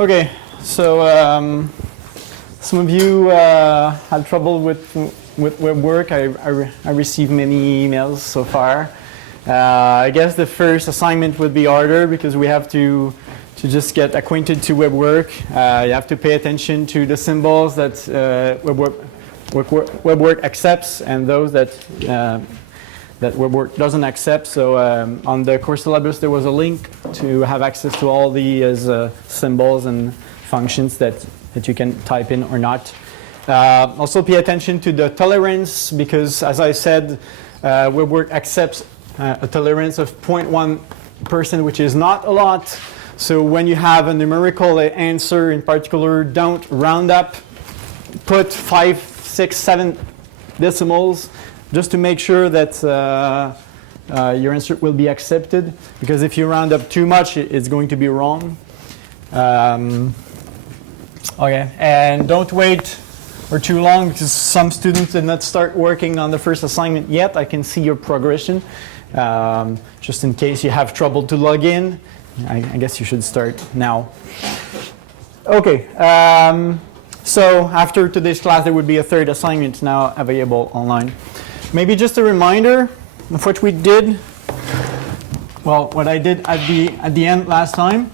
Okay, so some of you had trouble with web work. I received many emails so far. I guess the first assignment would be harder because we have to just get acquainted to web work. You have to pay attention to the symbols that web work accepts and those that web work doesn't accept. So on the course syllabus there was a link to have access to all these symbols and functions that you can type in or not. Also pay attention to the tolerance because, as I said, web work accepts a tolerance of 0.1%, which is not a lot. So when you have a numerical answer in particular, don't round up. Put 5, 6, 7 decimals just to make sure that your answer will be accepted. Because if you round up too much, it's going to be wrong. Okay, and don't wait for too long because some students did not start working on the first assignment yet. I can see your progression. Just in case you have trouble to log in, I guess you should start now. Okay, so after today's class there would be a third assignment now available online. Maybe just a reminder of what we did, well, what I did at the end last time.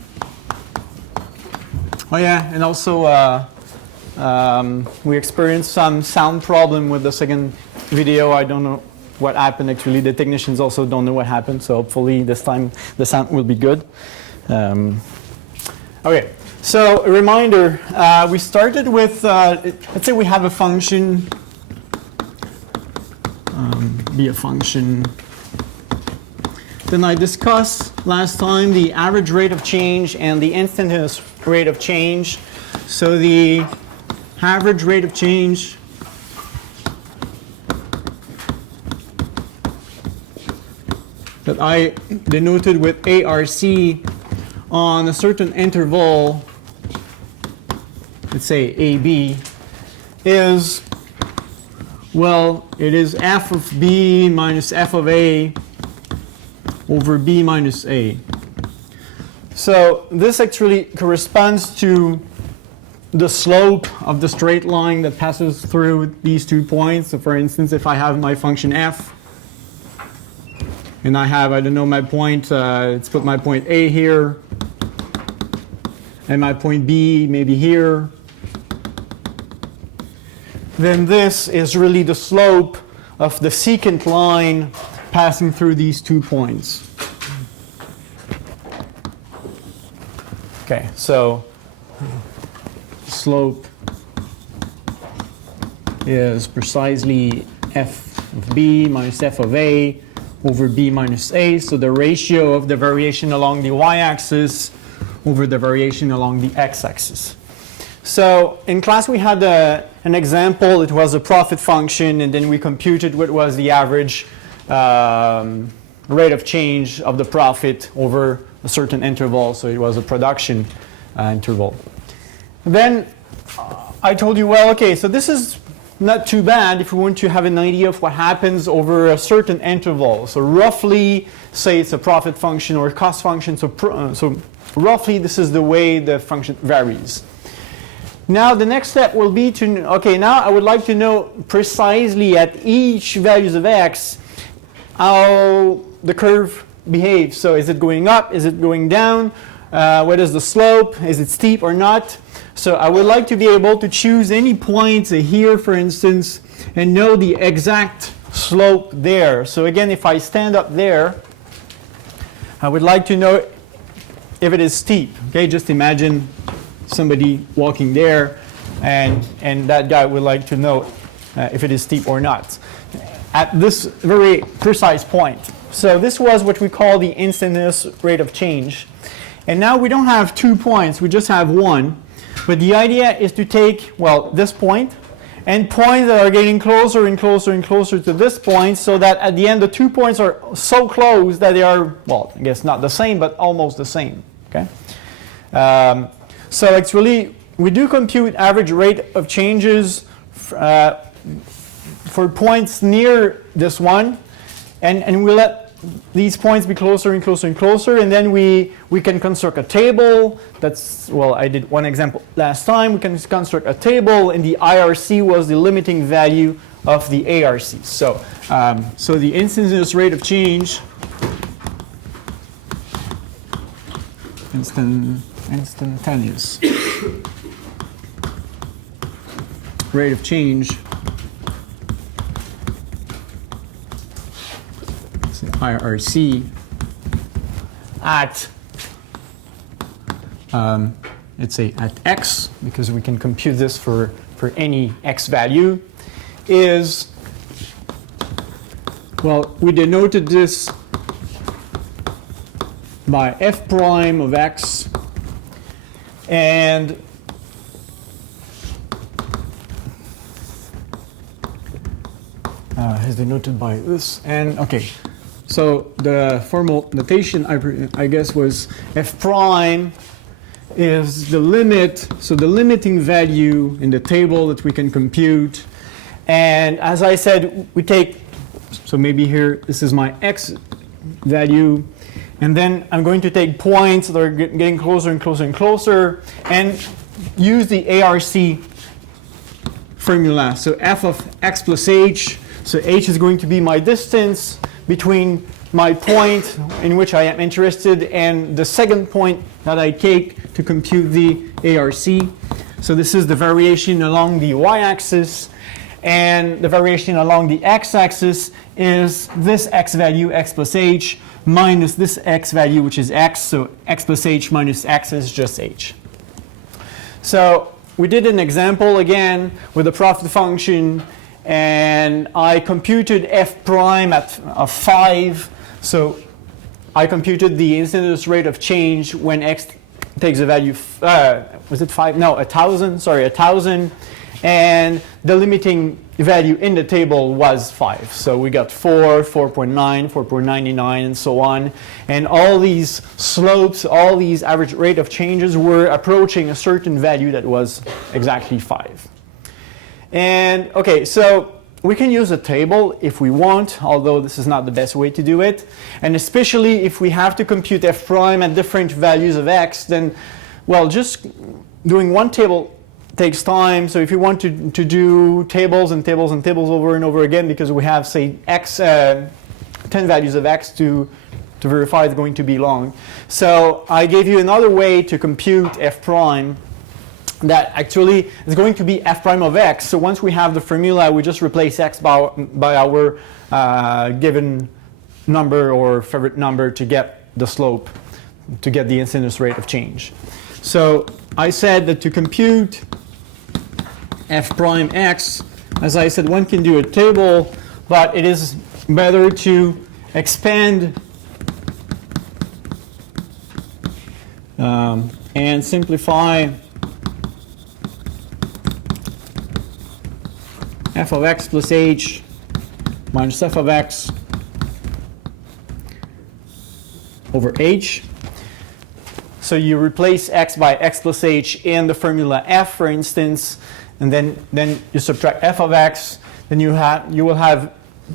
Oh yeah, and also we experienced some sound problem with the second video. I don't know what happened actually. The technicians also don't know what happened, so hopefully this time the sound will be good. Okay, so a reminder, we started with, let's say we have a function, be a function. Then I discussed last time the average rate of change and the instantaneous rate of change. So the average rate of change that I denoted with ARC on a certain interval, let's say AB, is, well, it is f of b minus f of a over b minus a. So this actually corresponds to the slope of the straight line that passes through these 2 points. So for instance, if I have my function f, and I have, I don't know, my point, let's put my point A here, and my point B maybe here, then this is really the slope of the secant line passing through these 2 points. Okay, so slope is precisely f of b minus f of a over b minus a, so the ratio of the variation along the y-axis over the variation along the x-axis. So in class we had an example. It was a profit function, and then we computed what was the average rate of change of the profit over a certain interval, so it was a production interval. Then I told you, well, okay, so this is not too bad if we want to have an idea of what happens over a certain interval. So roughly, say it's a profit function or a cost function, so roughly this is the way the function varies. Now the next step will be to, okay, now I would like to know precisely at each values of x how the curve behaves. So is it going up? Is it going down? What is the slope? Is it steep or not? So I would like to be able to choose any point here, for instance, and know the exact slope there. So again, if I stand up there, I would like to know if it is steep. Okay, just imagine somebody walking there, and that guy would like to know if it is steep or not at this very precise point. So this was what we call the instantaneous rate of change. And now we don't have 2 points, we just have one. But the idea is to take, well, this point and points that are getting closer and closer and closer to this point, so that at the end the 2 points are so close that they are, well, I guess not the same, but almost the same. Okay. So it's really, we do compute average rate of changes for points near this one, and we let these points be closer and closer and closer, and then we can construct a table. That's, well, I did one example last time. We can construct a table, and the IRC was the limiting value of the ARC. So, so the instantaneous rate of change, instantaneous rate of change, IRC, at let's say at x, because we can compute this for any x value, is, well, we denoted this by f prime of x, and is denoted by this, and okay. So the formal notation, I guess, was f prime is the limit, so the limiting value in the table that we can compute. And as I said, we take, so maybe here, this is my x value, and then I'm going to take points that are getting closer and closer and closer, and use the ARC formula. So f of x plus h, so h is going to be my distance between my point in which I am interested and the second point that I take to compute the ARC. So this is the variation along the y-axis, and the variation along the x-axis is this x value, x plus h, minus this x value, which is x. So x plus h minus x is just h. So we did an example again with a profit function, and I computed f prime at 5. So I computed the instantaneous rate of change when x takes a value, was it 5? No, 1,000, sorry, 1,000. And the limiting value in the table was 5. So we got 4, 4.9, 4.99, and so on. And all these slopes, all these average rate of changes were approaching a certain value that was exactly 5. And okay, so we can use a table if we want, although this is not the best way to do it. And especially if we have to compute f prime at different values of x, then, well, just doing one table takes time. So if you want to do tables and tables and tables over and over again, because we have, say, x, 10 values of x to verify, it's going to be long. So I gave you another way to compute f prime that actually is going to be f prime of x. So once we have the formula, we just replace x by our given number or favorite number to get the slope, to get the instantaneous rate of change. So I said that to compute f prime x, as I said, one can do a table, but it is better to expand and simplify f of x plus h minus f of x over h. So you replace x by x plus h in the formula f, for instance, and then you subtract f of x. Then you will have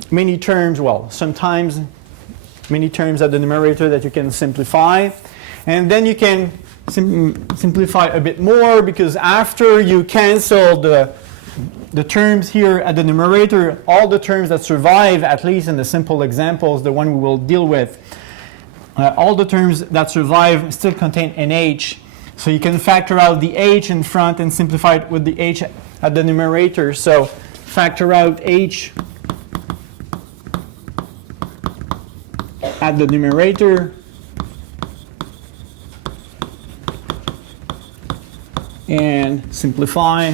many terms, well, sometimes many terms at the numerator that you can simplify. And then you can simplify a bit more, because after you cancel the terms here at the numerator, all the terms that survive, at least in the simple examples, the one we will deal with, all the terms that survive still contain an h. So you can factor out the h in front and simplify it with the h at the numerator. So factor out h at the numerator, and simplify.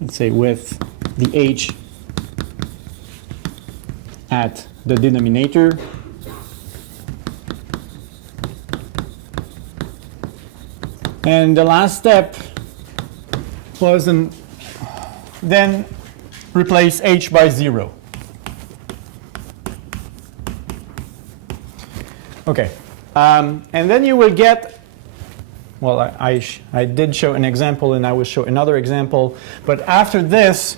Let's say with the h at the denominator. And the last step was then replace h by 0. Okay, and then you will get well, I did show an example, and I will show another example. But after this,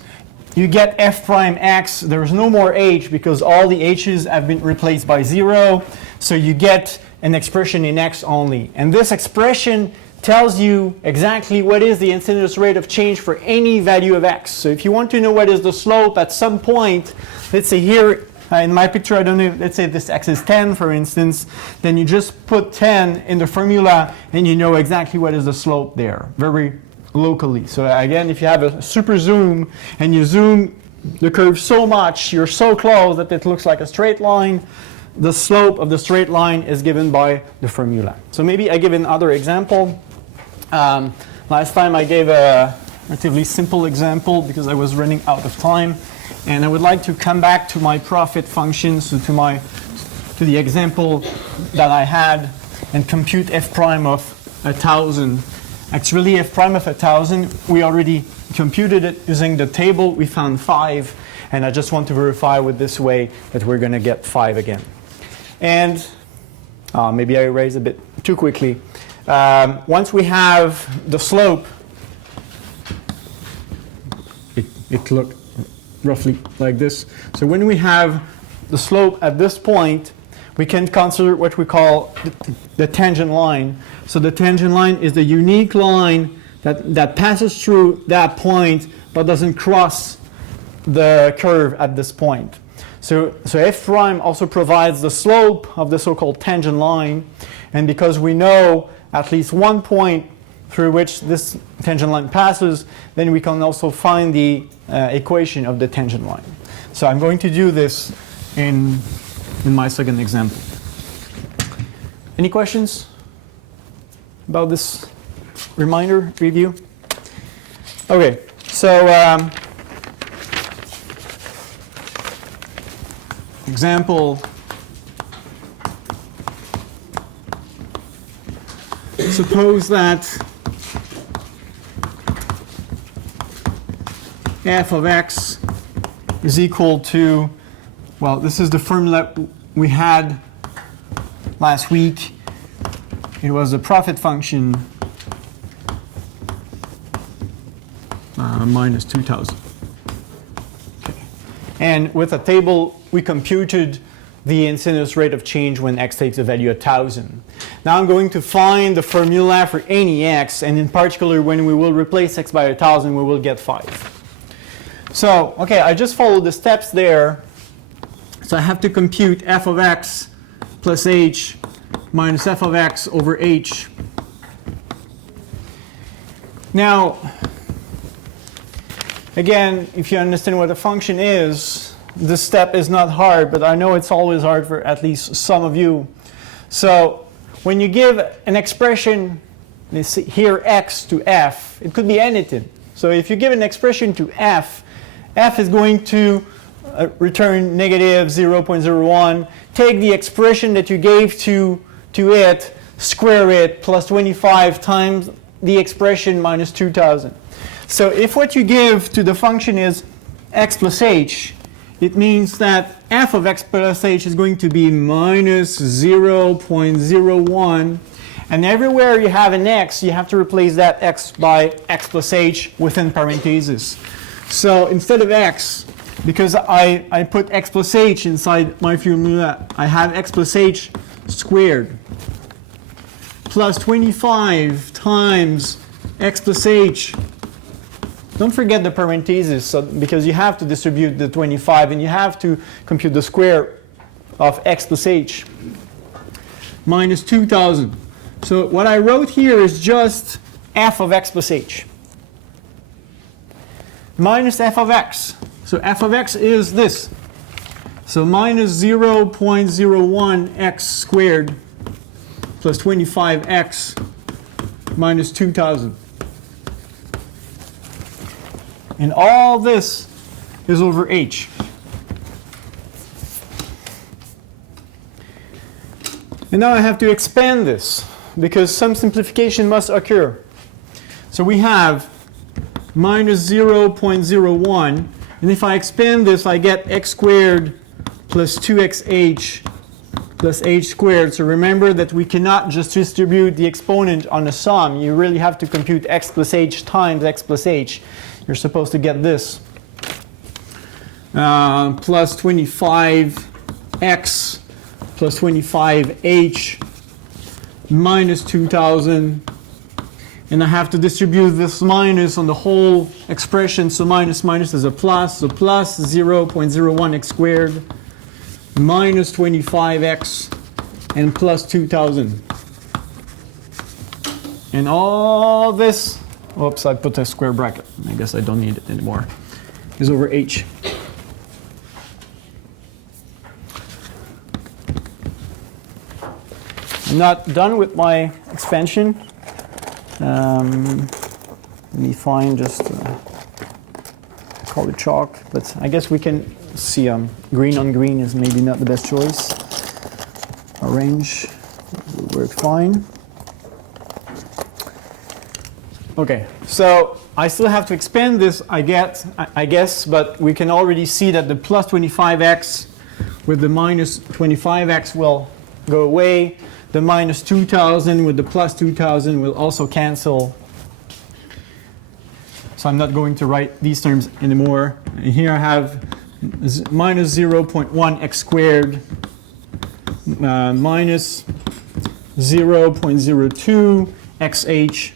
you get f prime x. There's no more h because all the h's have been replaced by 0. So you get an expression in x only. And this expression tells you exactly what is the instantaneous rate of change for any value of x. So if you want to know what is the slope at some point, let's say here in my picture, I don't know, let's say this x is 10, for instance, then you just put 10 in the formula and you know exactly what is the slope there, very locally. So again, if you have a super zoom and you zoom the curve so much, you're so close that it looks like a straight line, the slope of the straight line is given by the formula. So maybe I give another example. Last time I gave a relatively simple example because I was running out of time, and I would like to come back to my profit function, so to the example that I had, and compute f prime of 1,000. Actually, f prime of 1,000, we already computed it using the table. We found 5, and I just want to verify with this way that we're going to get 5 again. And maybe I erased a bit too quickly. Once we have the slope, it looked roughly like this. So when we have the slope at this point, we can consider what we call the tangent line. So the tangent line is the unique line that passes through that point but doesn't cross the curve at this point. So f prime also provides the slope of the so-called tangent line, and because we know at least one point through which this tangent line passes, then we can also find the equation of the tangent line. So I'm going to do this in my second example. Any questions about this reminder review? Okay, so example, suppose that f of x is equal to, well, this is the formula we had last week. It was the profit function minus 2,000. Okay. And with a table, we computed the instantaneous rate of change when x takes a value of 1,000. Now I'm going to find the formula for any x, and in particular, when we will replace x by 1,000, we will get 5. So, okay, I just followed the steps there. So I have to compute f of x plus h minus f of x over h. Now, again, if you understand what a function is, this step is not hard, but I know it's always hard for at least some of you. So when you give an expression, let's see here x to f, it could be anything. So if you give an expression to f, f is going to return negative 0.01. Take the expression that you gave to it, square it, plus 25 times the expression minus 2,000. So if what you give to the function is x plus h, it means that f of x plus h is going to be minus 0.01. And everywhere you have an x, you have to replace that x by x plus h within parentheses. So instead of x, because I put x plus h inside my formula, I have x plus h squared plus 25 times x plus h. Don't forget the parentheses, so, because you have to distribute the 25 and you have to compute the square of x plus h minus 2,000. So what I wrote here is just f of x plus h minus f of x. So f of x is this. So minus 0.01 x squared plus 25x minus 2,000. And all this is over h. And now I have to expand this because some simplification must occur. So we have minus 0.01. And if I expand this, I get x squared plus 2xh plus h squared. So remember that we cannot just distribute the exponent on a sum. You really have to compute x plus h times x plus h. You're supposed to get this. Plus 25x plus 25h minus 2000. And I have to distribute this minus on the whole expression. So minus minus is a plus. So plus 0.01x squared minus 25x and plus 2000. And all this, oops, I put a square bracket. I guess I don't need it anymore. Is over h. I'm not done with my expansion. Let me find just call it chalk, but I guess we can see green on green is maybe not the best choice. Orange will work fine. Okay, so I still have to expand this, I guess, but we can already see that the plus 25x with the minus 25x will go away. The minus 2000 with the plus 2000 will also cancel. So I'm not going to write these terms anymore. And here I have minus 0.1x squared minus 0.02xh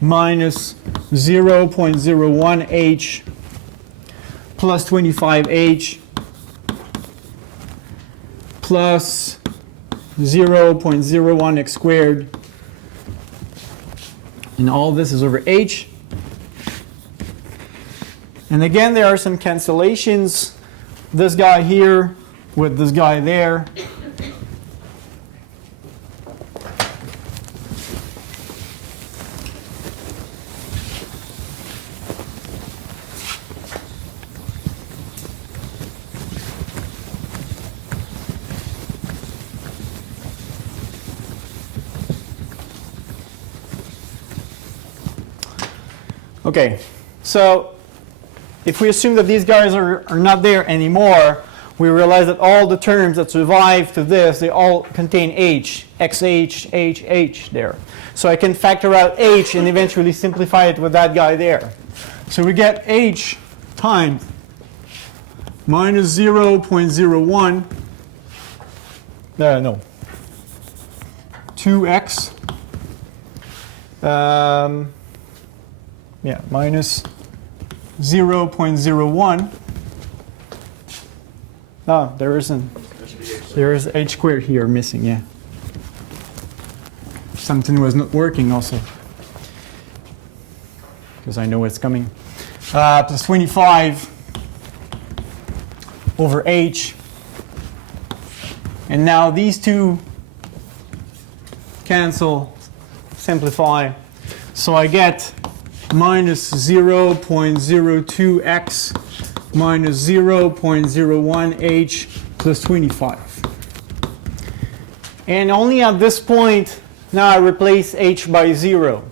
minus 0.01h plus 25h plus 0.01x squared, and all this is over h. And again, there are some cancellations. This guy here with this guy there. Okay, so if we assume that these guys are not there anymore, we realize that all the terms that survive to this, they all contain h, xh, h there. So I can factor out h and eventually simplify it with that guy there. So we get h times minus 0.01, 2x, minus 0.01. Oh, there isn't. There is h squared here missing, yeah. Something was not working also. Because I know it's coming. Plus 25 over h. And now these two cancel, simplify. So I get minus 0.02x minus 0.01h plus 25. And only at this point, now I replace h by 0.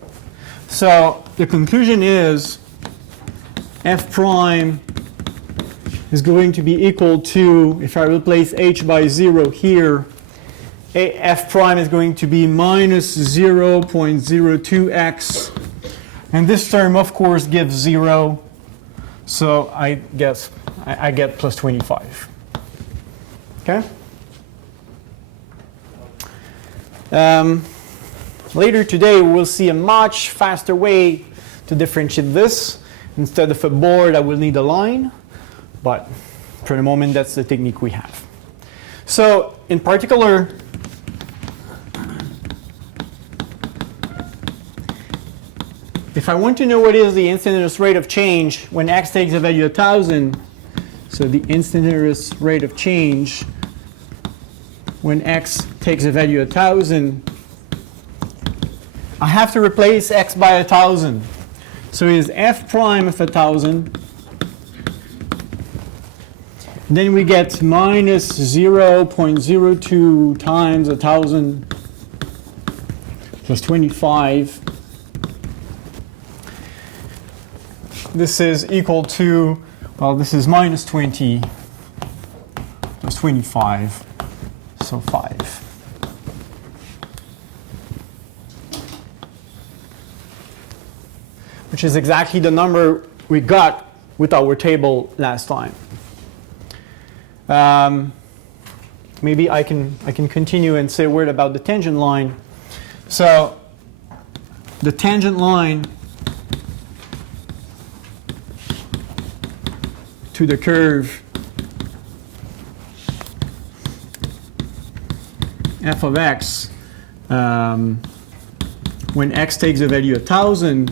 So the conclusion is f prime is going to be equal to, if I replace h by 0 here, f prime is going to be minus 0.02x. And this term, of course, gives 0. So I guess I get plus 25. Okay? Later today, we'll see a much faster way to differentiate this. Instead of a board, I will need a line. But for the moment, that's the technique we have. So in particular, if I want to know what is the instantaneous rate of change when x takes a value of 1000, so the instantaneous rate of change when x takes a value of 1000, I have to replace x by 1000. So is f prime of 1000. Then we get minus 0.02 times 1000 plus 25. This is equal to, well, this is minus 20 plus 25. So 5. Which is exactly the number we got with our table last time. Maybe I can continue and say a word about the tangent line. So the tangent line to the curve f of x, when x takes a value 1,000,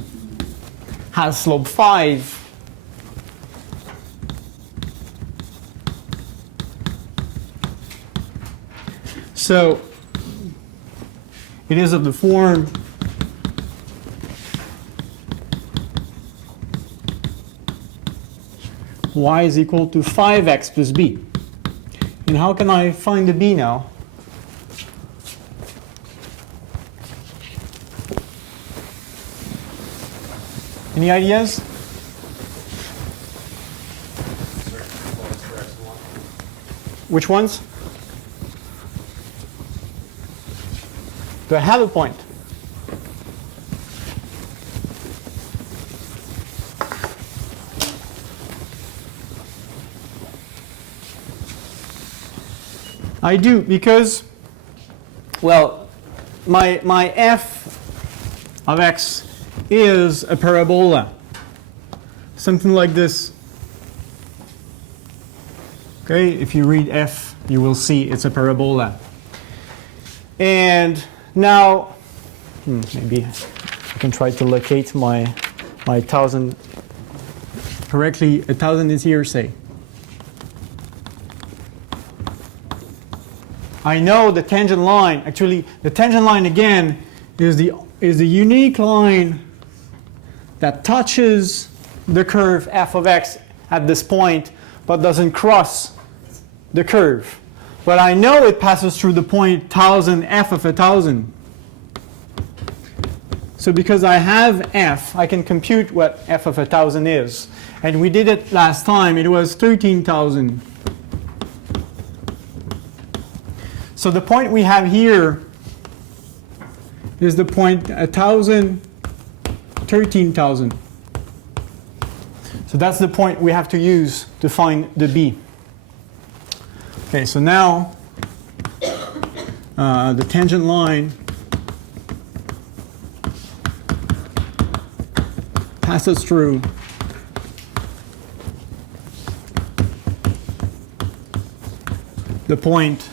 has slope 5. So it is of the form y is equal to 5x plus b. And how can I find the b now? Any ideas? Which ones? Do I have a point? I do, because, well, my f of x is a parabola. Something like this. Okay, if you read f, you will see it's a parabola. And now, maybe I can try to locate my 1,000 correctly. 1,000 is here, say. I know the tangent line. Actually, the tangent line again is the unique line that touches the curve f of x at this point, but doesn't cross the curve. But I know it passes through the point 1,000 f of 1,000. So because I have f, I can compute what f of 1,000 is. And we did it last time. It was 13,000. So the point we have here is the point 1,000, 13,000. So that's the point we have to use to find the b. Okay, so now the tangent line passes through the point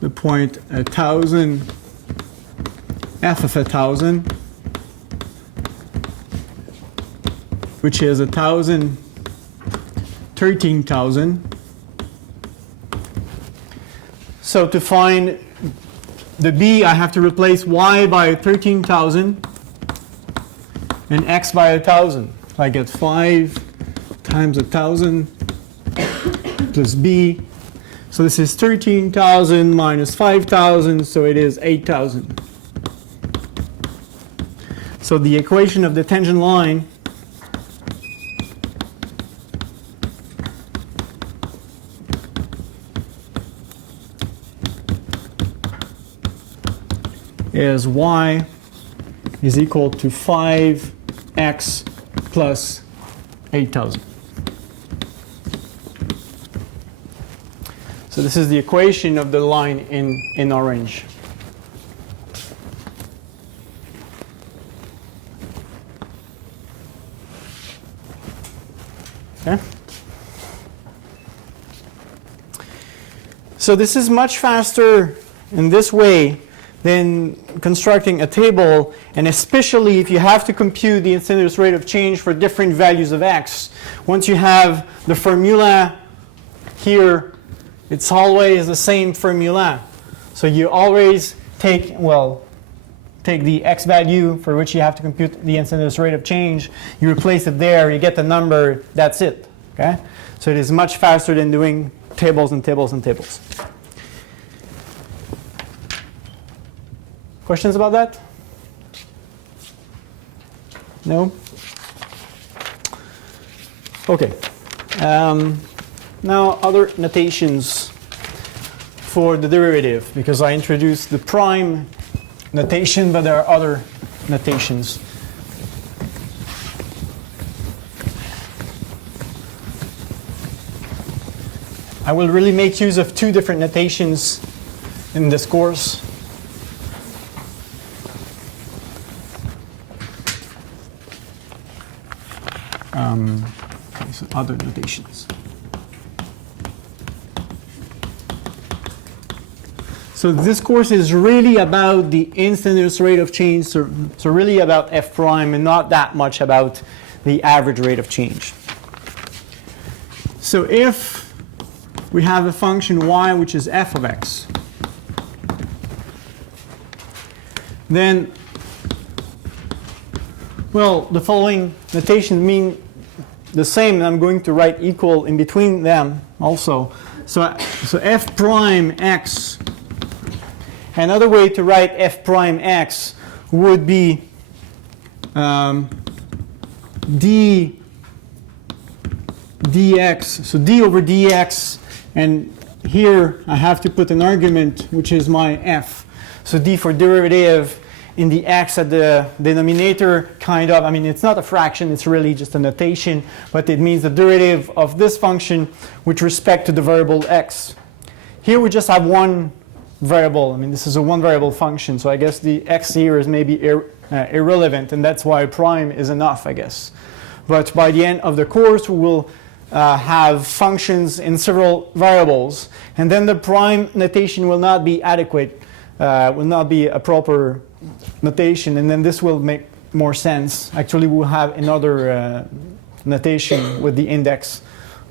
1,000 f of 1,000, which is 1,000, 13,000. So to find the b, I have to replace y by 13,000 and x by 1,000. So I get 5 times 1,000 plus b. So this is 13,000 minus 5,000, so it is 8,000. So the equation of the tangent line is y is equal to 5x plus 8,000. So this is the equation of the line in orange. Okay. So this is much faster in this way than constructing a table, and especially if you have to compute the instantaneous rate of change for different values of x. Once you have the formula here, it's always the same formula. So you always take the x value for which you have to compute the instantaneous rate of change, you replace it there, you get the number, that's it. Okay? So it is much faster than doing tables and tables and tables. Questions about that? No? Okay. now other notations for the derivative, because I introduced the prime notation, but there are other notations. I will really make use of two different notations in this course. Okay, so other notations. So this course is really about the instantaneous rate of change, so really about f prime and not that much about the average rate of change. So if we have a function y which is f of x, then, well, the following notation mean the same, and I'm going to write equal in between them also. So f prime x, another way to write f prime x would be d dx, so d over dx, and here I have to put an argument which is my f. So d for derivative in the x at the denominator, kind of. I mean, it's not a fraction, it's really just a notation, but it means the derivative of this function with respect to the variable x. Here we just have one variable. I mean, this is a one variable function, so I guess the x here is maybe irrelevant, and that's why prime is enough, I guess. But by the end of the course, we will have functions in several variables, and then the prime notation will not be adequate, will not be a proper notation, and then this will make more sense. Actually, we'll have another notation with the index,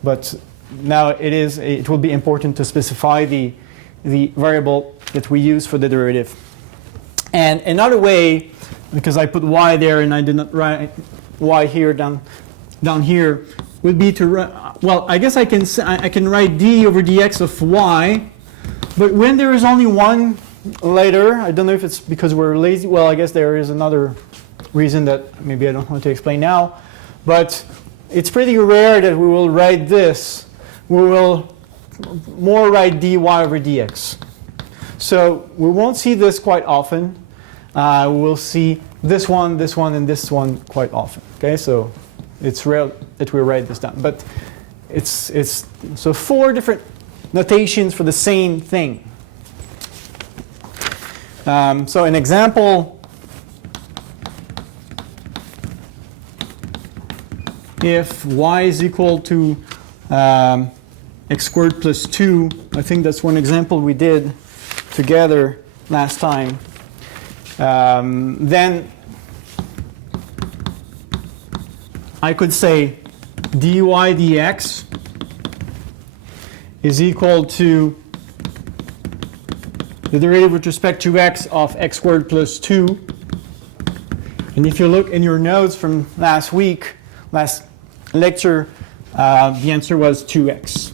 but now it will be important to specify the variable that we use for the derivative. And another way, because I put y there and I did not write y here down here, would be to well, I guess I can write d over dx of y, but when there is only one letter, I don't know if it's because we're lazy. Well, I guess there is another reason that maybe I don't want to explain now, but it's pretty rare that we will write this. We will more write dy over dx. So we won't see this quite often. We will see this one, and this one quite often. Okay, so it's rare that we write this down, but it's so four different notations for the same thing. So an example, if y is equal to x squared plus 2, I think that's one example we did together last time, then I could say dy dx is equal to the derivative with respect to x of x squared plus 2. And if you look in your notes from last lecture, the answer was 2x.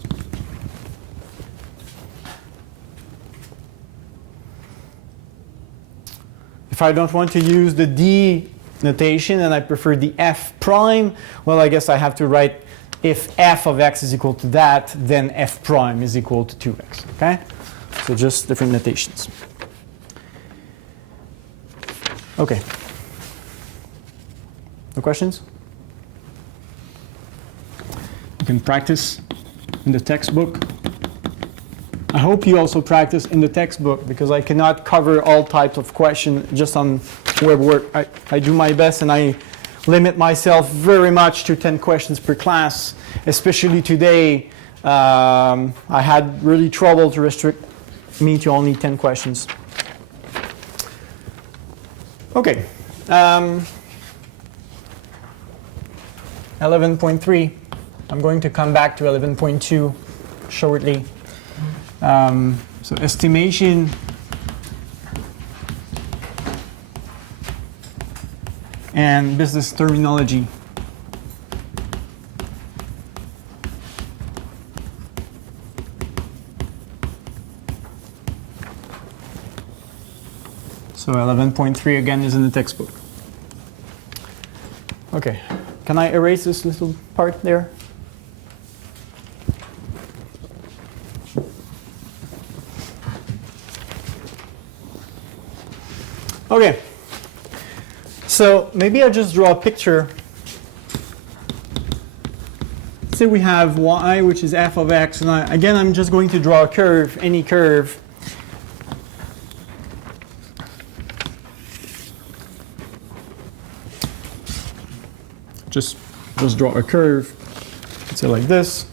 If I don't want to use the d notation and I prefer the f prime, well, I guess I have to write if f of x is equal to that, then f prime is equal to 2x. Okay? So just different notations. Okay. No questions? You can practice in the textbook. I hope you also practice in the textbook, because I cannot cover all types of questions just on web work. I do my best, and I limit myself very much to 10 questions per class, especially today. I had really trouble to restrict me to only 10 questions. Okay. 11.3. I'm going to come back to 11.2 shortly. So estimation and business terminology. So 11.3 again is in the textbook. Okay, can I erase this little part there? Okay. So maybe I'll just draw a picture. Say we have y, which is f of x, and again, I'm just going to draw a curve, any curve. Just draw a curve, say like this.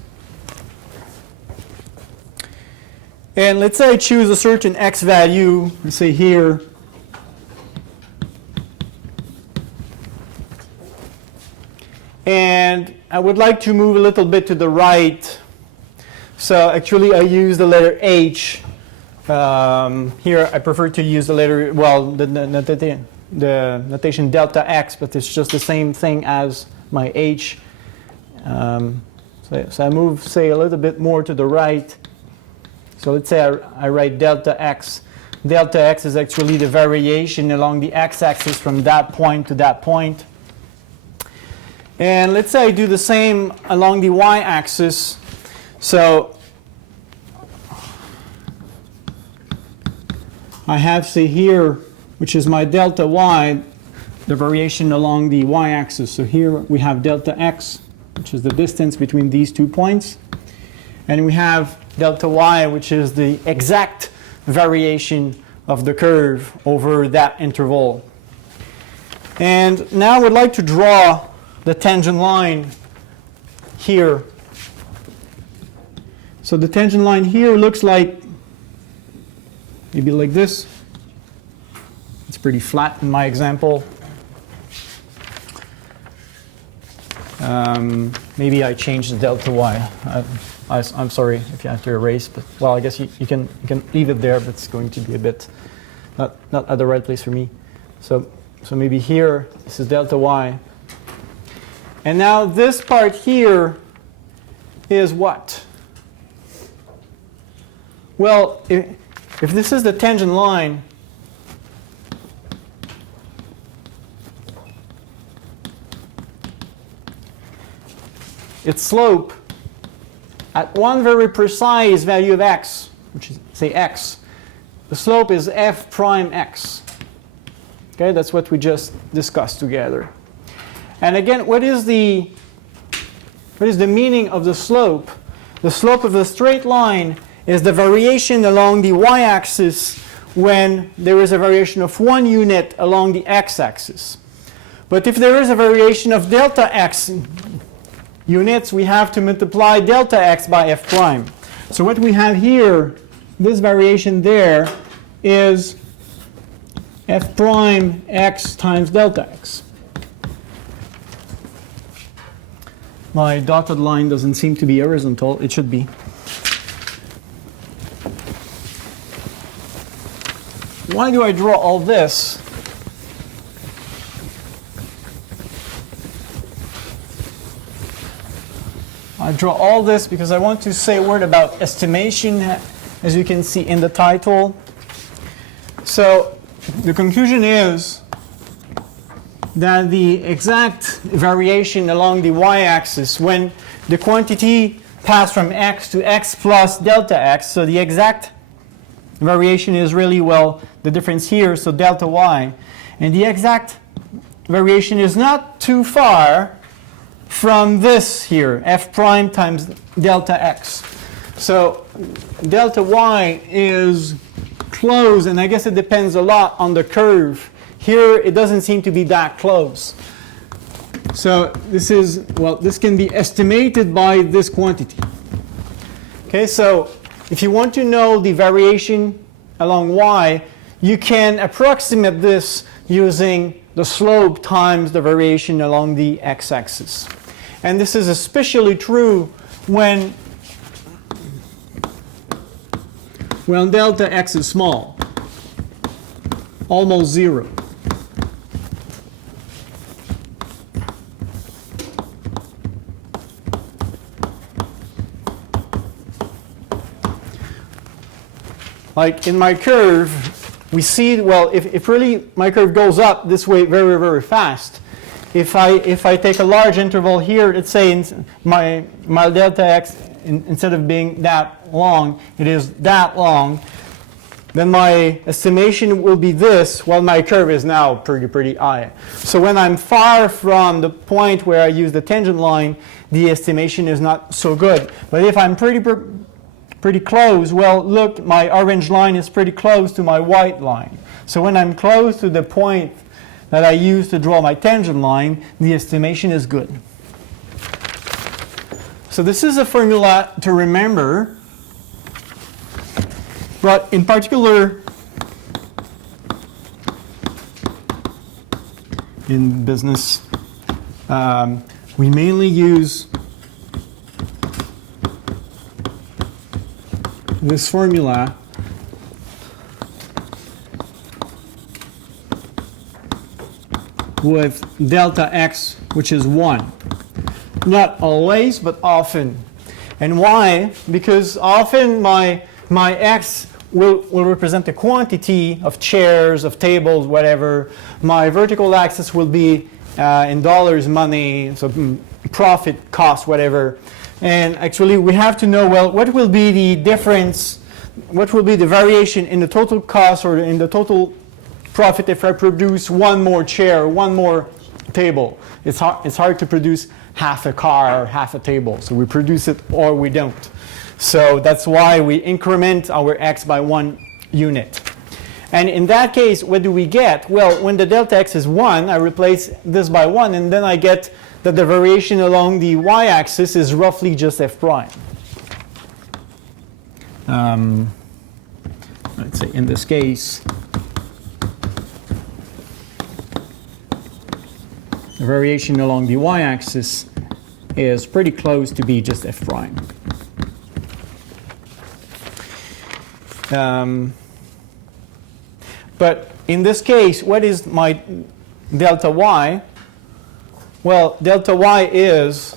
And let's say I choose a certain x value, let's say here. And I would like to move a little bit to the right. So actually I use the letter h. Here I prefer to use the letter, well, the notation delta x, but it's just the same thing as my h. So I move, say, a little bit more to the right. So let's say I write delta x. Delta x is actually the variation along the x-axis from that point to that point. And let's say I do the same along the y-axis. So I have, say, here, which is my delta y, the variation along the y-axis. So here we have delta x, which is the distance between these 2 points. And we have delta y, which is the exact variation of the curve over that interval. And now I would like to draw the tangent line here. So the tangent line here looks like maybe like this. It's pretty flat in my example. Maybe I changed the delta y. I'm sorry if you have to erase, but well, I guess you can leave it there, but it's going to be a bit not at the right place for me. So maybe here this is delta y. And now this part here is what? Well, if this is the tangent line, its slope at one very precise value of x, which is, say, x, the slope is f prime x. Okay, that's what we just discussed together. And again, what is the meaning of the slope? The slope of a straight line is the variation along the y-axis when there is a variation of 1 unit along the x-axis. But if there is a variation of delta x units, we have to multiply delta x by f prime. So what we have here, this variation there, is f prime x times delta x. My dotted line doesn't seem to be horizontal. It should be. Why do I draw all this? I draw all this because I want to say a word about estimation, as you can see in the title. So the conclusion is that the exact variation along the y-axis when the quantity passed from x to x plus delta x, so the exact variation is really, well, the difference here, so delta y. And the exact variation is not too far from this here, f prime times delta x. So delta y is close, and I guess it depends a lot on the curve. Here it doesn't seem to be that close. So this is, well, this can be estimated by this quantity. Okay, so if you want to know the variation along y, you can approximate this using the slope times the variation along the x-axis. And this is especially true when delta x is small, almost 0. Like in my curve, we see, well, if really my curve goes up this way very, very fast, if I take a large interval here, let's say my delta x, instead of being that long, it is that long, then my estimation will be this, while my curve is now pretty high. So when I'm far from the point where I use the tangent line, the estimation is not so good. But if I'm pretty close, well, look, my orange line is pretty close to my white line. So when I'm close to the point that I use to draw my tangent line, the estimation is good. So this is a formula to remember. But in particular, in business, we mainly use this formula with delta x, which is 1. Not always, but often. And why? Because often my x will represent a quantity of chairs, of tables, whatever. My vertical axis will be in dollars, money, so profit, cost, whatever. And actually, we have to know, well, what will be the difference, what will be the variation in the total cost or in the total profit if I produce one more chair, one more table. It's hard to produce half a car or half a table. So we produce it or we don't. So that's why we increment our x by 1 unit. And in that case, what do we get? Well, when the delta x is 1, I replace this by 1, and then I get that the variation along the y-axis is roughly just f prime. Let's say in this case, the variation along the y-axis is pretty close to be just f prime. But in this case, what is my delta y? Well, delta y is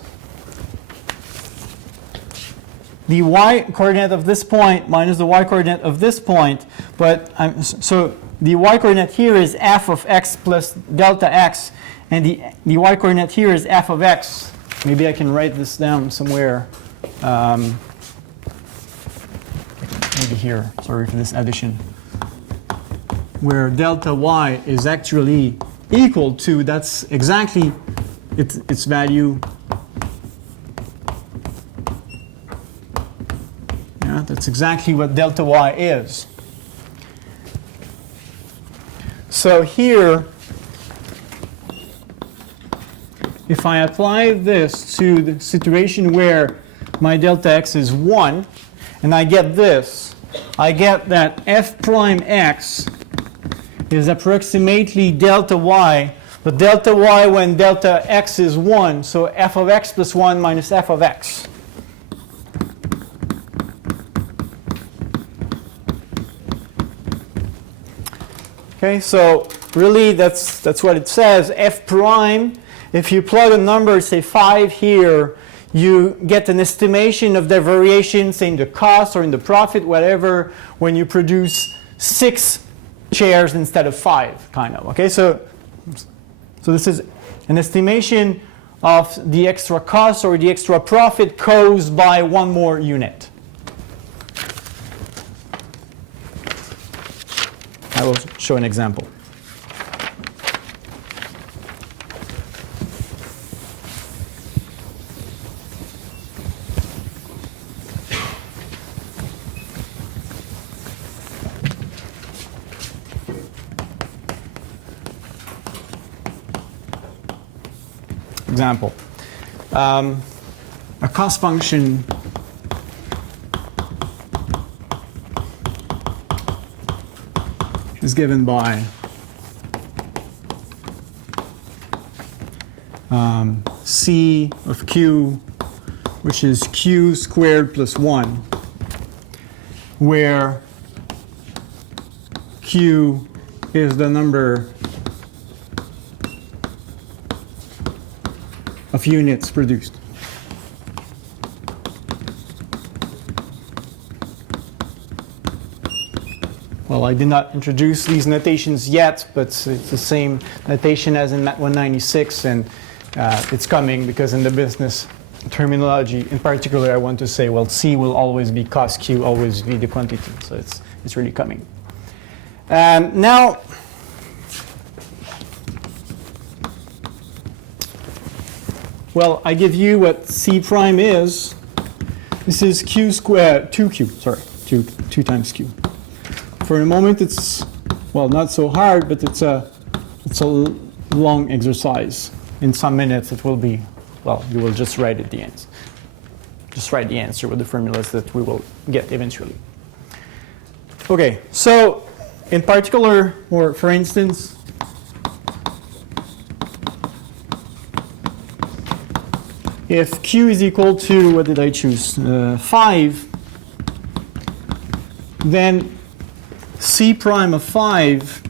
the y coordinate of this point minus the y coordinate of this point. But so the y coordinate here is f of x plus delta x, and the y coordinate here is f of x. Maybe I can write this down somewhere. Maybe here, sorry for this addition, where delta y is actually equal to, that's exactly its value. Yeah, that's exactly what delta y is. So here, if I apply this to the situation where my delta x is 1, and I get this, I get that f prime x is approximately delta y, but delta y when delta x is 1, so f of x plus 1 minus f of x. Okay, so really that's what it says. F prime, if you plug a number, say 5 here, you get an estimation of the variation, say in the cost or in the profit, whatever, when you produce 6 chairs instead of 5, kind of. Okay, so this is an estimation of the extra cost or the extra profit caused by one more unit. I will show an example. Example. A cost function is given by C of Q, which is Q squared plus 1, where Q is the number of units produced. Well, I did not introduce these notations yet, but it's the same notation as in Mat 196, and it's coming because in the business terminology, in particular, I want to say, well, C will always be cost, Q always be the quantity, so it's really coming. Now, well, I give you what C prime is. This is q squared, 2q, sorry, 2 times q. For the moment, it's, well, not so hard, but it's a long exercise. In some minutes, it will be, well, you will just write at the end. Just write the answer with the formulas that we will get eventually. Okay, so in particular, or for instance, if q is equal to, what did I choose? 5, then C prime of 5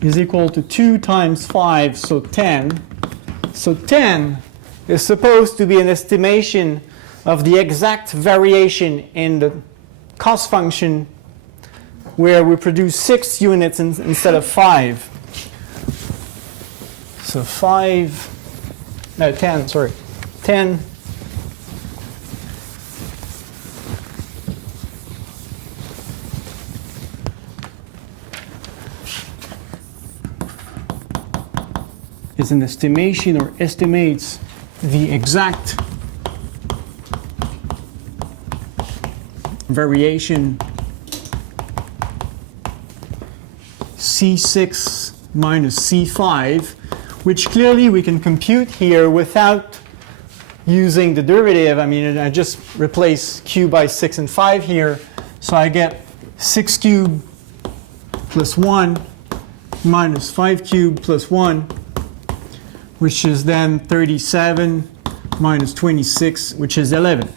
is equal to 2 times 5, so 10. So 10 is supposed to be an estimation of the exact variation in the cost function where we produce 6 units instead of 5. So 10, sorry. 10 is an estimation or estimates the exact variation C6 minus C5, which clearly we can compute here without using the derivative. I mean, I just replace q by 6 and 5 here. So I get 6 cubed plus 1 minus 5 cubed plus 1, which is then 37 minus 26, which is 11.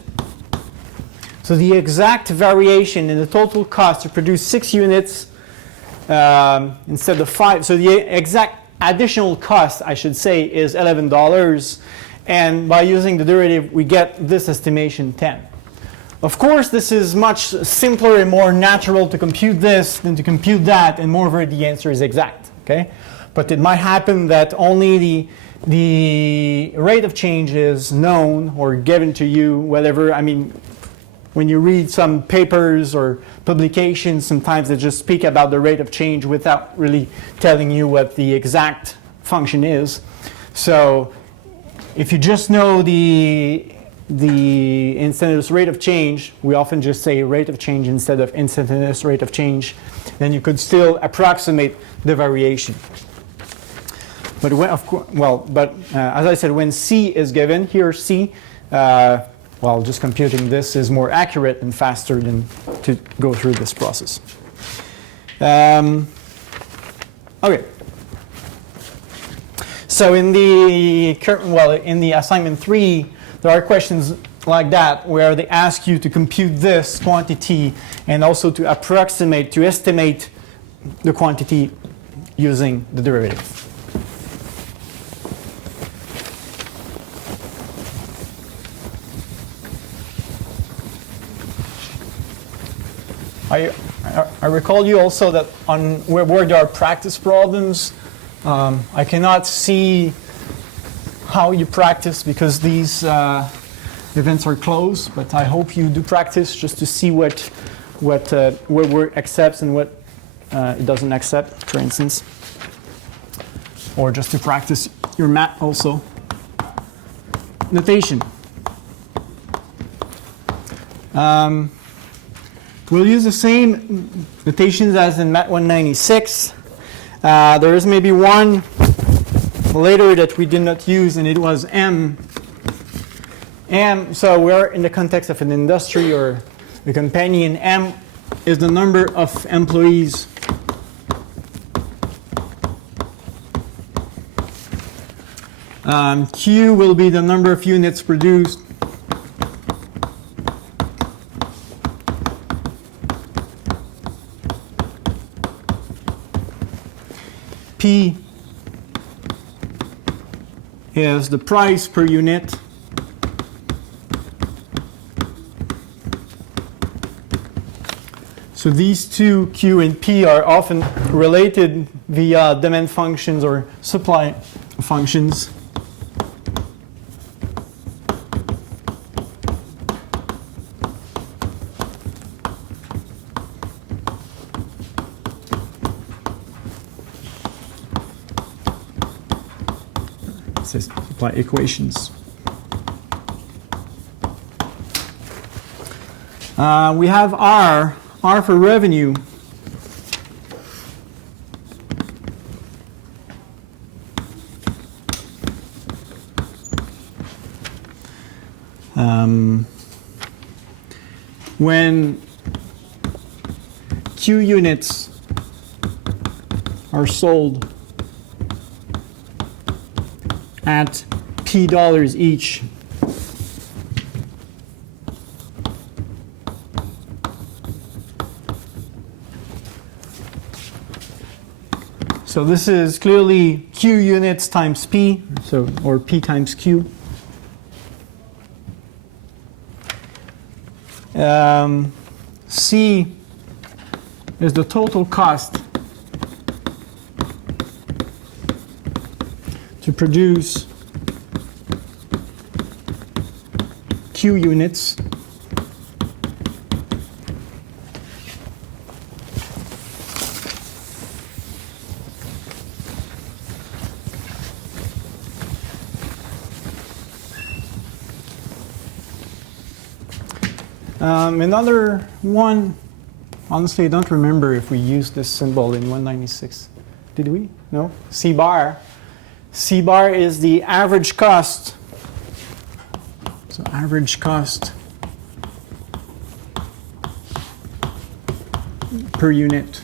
So the exact variation in the total cost to produce 6 units instead of 5. So the exact additional cost, I should say, is $11. And by using the derivative, we get this estimation 10. Of course, this is much simpler and more natural to compute this than to compute that, and moreover, the answer is exact. Okay? But it might happen that only the rate of change is known or given to you, whatever. I mean, when you read some papers or publications, sometimes they just speak about the rate of change without really telling you what the exact function is. So if you just know the instantaneous rate of change, we often just say rate of change instead of instantaneous rate of change, then you could still approximate the variation. But when, of course, as I said, when C is given, here C, well, just computing this is more accurate and faster than to go through this process. Okay. So in the assignment 3, there are questions like that where they ask you to compute this quantity and also to approximate, to estimate the quantity using the derivative. I recall you also that on where there are practice problems, I cannot see how you practice because these events are closed, but I hope you do practice just to see what work accepts and what it doesn't accept, for instance, or just to practice your math also. Notation. We'll use the same notations as in Mat 196. There is maybe one later that we did not use, and it was M. M, so we're in the context of an industry or a company, and M is the number of employees. Q will be the number of units produced. P is the price per unit. So these two, Q and P, are often related via demand functions or supply functions. says apply equations. We have R for revenue. When Q units are sold at P dollars each, so this is clearly Q units times P, or P times Q. C is the total cost to produce Q units. Another one, honestly, I don't remember if we used this symbol in 196. Did we? No? C bar. C bar is the average cost. So average cost per unit.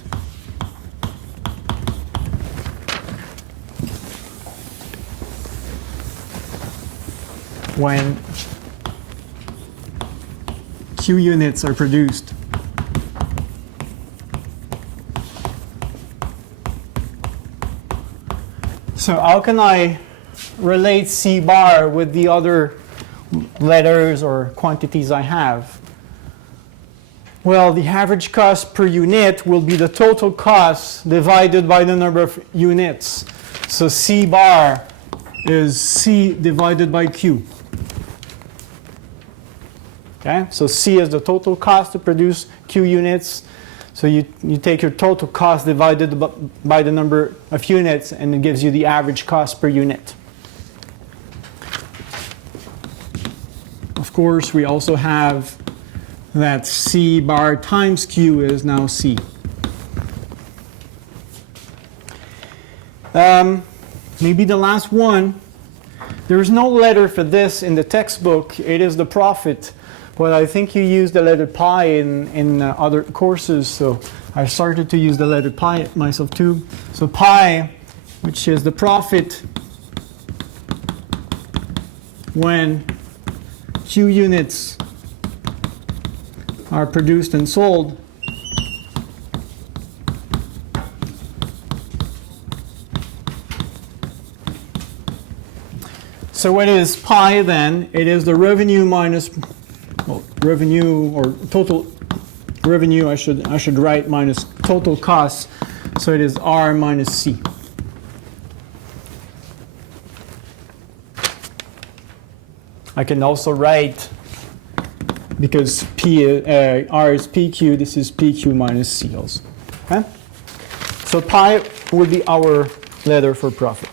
When Q units are produced. So how can I relate C bar with the other letters or quantities I have? Well, the average cost per unit will be the total cost divided by the number of units. So C bar is C divided by Q. Okay, so C is the total cost to produce Q units. So you take your total cost divided by the number of units, and it gives you the average cost per unit. Of course, we also have that C bar times Q is now C. Maybe the last one. There is no letter for this in the textbook. It is the profit. But I think you use the letter pi in other courses, so I started to use the letter pi myself too. So pi, which is the profit when Q units are produced and sold. So what is pi then? It is the revenue minus revenue, or total revenue, I should write, minus total costs. So it is R minus C. I can also write, because R is PQ, this is PQ minus C also. Okay? So pi would be our letter for profit.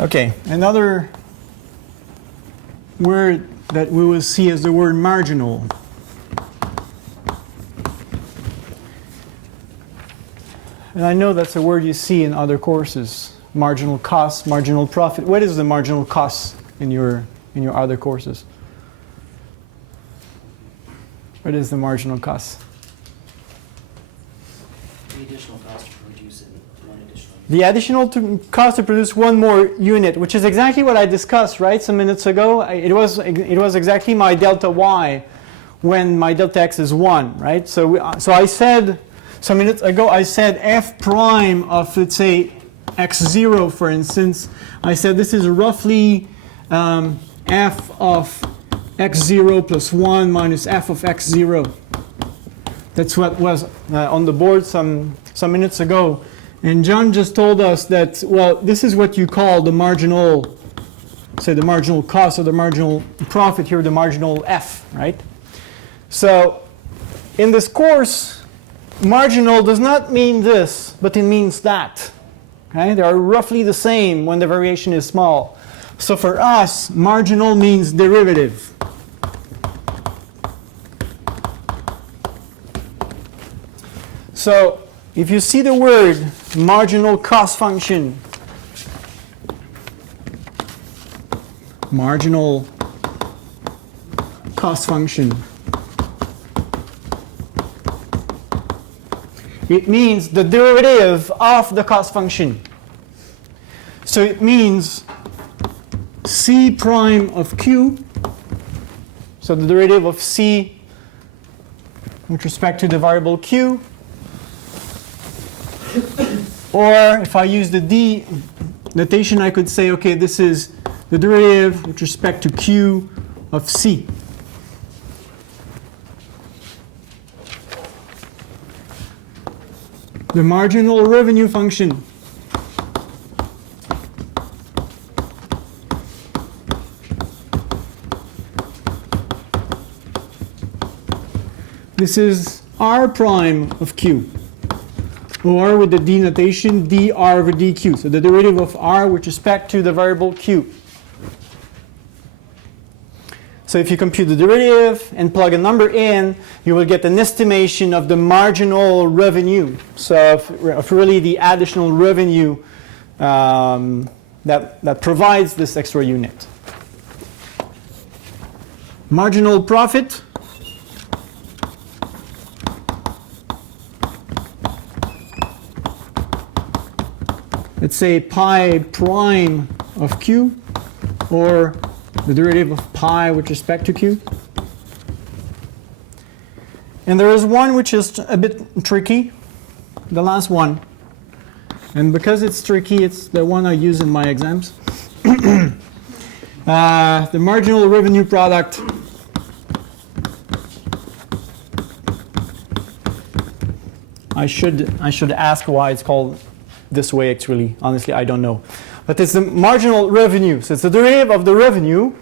Okay, another word that we will see is the word marginal. And I know that's a word you see in other courses. Marginal cost, marginal profit. What is the marginal cost in your other courses? What is the marginal cost? The additional cost to produce one additional unit. The additional cost to produce one more unit, which is exactly what I discussed, right, some minutes ago. It was exactly my delta y when my delta x is 1, right? So I said, some minutes ago, I said f prime of, let's say, x0, for instance. I said this is roughly f of x0 plus 1 minus f of x0. That's what was on the board some minutes ago. And John just told us that, well, this is what you call the marginal, say the marginal cost or the marginal profit here, the marginal f, right? So in this course, marginal does not mean this, but it means that. Okay? They are roughly the same when the variation is small. So for us, marginal means derivative. So if you see the word marginal cost function, marginal cost function, it means the derivative of the cost function. So it means c prime of q, so the derivative of c with respect to the variable q. Or if I use the d notation, I could say, okay, this is the derivative with respect to q of c. The marginal revenue function. This is r prime of q. Or with the d notation, dr over dq. So the derivative of r with respect to the variable q. So if you compute the derivative and plug a number in, you will get an estimation of the marginal revenue. So of really the additional revenue that provides this extra unit. Marginal profit. Let's say pi prime of q, or the derivative of pi with respect to q. And there is one which is a bit tricky, the last one. And because it's tricky, it's the one I use in my exams. The marginal revenue product. I should ask why it's called this way, actually. Honestly, I don't know. But it's the marginal revenue. So it's the derivative of the revenue.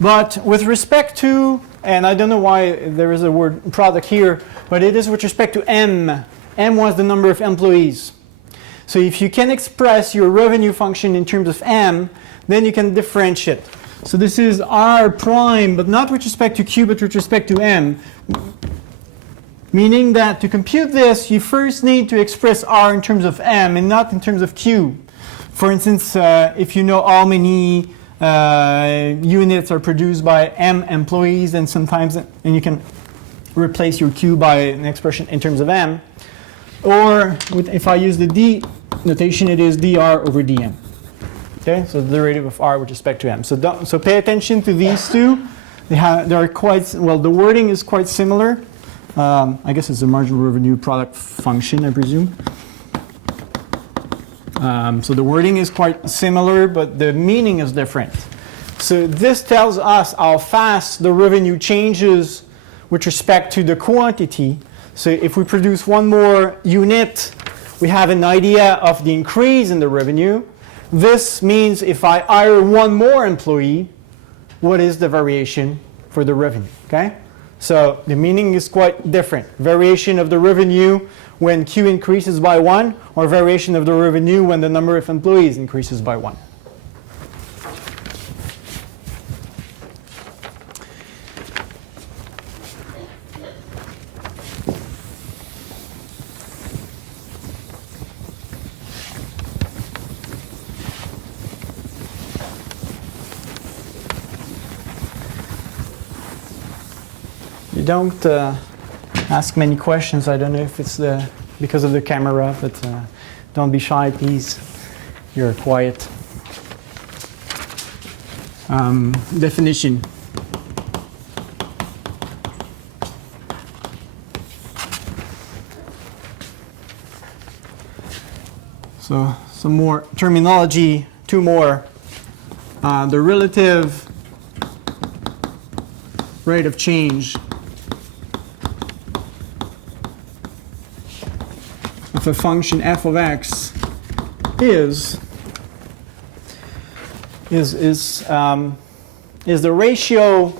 But with respect to, and I don't know why there is a word product here, but it is with respect to m. M was the number of employees. So if you can express your revenue function in terms of m, then you can differentiate. So this is r prime, but not with respect to q, but with respect to m. Meaning that to compute this, you first need to express r in terms of m and not in terms of q. For instance, if you know how many units are produced by m employees, and sometimes, and you can replace your q by an expression in terms of m. Or if I use the d notation, it is dr over dm. Okay, so the derivative of r with respect to m. So pay attention to these two. They are quite, well, the wording is quite similar. I guess it's a marginal revenue product function, I presume. So the wording is quite similar, but the meaning is different. So this tells us how fast the revenue changes with respect to the quantity. So if we produce one more unit, we have an idea of the increase in the revenue. This means if I hire one more employee, what is the variation for the revenue? Okay? So the meaning is quite different. Variation of the revenue when Q increases by 1, or variation of the revenue when the number of employees increases by 1. You don't ask many questions. I don't know if it's because of the camera, but don't be shy, please. You're quiet. Definition. So some more terminology, two more. The relative rate of change of a function f of x is the ratio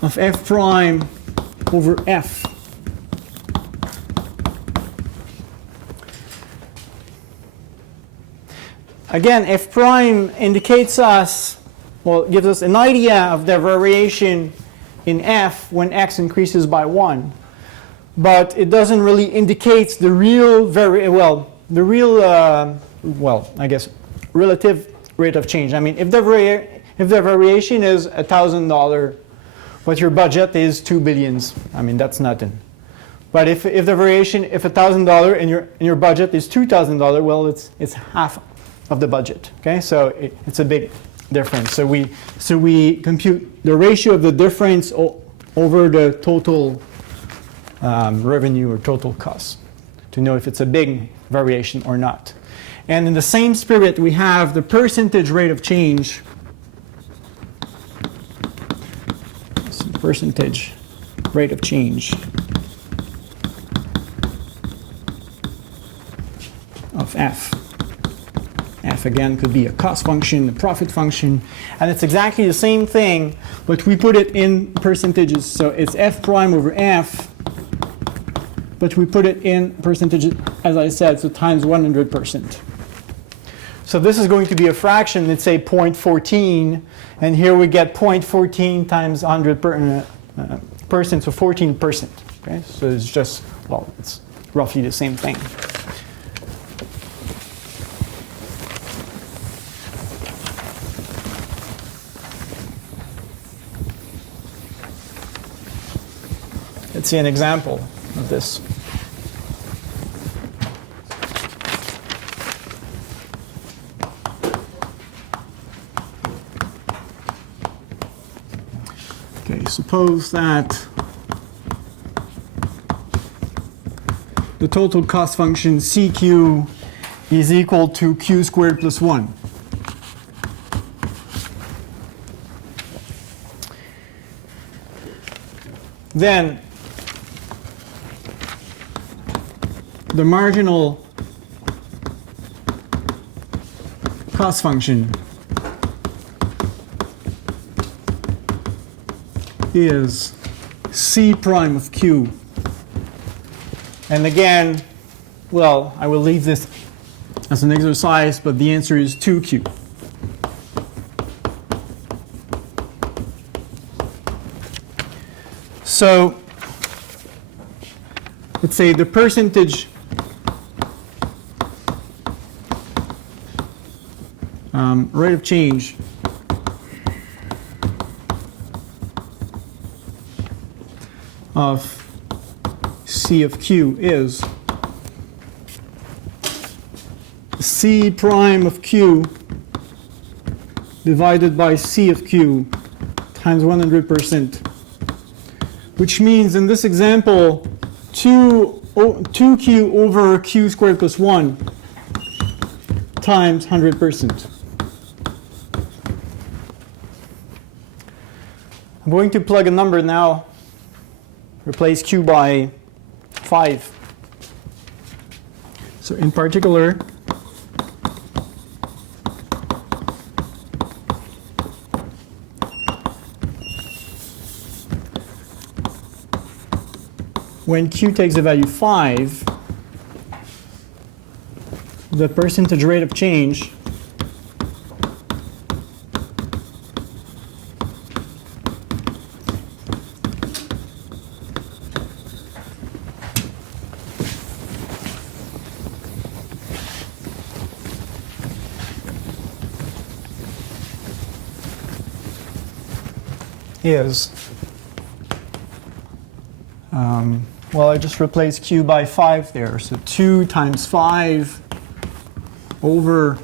of f prime over f. Again, f prime indicates us, well, it gives us an idea of the variation in f when x increases by 1. But it doesn't really indicate the real, I guess, relative rate of change. I mean, if the variation is $1,000, but your budget is 2 billions, I mean, that's nothing. But if the variation, if $1,000 and your budget is $2,000, well, it's half of the budget. Okay, so it's a big difference. So we compute the ratio of the difference over the total revenue or total cost to know if it's a big variation or not. And in the same spirit, we have the percentage rate of change. Percentage rate of change of f. F again could be a cost function, a profit function, and it's exactly the same thing, but we put it in percentages. So it's f prime over f, but we put it in percentages, as I said, so times 100%. So this is going to be a fraction, let's say 0.14, and here we get 0.14 times 100%, so 14%. Okay, so it's just, well, it's roughly the same thing. Let's see an example of this. Okay, suppose that the total cost function CQ is equal to Q squared plus 1. Then the marginal cost function is C prime of Q. And again, well, I will leave this as an exercise, but the answer is 2Q. So let's say the percentage rate of change of C of Q is C prime of Q divided by C of Q times 100%, which means in this example 2Q over Q squared plus 1 times 100%. I'm going to plug a number now, replace Q by 5. So in particular, when Q takes the value 5, the percentage rate of change is, well, I just replaced Q by 5 there. So 2 times 5 over,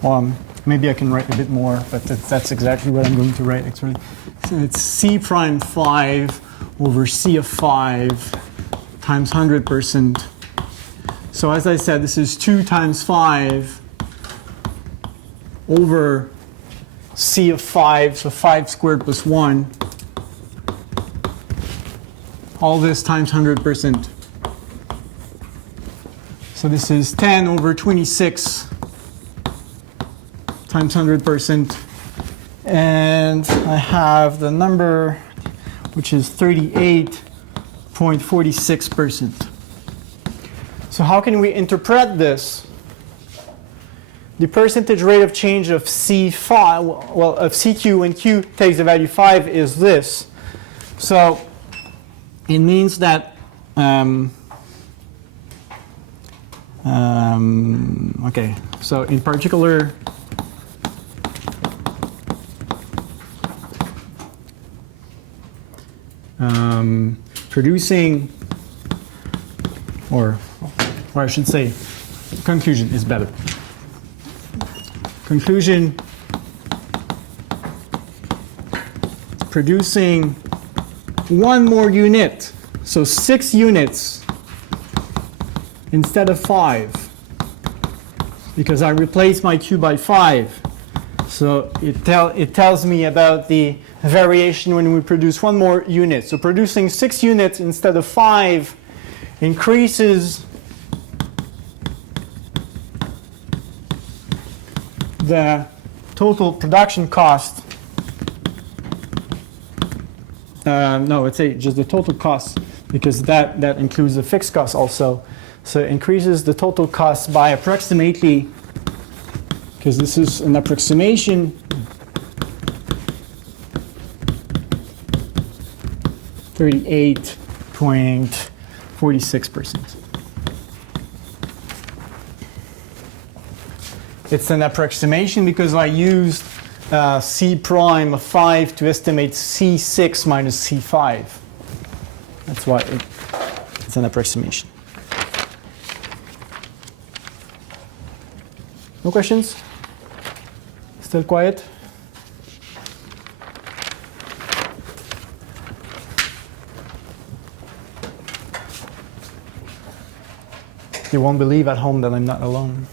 well, maybe I can write a bit more, but that's exactly what I'm going to write actually. So it's C prime 5 over C of 5 times 100%. So as I said, this is 2 times 5 over c of 5, so 5 squared plus 1. All this times 100%. So this is 10 over 26 times 100%. And I have the number, which is 38.46%. So how can we interpret this? The percentage rate of change of C5, well, of CQ when Q takes the value 5 is this. So it means that, okay, so in particular, producing, or I should say, conclusion is better. Conclusion, producing one more unit, so 6 units instead of 5, because I replaced my Q by 5. So it tells me about the variation when we produce one more unit. So producing 6 units instead of 5 increases the total production cost. No, let's say just the total cost, because that includes the fixed cost also. So it increases the total cost by approximately, because this is an approximation, 38.46%. It's an approximation because I used C prime of 5 to estimate C6 minus C5. That's why it's an approximation. No questions? Still quiet? You won't believe at home that I'm not alone.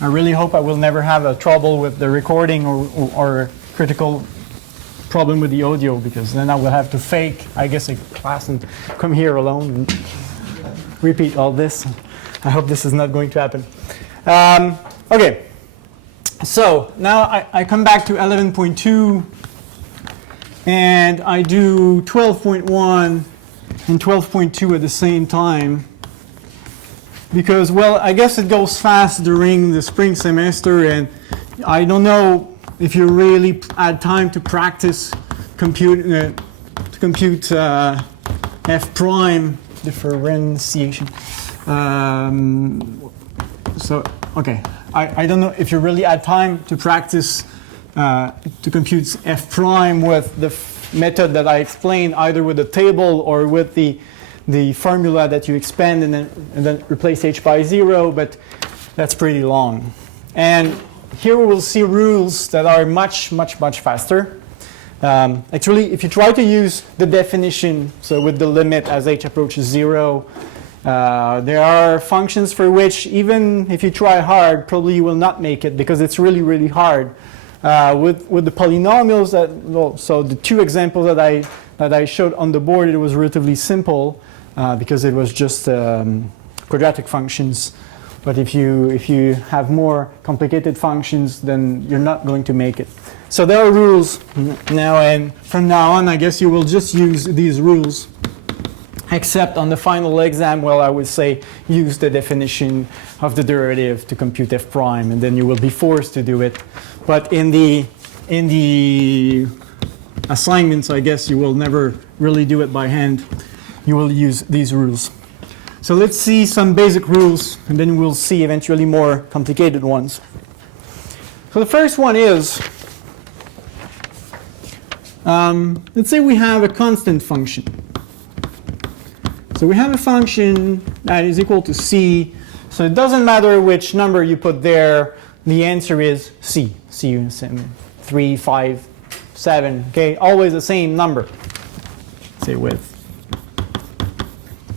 I really hope I will never have a trouble with the recording or a critical problem with the audio, because then I will have to fake, I guess, a class and come here alone and repeat all this. I hope this is not going to happen. Okay, so now I come back to 11.2 and I do 12.1 and 12.2 at the same time. Because, well, I guess it goes fast during the spring semester, and I don't know if you really had time to practice compute f prime differentiation. So, okay, I don't know if you really had time to practice to compute f prime with the method that I explained, either with the table or with the formula that you expand and then replace h by 0, but that's pretty long. And here we will see rules that are much faster. Actually, if you try to use the definition, so with the limit as h approaches 0, there are functions for which, even if you try hard, probably you will not make it, because it's really hard. With the polynomials, so the 2 examples that I showed on the board, it was relatively simple. Because it was just quadratic functions. But if you have more complicated functions, then you're not going to make it. So there are rules now, and from now on, I guess you will just use these rules, except on the final exam, well, I would say use the definition of the derivative to compute f prime, and then you will be forced to do it. But in the assignments, I guess you will never really do it by hand. You will use these rules. So let's see some basic rules, and then we'll see eventually more complicated ones. So the first one is, let's say we have a constant function. So we have a function that is equal to c. So it doesn't matter which number you put there, the answer is c. C, 3, 5, 7, okay? Always the same number. Say with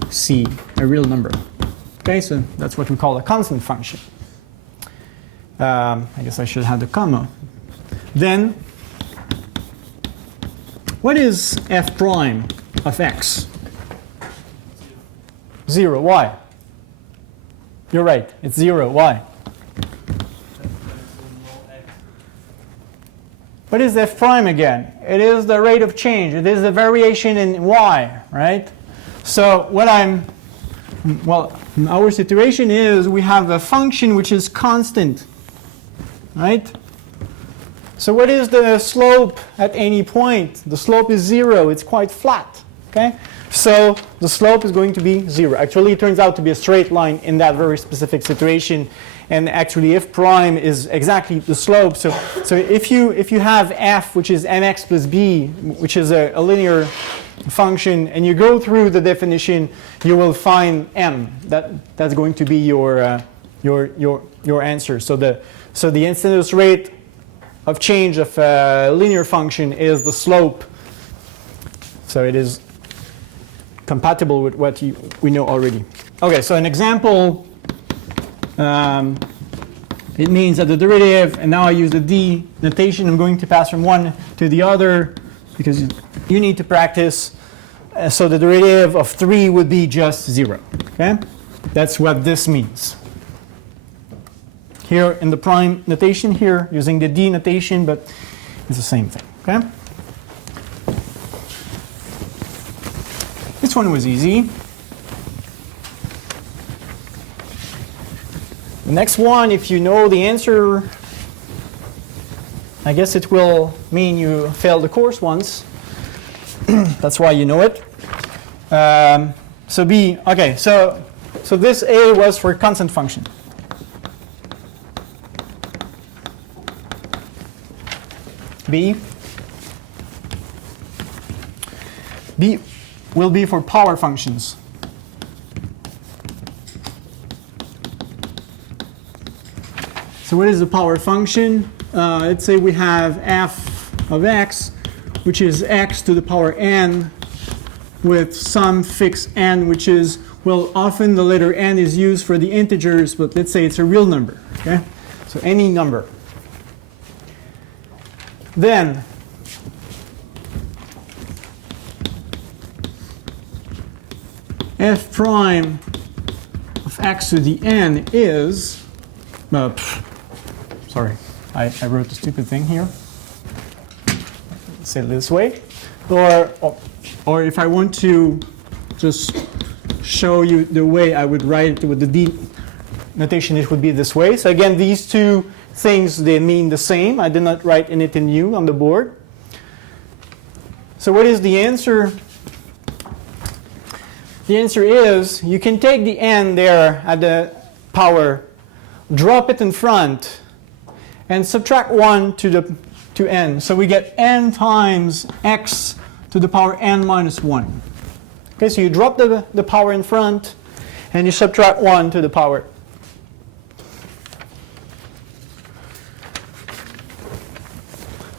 c, a real number. Okay, so that's what we call a constant function. I guess I should have the comma. Then, what is f prime of x? 0. Why? You're right. It's 0. Why? What is f prime again? It is the rate of change. It is the variation in y, right? So what our situation is we have a function which is constant, right? So what is the slope at any point? The slope is 0. It's quite flat, okay? So the slope is going to be 0. Actually, it turns out to be a straight line in that very specific situation. And actually, f prime is exactly the slope. So if you have f, which is mx plus b, which is a linear function, and you go through the definition, you will find m. That's going to be your answer. So the instantaneous rate of change of a linear function is the slope. So it is compatible with what we know already. Okay, so an example. It means that the derivative, and now I use the d notation, I'm going to pass from one to the other because you need to practice. So the derivative of 3 would be just 0. Okay? That's what this means. Here in the prime notation, here using the d notation, but it's the same thing. Okay? This one was easy. The next one, if you know the answer, I guess it will mean you failed the course once. That's why you know it. So B, okay, so this A was for constant function. B will be for power functions. So what is the power function? Let's say we have f of x, which is x to the power n with some fixed n, which is, well, often the letter n is used for the integers, but let's say it's a real number. Okay? So any number. Then f prime of x to the n is, sorry, I wrote the stupid thing here. Let's say it this way. Or if I want to just show you the way I would write it with the d notation, it would be this way. So again, these two things, they mean the same. I did not write anything new on the board. So what is the answer? The answer is you can take the n there at the power, drop it in front, and subtract 1 to n. So we get n times x to the power n minus 1. Okay, so you drop the power in front, and you subtract 1 to the power.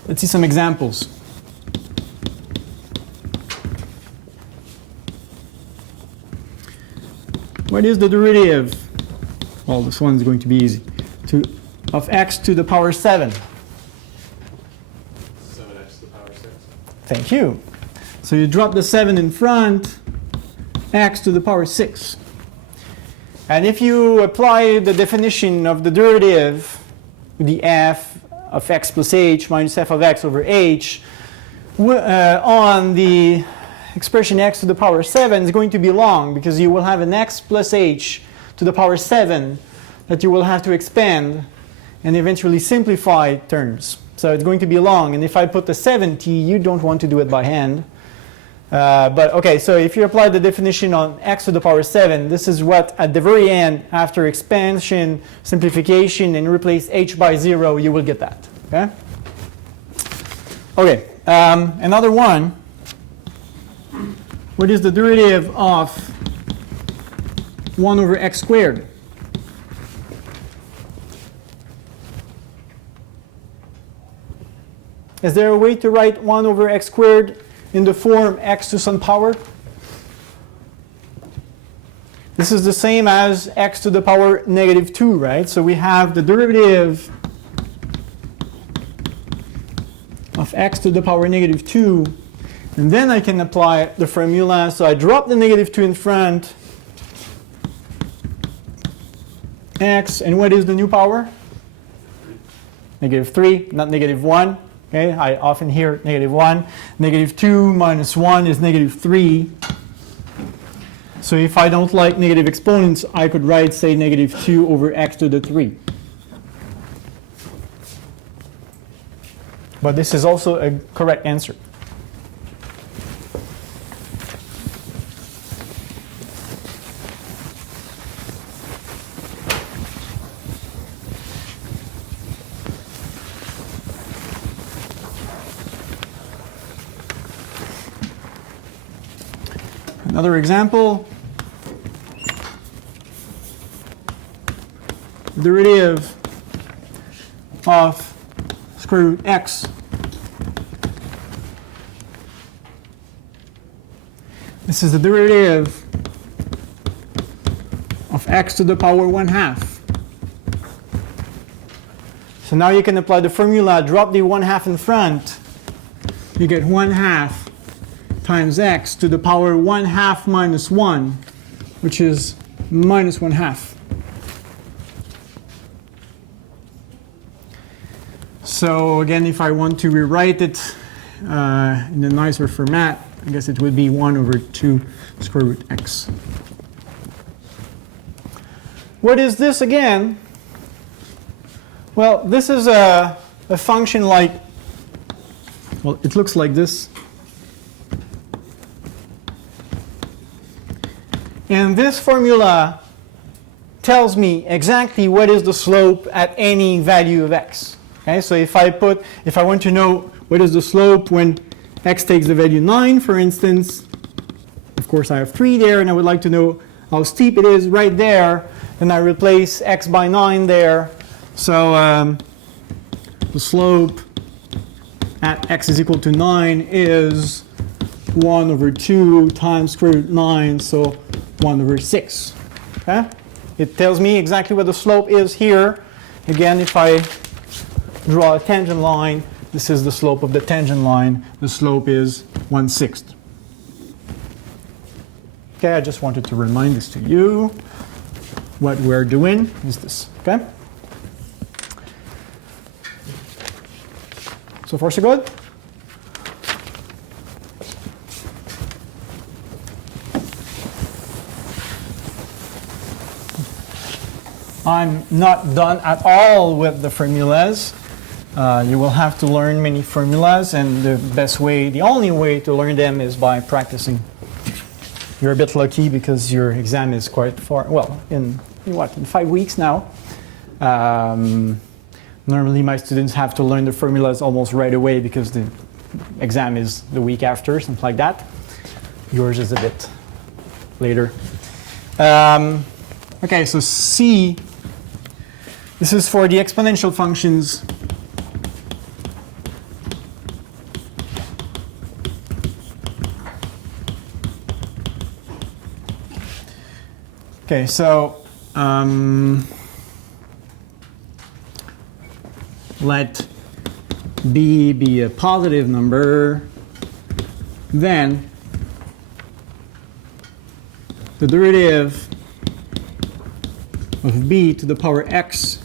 Let's see some examples. What is the derivative? Well, this one's going to be easy. Of x to the power 7. 7x to the power 6. Thank you. So you drop the 7 in front, x to the power 6. And if you apply the definition of the derivative, the f of x plus h minus f of x over h, on the expression x to the power 7 is going to be long because you will have an x plus h to the power 7 that you will have to expand and eventually simplify terms. So it's going to be long, and if I put the 7t, you don't want to do it by hand. But okay, so if you apply the definition on x to the power 7, this is what at the very end, after expansion, simplification, and replace h by 0, you will get that. Okay? Okay, another one. What is the derivative of 1 over x squared? Is there a way to write 1 over x squared in the form x to some power? This is the same as x to the power negative 2, right? So we have the derivative of x to the power negative 2, and then I can apply the formula. So I drop the negative 2 in front, x, and what is the new power? Negative 3, not negative 1. Okay, I often hear negative 1. Negative 2 minus 1 is negative 3. So if I don't like negative exponents, I could write, say, negative 2 over x to the 3. But this is also a correct answer. Another example, derivative of square root x. This is the derivative of x to the power 1/2. So now you can apply the formula, drop the 1/2 in front. You get 1/2 times x to the power 1/2 minus 1, which is minus 1/2. So again, if I want to rewrite it in a nicer format, I guess it would be 1 over 2 square root x. What is this again? Well, this is a function like, well, it looks like this. And this formula tells me exactly what is the slope at any value of x. Okay, so if I want to know what is the slope when x takes the value 9, for instance, of course I have 3 there, and I would like to know how steep it is right there, then I replace x by 9 there. So the slope at x is equal to 9 is 1 over 2 times square root 9, so 1 over 6. Okay? It tells me exactly what the slope is here. Again, if I draw a tangent line, this is the slope of the tangent line. The slope is 1/6. Okay, I just wanted to remind this to you. What we're doing is this. Okay? So far, so good? I'm not done at all with the formulas. You will have to learn many formulas, and the best way, the only way to learn them is by practicing. You're a bit lucky because your exam is quite far, well, in 5 weeks now. Normally my students have to learn the formulas almost right away because the exam is the week after, something like that. Yours is a bit later. Okay, so C, this is for the exponential functions. Okay, so let b be a positive number, then the derivative of b to the power x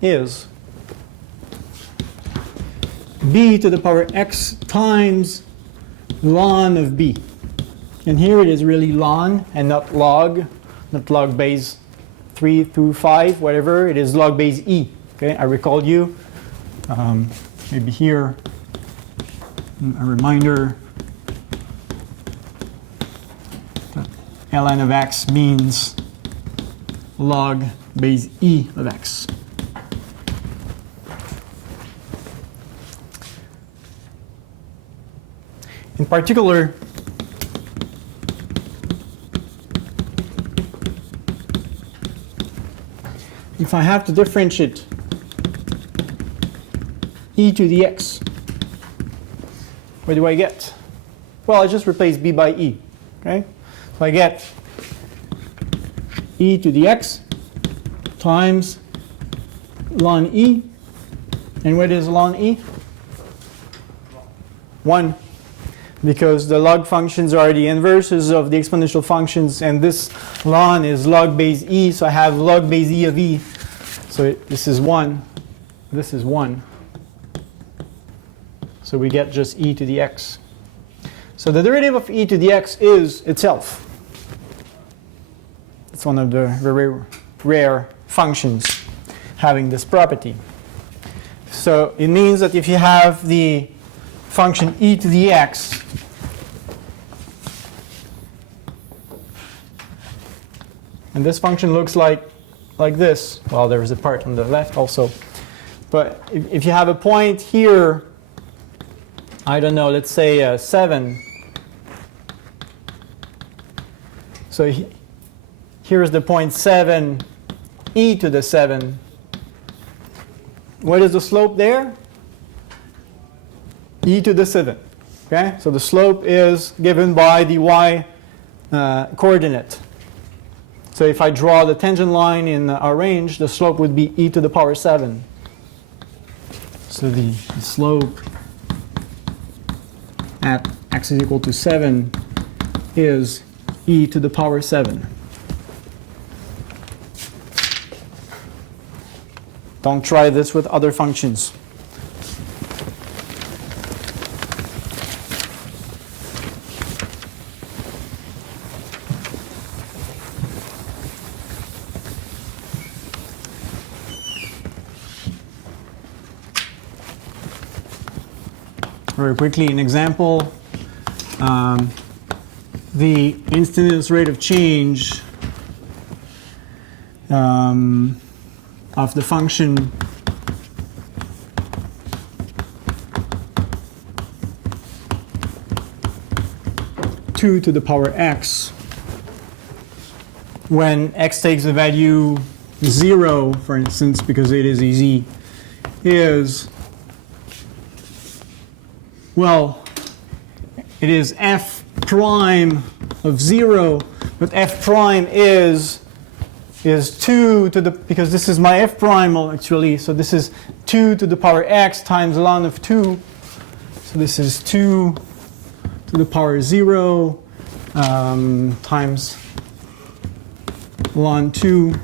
is b to the power x times ln of b. And here it is really ln and not log base 3 through 5, whatever. It is log base e. Okay, I recall you. Maybe here a reminder that ln of x means log base e of x. In particular, if I have to differentiate e to the x, what do I get? Well, I just replace b by e. Okay? So I get e to the x times ln e. And what is ln e? 1. Because the log functions are the inverses of the exponential functions, and this ln is log base e, so I have log base e of e. So this is 1. This is 1. So we get just e to the x. So the derivative of e to the x is itself. It's one of the very rare functions having this property. So it means that if you have the function e to the x and this function looks like this. Well, there's a part on the left also. But if you have a point here, I don't know, let's say 7. So here's the point 7, e to the 7. What is the slope there? E to the 7. Okay? So the slope is given by the y coordinate. So if I draw the tangent line in our range, the slope would be e to the power 7. So the slope at x is equal to 7 is e to the power 7. Don't try this with other functions. Very quickly, an example. The instantaneous rate of change of the function two to the power x when x takes the value 0, for instance, because it is easy, is, well, it is f prime of 0, but f prime is 2 to the, because this is my f prime actually, so this is 2 to the power x times ln of 2. So this is 2 to the power 0 times ln 2.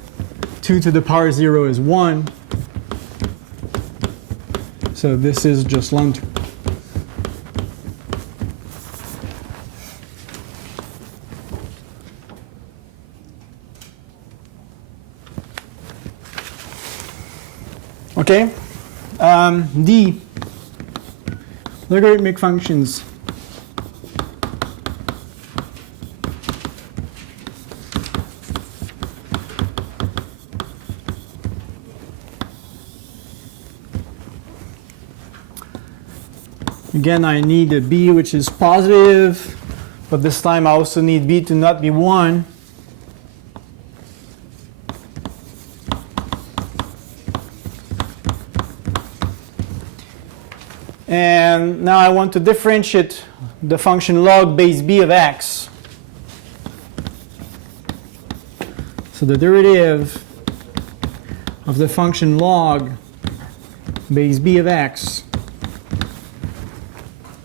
2 to the power 0 is 1. So this is just ln 2. Okay, D, logarithmic functions. Again, I need a b which is positive, but this time I also need b to not be 1. And now I want to differentiate the function log base b of x. So the derivative of the function log base b of x.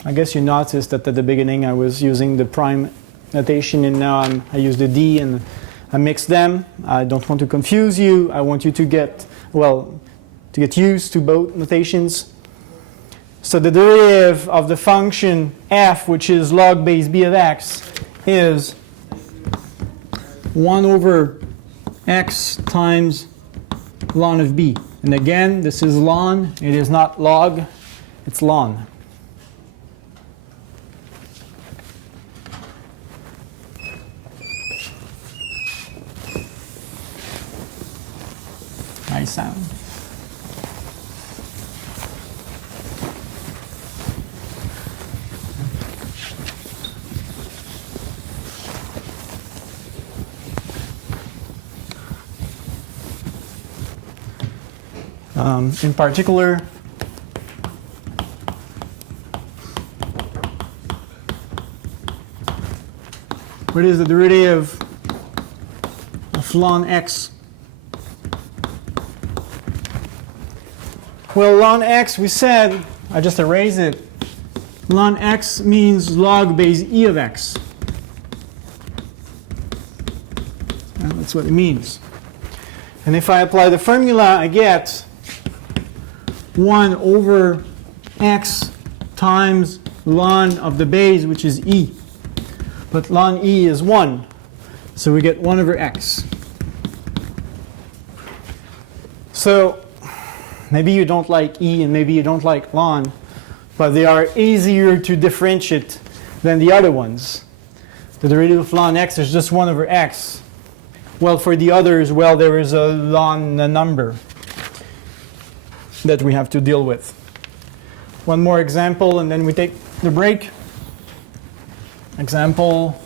I guess you noticed that at the beginning I was using the prime notation, and now I use the d and I mix them. I don't want to confuse you. I want you to get, well, to get used to both notations. So the derivative of the function f, which is log base b of x, is 1 over x times ln of b. And again, this is ln. It is not log. It's ln. Nice sound. In particular, what is the derivative of ln x? Well, ln x, we said, I just erased it. Ln x means log base e of x. That's what it means. And if I apply the formula, I get 1 over x times ln of the base, which is e. But ln e is 1. So we get 1 over x. So maybe you don't like e and maybe you don't like ln, but they are easier to differentiate than the other ones. The derivative of ln x is just 1 over x. Well, for the others, well, there is a ln number that we have to deal with. One more example, and then we take the break. Example,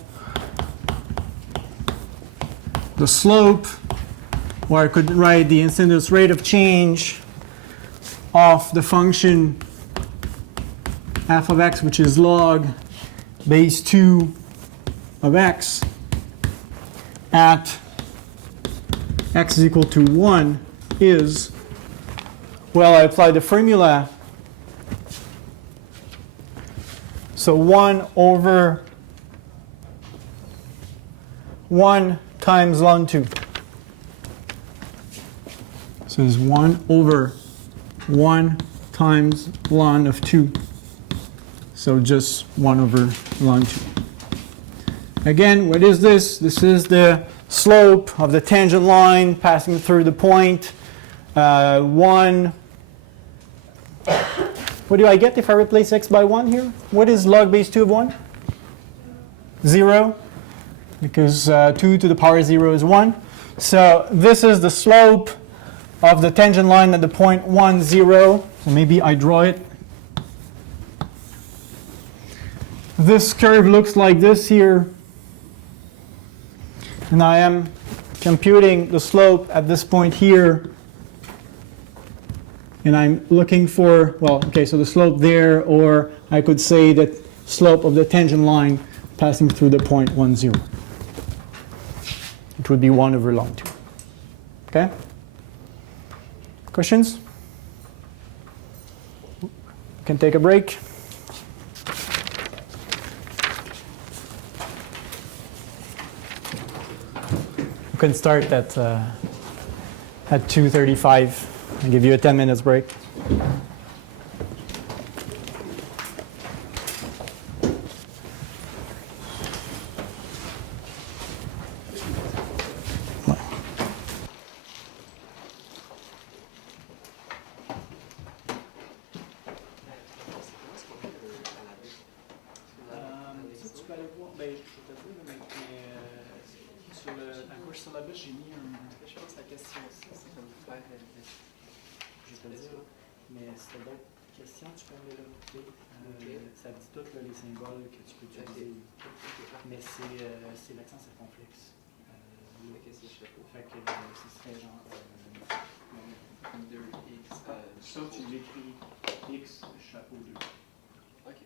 the slope, or I could write the instantaneous rate of change of the function f of x, which is log base 2 of x at x is equal to 1 is, well, I apply the formula. So 1 over 1 times ln 2. So it's 1 over 1 times ln of 2. So just 1 over ln 2. Again, what is this? This is the slope of the tangent line passing through the point. 1. What do I get if I replace x by 1 here? What is log base 2 of 1? 0. Because 2 to the power 0 is 1. So this is the slope of the tangent line at the point 1, 0. So maybe I draw it. This curve looks like this here. And I am computing the slope at this point here. And I'm looking for, well, okay, so the slope there, or I could say that slope of the tangent line passing through the point 1, 0. It would be 1 over ln 2. Okay? Questions? Can take a break. We can start at 2:35. I'll give you a 10 minutes break. Mais si tu as d'autres questions, tu peux me les noter. Ça dit tout les symboles que tu peux utiliser. Mais c'est l'accent circonflexe. Fait que ce serait genre. Ça, tu l'écris X chapeau 2. Ok.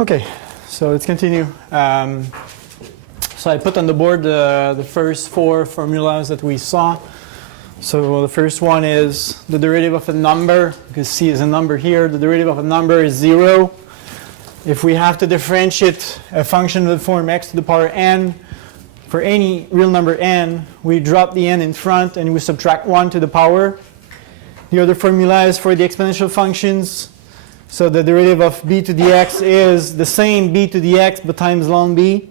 Okay, so let's continue. So I put on the board the first four formulas that we saw. So the first one is the derivative of a number, because c is a number here. The derivative of a number is 0. If we have to differentiate a function of the form x to the power n, for any real number n, we drop the n in front and we subtract 1 to the power. The other formula is for the exponential functions. So the derivative of b to the x is the same b to the x but times ln b.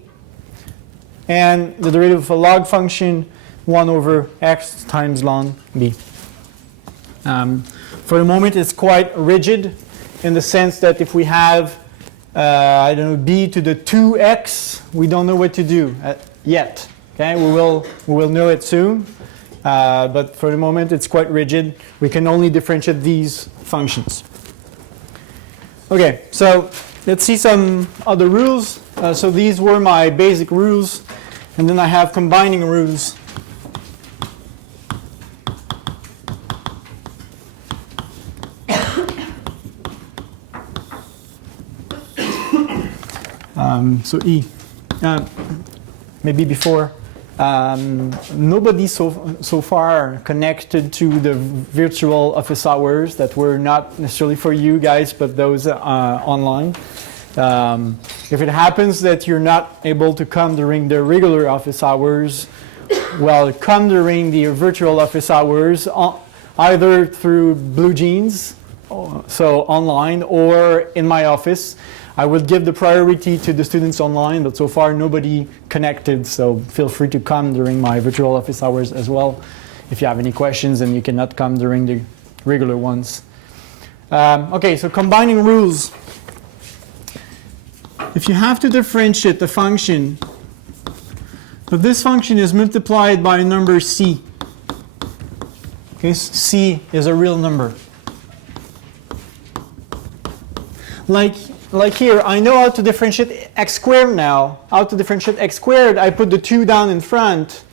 And the derivative of a log function, 1 over x times ln b. For the moment, it's quite rigid in the sense that if we have, I don't know, b to the 2x, we don't know what to do yet. Okay, we will know it soon. But for the moment, it's quite rigid. We can only differentiate these functions. Okay, so let's see some other rules. So these were my basic rules. And then I have combining rules. So E. Maybe before. Nobody so far connected to the virtual office hours that were not necessarily for you guys, but those online. If it happens that you're not able to come during the regular office hours, well, come during the virtual office hours, either through Blue Jeans, so online, or in my office. I would give the priority to the students online, but so far nobody connected, so feel free to come during my virtual office hours as well. If you have any questions and you cannot come during the regular ones. Okay, so combining rules. If you have to differentiate the function, but this function is multiplied by a number c. Okay, c is a real number. Like here, I know how to differentiate x squared now. How to differentiate x squared, I put the 2 down in front,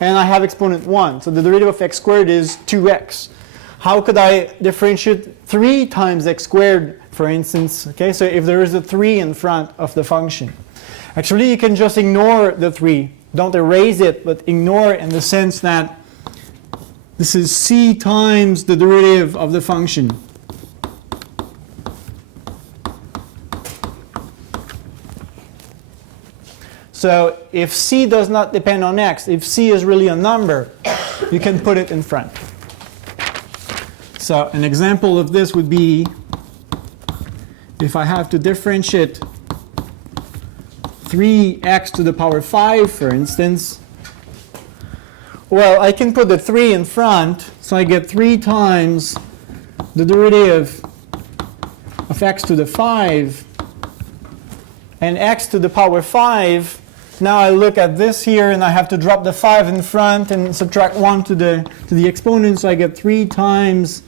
and I have exponent 1. So the derivative of x squared is 2x. How could I differentiate 3 times x squared, for instance? Okay, so if there is a 3 in front of the function. Actually, you can just ignore the 3. Don't erase it, but ignore it in the sense that this is c times the derivative of the function. So if c does not depend on x, if c is really a number, you can put it in front. So an example of this would be if I have to differentiate 3x to the power 5, for instance. Well, I can put the 3 in front, so I get 3 times the derivative of x to the 5 and x to the power 5. Now I look at this here and I have to drop the 5 in front and subtract 1 to the exponent, so I get 3 times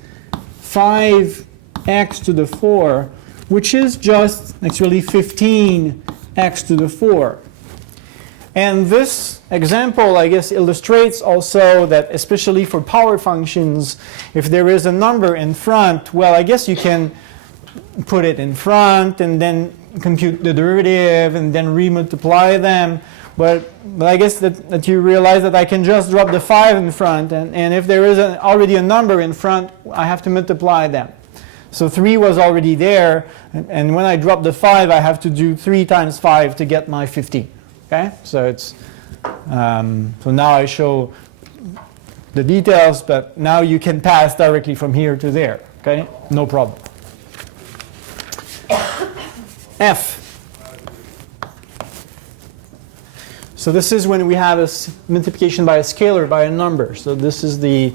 5x to the 4, which is just actually 15x to the 4. And this example, I guess, illustrates also that especially for power functions, if there is a number in front, well, I guess you can put it in front and then compute the derivative and then remultiply them. But I guess that you realize that I can just drop the 5 in front, and if there is already a number in front, I have to multiply them. So 3 was already there, and when I drop the 5, I have to do 3 times 5 to get my 15. Okay, so it's so now I show the details, but now you can pass directly from here to there. Okay, no problem. F. So this is when we have a multiplication by a scalar, by a number. So this is the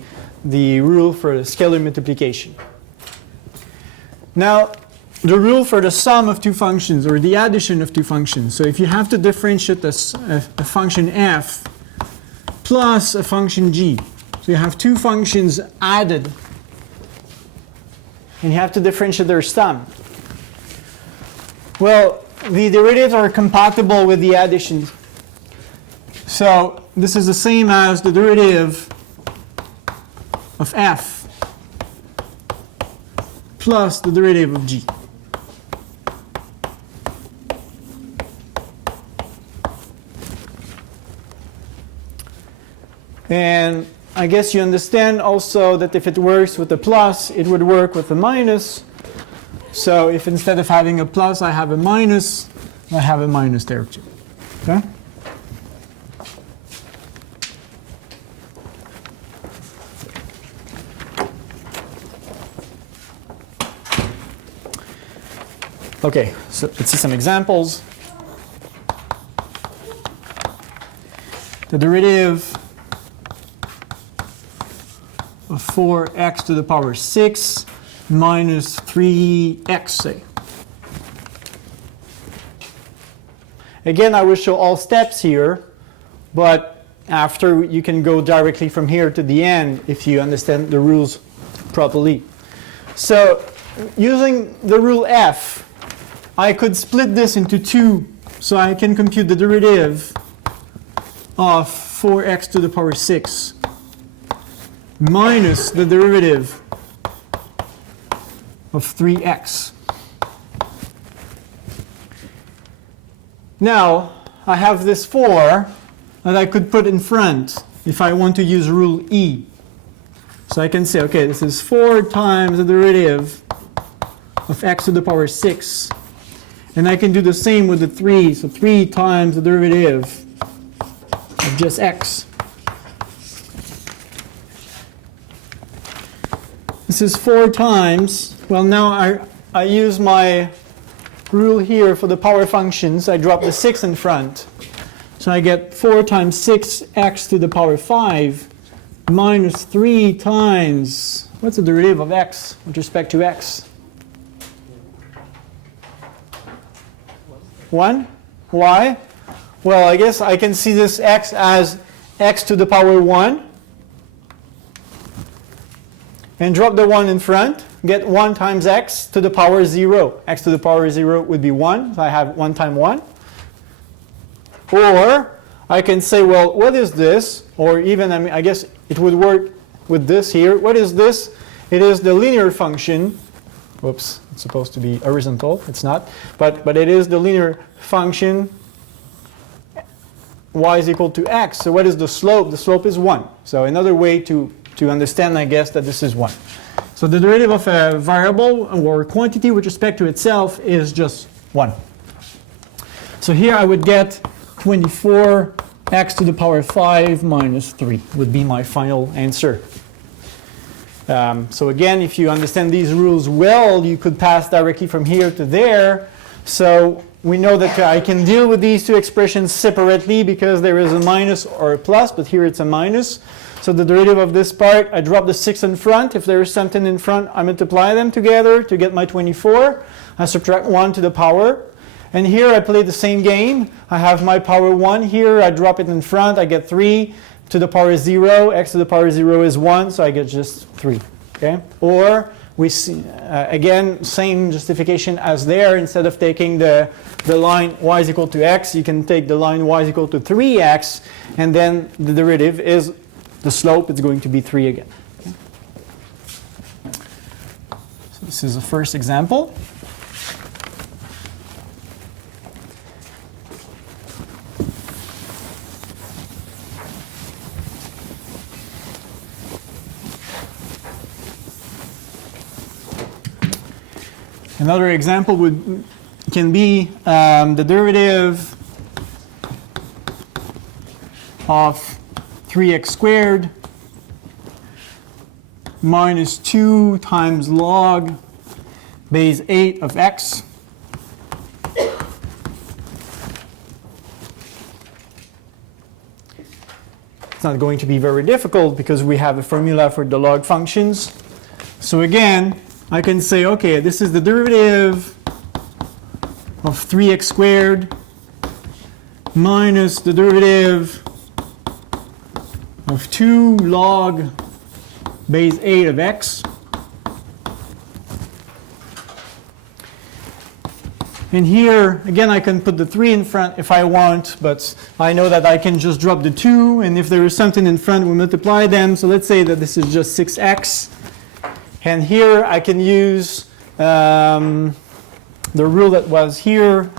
rule for the scalar multiplication. Now, the rule for the sum of two functions, or the addition of two functions. So if you have to differentiate a function f plus a function g, so you have two functions added, and you have to differentiate their sum. Well, the derivatives are compatible with the addition. So this is the same as the derivative of f plus the derivative of g. And I guess you understand also that if it works with the plus, it would work with the minus. So if instead of having a plus, I have a minus, I have a minus there too. Okay? Okay, so let's see some examples. The derivative of 4x to the power 6 minus 3x, say. Again, I will show all steps here, but after you can go directly from here to the end if you understand the rules properly. So using the rule F, I could split this into two, so I can compute the derivative of 4x to the power 6 minus the derivative of 3x. Now, I have this 4 that I could put in front if I want to use rule E. So I can say, okay, this is 4 times the derivative of x to the power 6. And I can do the same with the 3. So 3 times the derivative of just x. This is 4 times. Well, now I use my rule here for the power functions. I drop the 6 in front. So I get 4 times 6x to the power 5 minus 3 times, what's the derivative of x with respect to x? 1? Why? Well, I guess I can see this x as x to the power 1. And drop the 1 in front. Get 1 times x to the power 0. X to the power 0 would be 1. So I have 1 times 1. Or I can say, well, what is this? Or even, I guess it would work with this here. What is this? It is the linear function. Whoops, it's supposed to be horizontal. It's not. But it is the linear function y is equal to x. So what is the slope? The slope is 1. So another way to understand, I guess, that this is 1. So the derivative of a variable or quantity with respect to itself is just 1. So here I would get 24x to the power 5 minus 3 would be my final answer. So again, if you understand these rules well, you could pass directly from here to there. So we know that I can deal with these two expressions separately because there is a minus or a plus, but here it's a minus. So the derivative of this part, I drop the 6 in front. If there is something in front, I multiply them together to get my 24. I subtract 1 to the power. And here I play the same game. I have my power 1 here. I drop it in front. I get 3 to the power 0. X to the power 0 is 1, so I get just 3. Okay? Or we see, again, same justification as there. Instead of taking the line y is equal to x, you can take the line y is equal to 3x, and then the derivative is the slope. It's going to be 3 again. Okay? So this is the first example. Another example can be the derivative of 3x squared minus 2 times log base 8 of x. It's not going to be very difficult because we have a formula for the log functions. So again, I can say, okay, this is the derivative of 3x squared minus the derivative of 2 log base 8 of x. And here, again, I can put the 3 in front if I want, but I know that I can just drop the 2, and if there is something in front, we multiply them. So let's say that this is just 6x. And here I can use the rule that was here.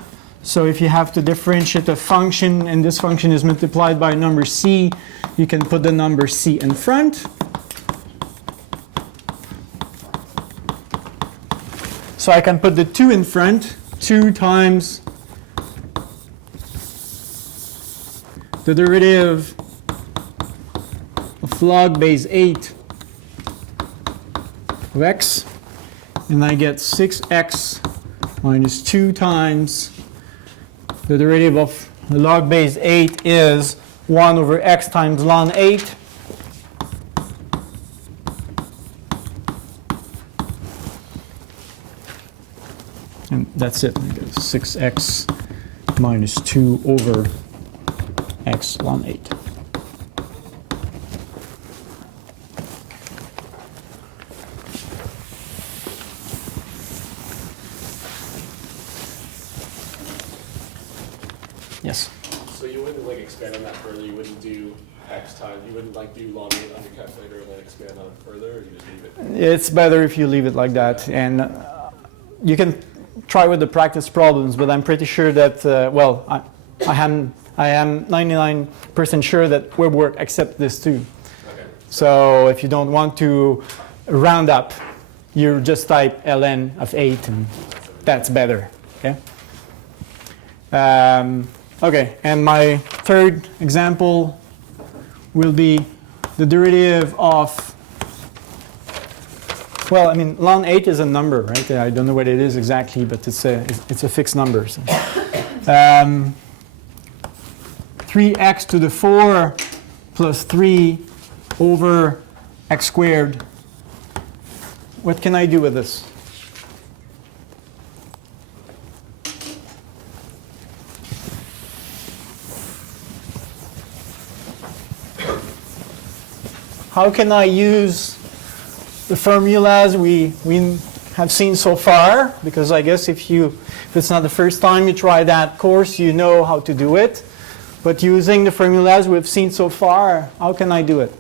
So if you have to differentiate a function and this function is multiplied by a number c, you can put the number c in front. So I can put the 2 in front, 2 times the derivative of log base 8 of x, and I get 6x minus 2 times the derivative of log base 8 is 1 over x times ln 8. And that's it. 6x minus 2 over x ln 8. Yes? So you wouldn't like expand on that further? You wouldn't do x times, you wouldn't like do ln 8 on your calculator and then expand on it further, or you just leave it? It's better if you leave it like that. And you can try with the practice problems, but I'm pretty sure that, well, I am 99% sure that web work accepts this too. Okay. So if you don't want to round up, you just type ln of 8 and that's better. Okay? Okay, and my third example will be the derivative of, well, I mean, ln 8 is a number, right? I don't know what it is exactly, but it's a fixed number. So. 3x to the 4 plus 3 over x squared. What can I do with this? How can I use the formulas we have seen so far? Because I guess if it's not the first time you try that course, you know how to do it. But using the formulas we've seen so far, how can I do it?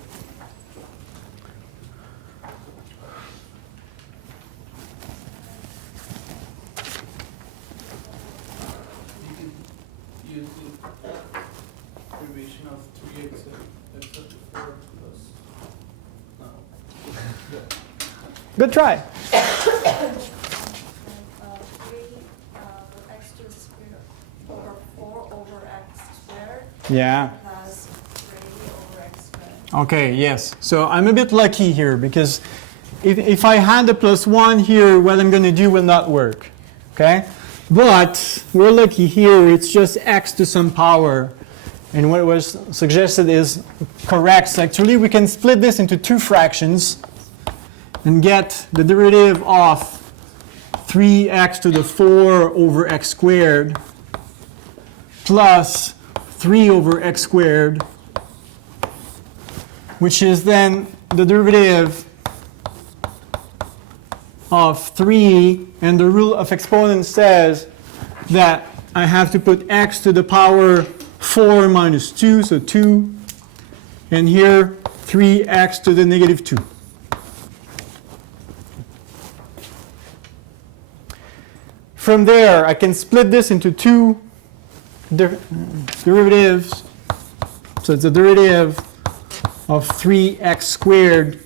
You can use the derivation of 3x x to the 4 plus, no. Good try. 3 x to the square over 4 over x squared Yeah. plus 3 over x squared. Okay, yes. So I'm a bit lucky here because if I had a plus 1 here, what I'm going to do will not work. Okay? But we're lucky here. It's just x to some power. And what was suggested is correct. So actually, we can split this into 2 fractions and get the derivative of 3x to the 4 over x squared plus 3 over x squared, which is then the derivative of 3, and the rule of exponents says that I have to put x to the power 4 minus 2, so 2, and here 3x to the negative 2. From there, I can split this into 2 derivatives. So it's the derivative of 3x squared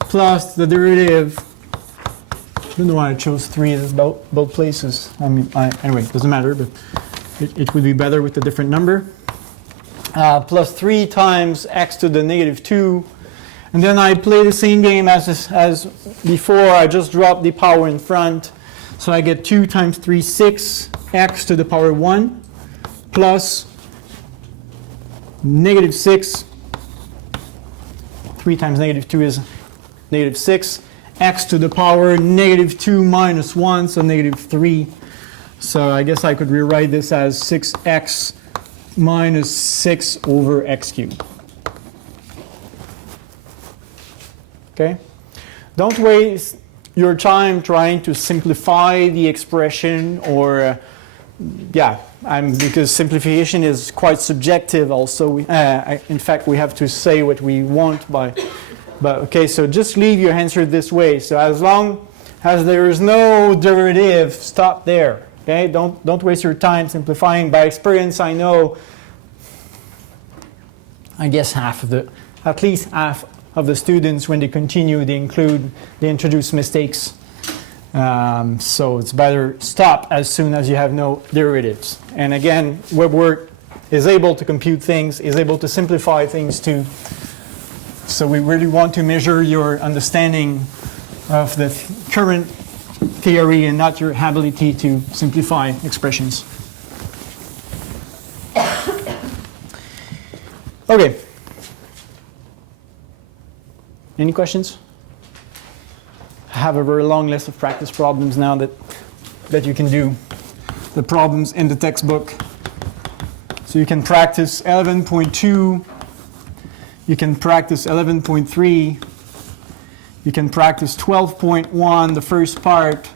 plus the derivative, I don't know why I chose 3 as both places. I mean, anyway, it doesn't matter, but it would be better with a different number. Plus 3 times x to the negative 2. And then I play the same game as before. I just drop the power in front. So I get 2 times 3, 6, x to the power 1, plus negative 6. 3 times negative 2 is negative 6. X to the power negative 2 minus 1, so negative 3. So I guess I could rewrite this as 6x minus 6 over x cubed. Okay? Don't waste your time trying to simplify the expression or, because simplification is quite subjective also. In fact, we have to say what we want by, but okay, so just leave your answer this way. So as long as there is no derivative, stop there. Okay, don't waste your time simplifying. By experience, I know, I guess at least half of the students, when they continue, they introduce mistakes. So it's better stop as soon as you have no derivatives. And again, WebWork is able to compute things, is able to simplify things too. So we really want to measure your understanding of the current theory and not your ability to simplify expressions. Okay. Any questions? I have a very long list of practice problems now that you can do. The problems in the textbook. So you can practice 11.2. You can practice 11.3. You can practice 12.1, the first part.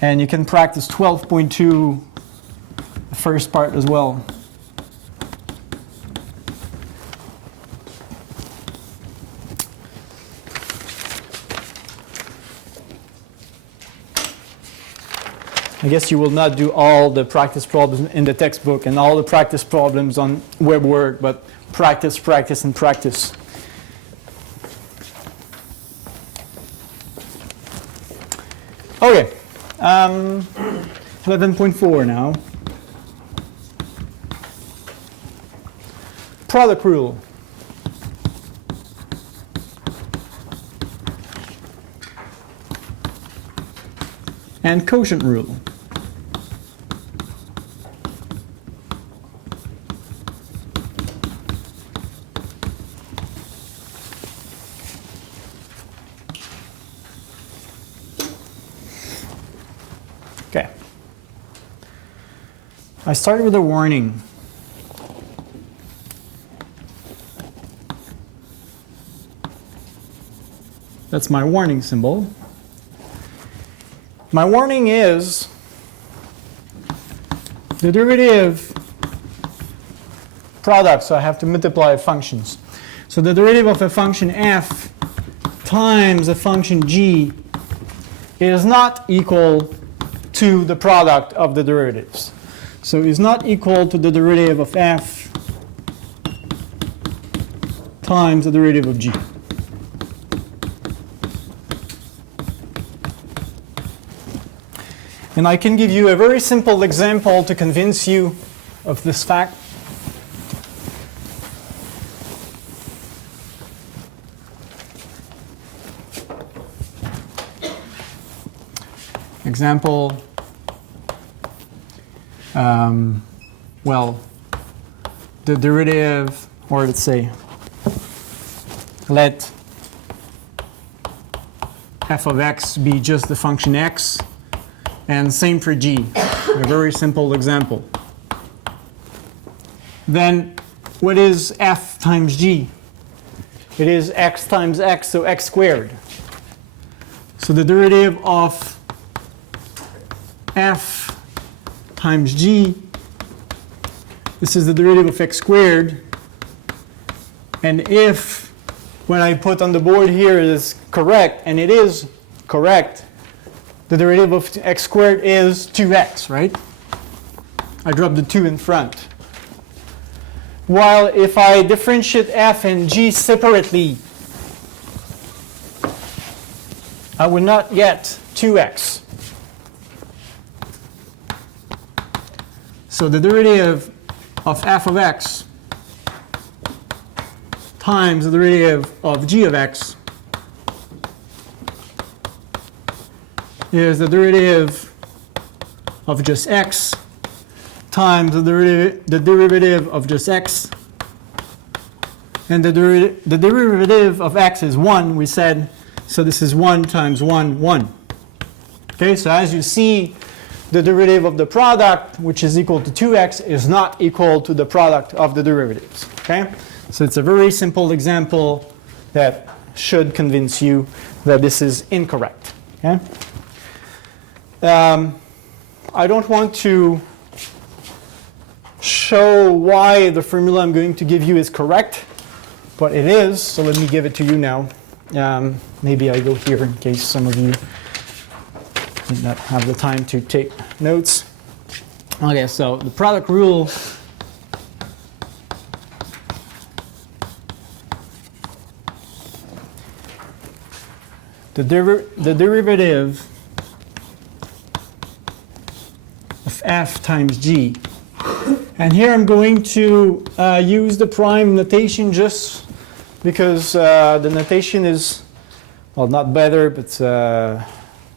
And you can practice 12.2, the first part as well. I guess you will not do all the practice problems in the textbook and all the practice problems on WebWork, but practice, practice, and practice. Okay, 11.4 now. Product rule. And quotient rule. Okay. I started with a warning. That's my warning symbol. My warning is the derivative product, so I have to multiply functions. So the derivative of a function f times a function g is not equal to the product of the derivatives. So it's not equal to the derivative of f times the derivative of g. And I can give you a very simple example to convince you of this fact. Example, well, the derivative, or let's say, let f of x be just the function x, and same for g, a very simple example. Then what is f times g? It is x times x, so x squared. So the derivative of f times g, this is the derivative of x squared. And if what I put on the board here is correct, and it is correct, the derivative of x squared is 2x, right? I dropped the 2 in front. While if I differentiate f and g separately, I would not get 2x. So the derivative of f of x times the derivative of g of x is the derivative of just x times the derivative of just x. And the derivative of x is 1, we said. So this is 1 times 1, 1. Okay, so as you see, the derivative of the product, which is equal to 2x, is not equal to the product of the derivatives. Okay? So it's a very simple example that should convince you that this is incorrect. Okay? I don't want to show why the formula I'm going to give you is correct, but it is, so let me give it to you now. Maybe I go here in case some of you Did not have the time to take notes. Okay, so the product rule the derivative of f times g. And here I'm going to use the prime notation just because the notation is, well, not better, but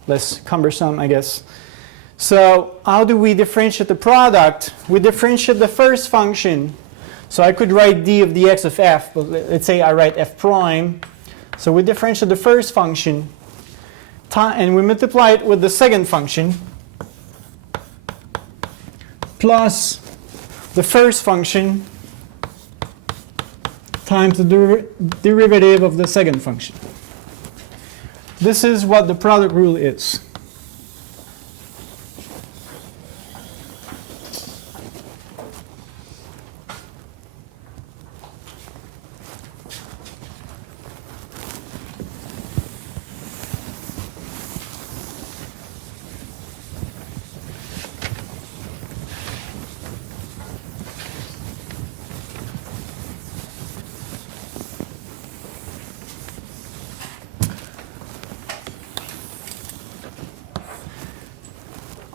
less cumbersome, I guess. So how do we differentiate the product? We differentiate the first function. So I could write d of dx of f, but let's say I write f prime. So we differentiate the first function, and we multiply it with the second function, plus the first function times the derivative of the second function. This is what the product rule is.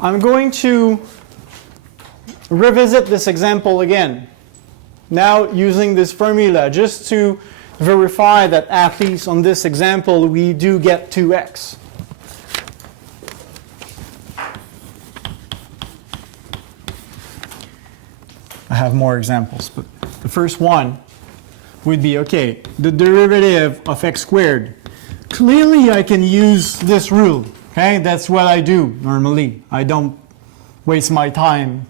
I'm going to revisit this example again, now using this formula, just to verify that at least on this example we do get 2x. I have more examples, but the first one would be, okay, the derivative of x squared. Clearly I can use this rule. Okay, that's what I do normally. I don't waste my time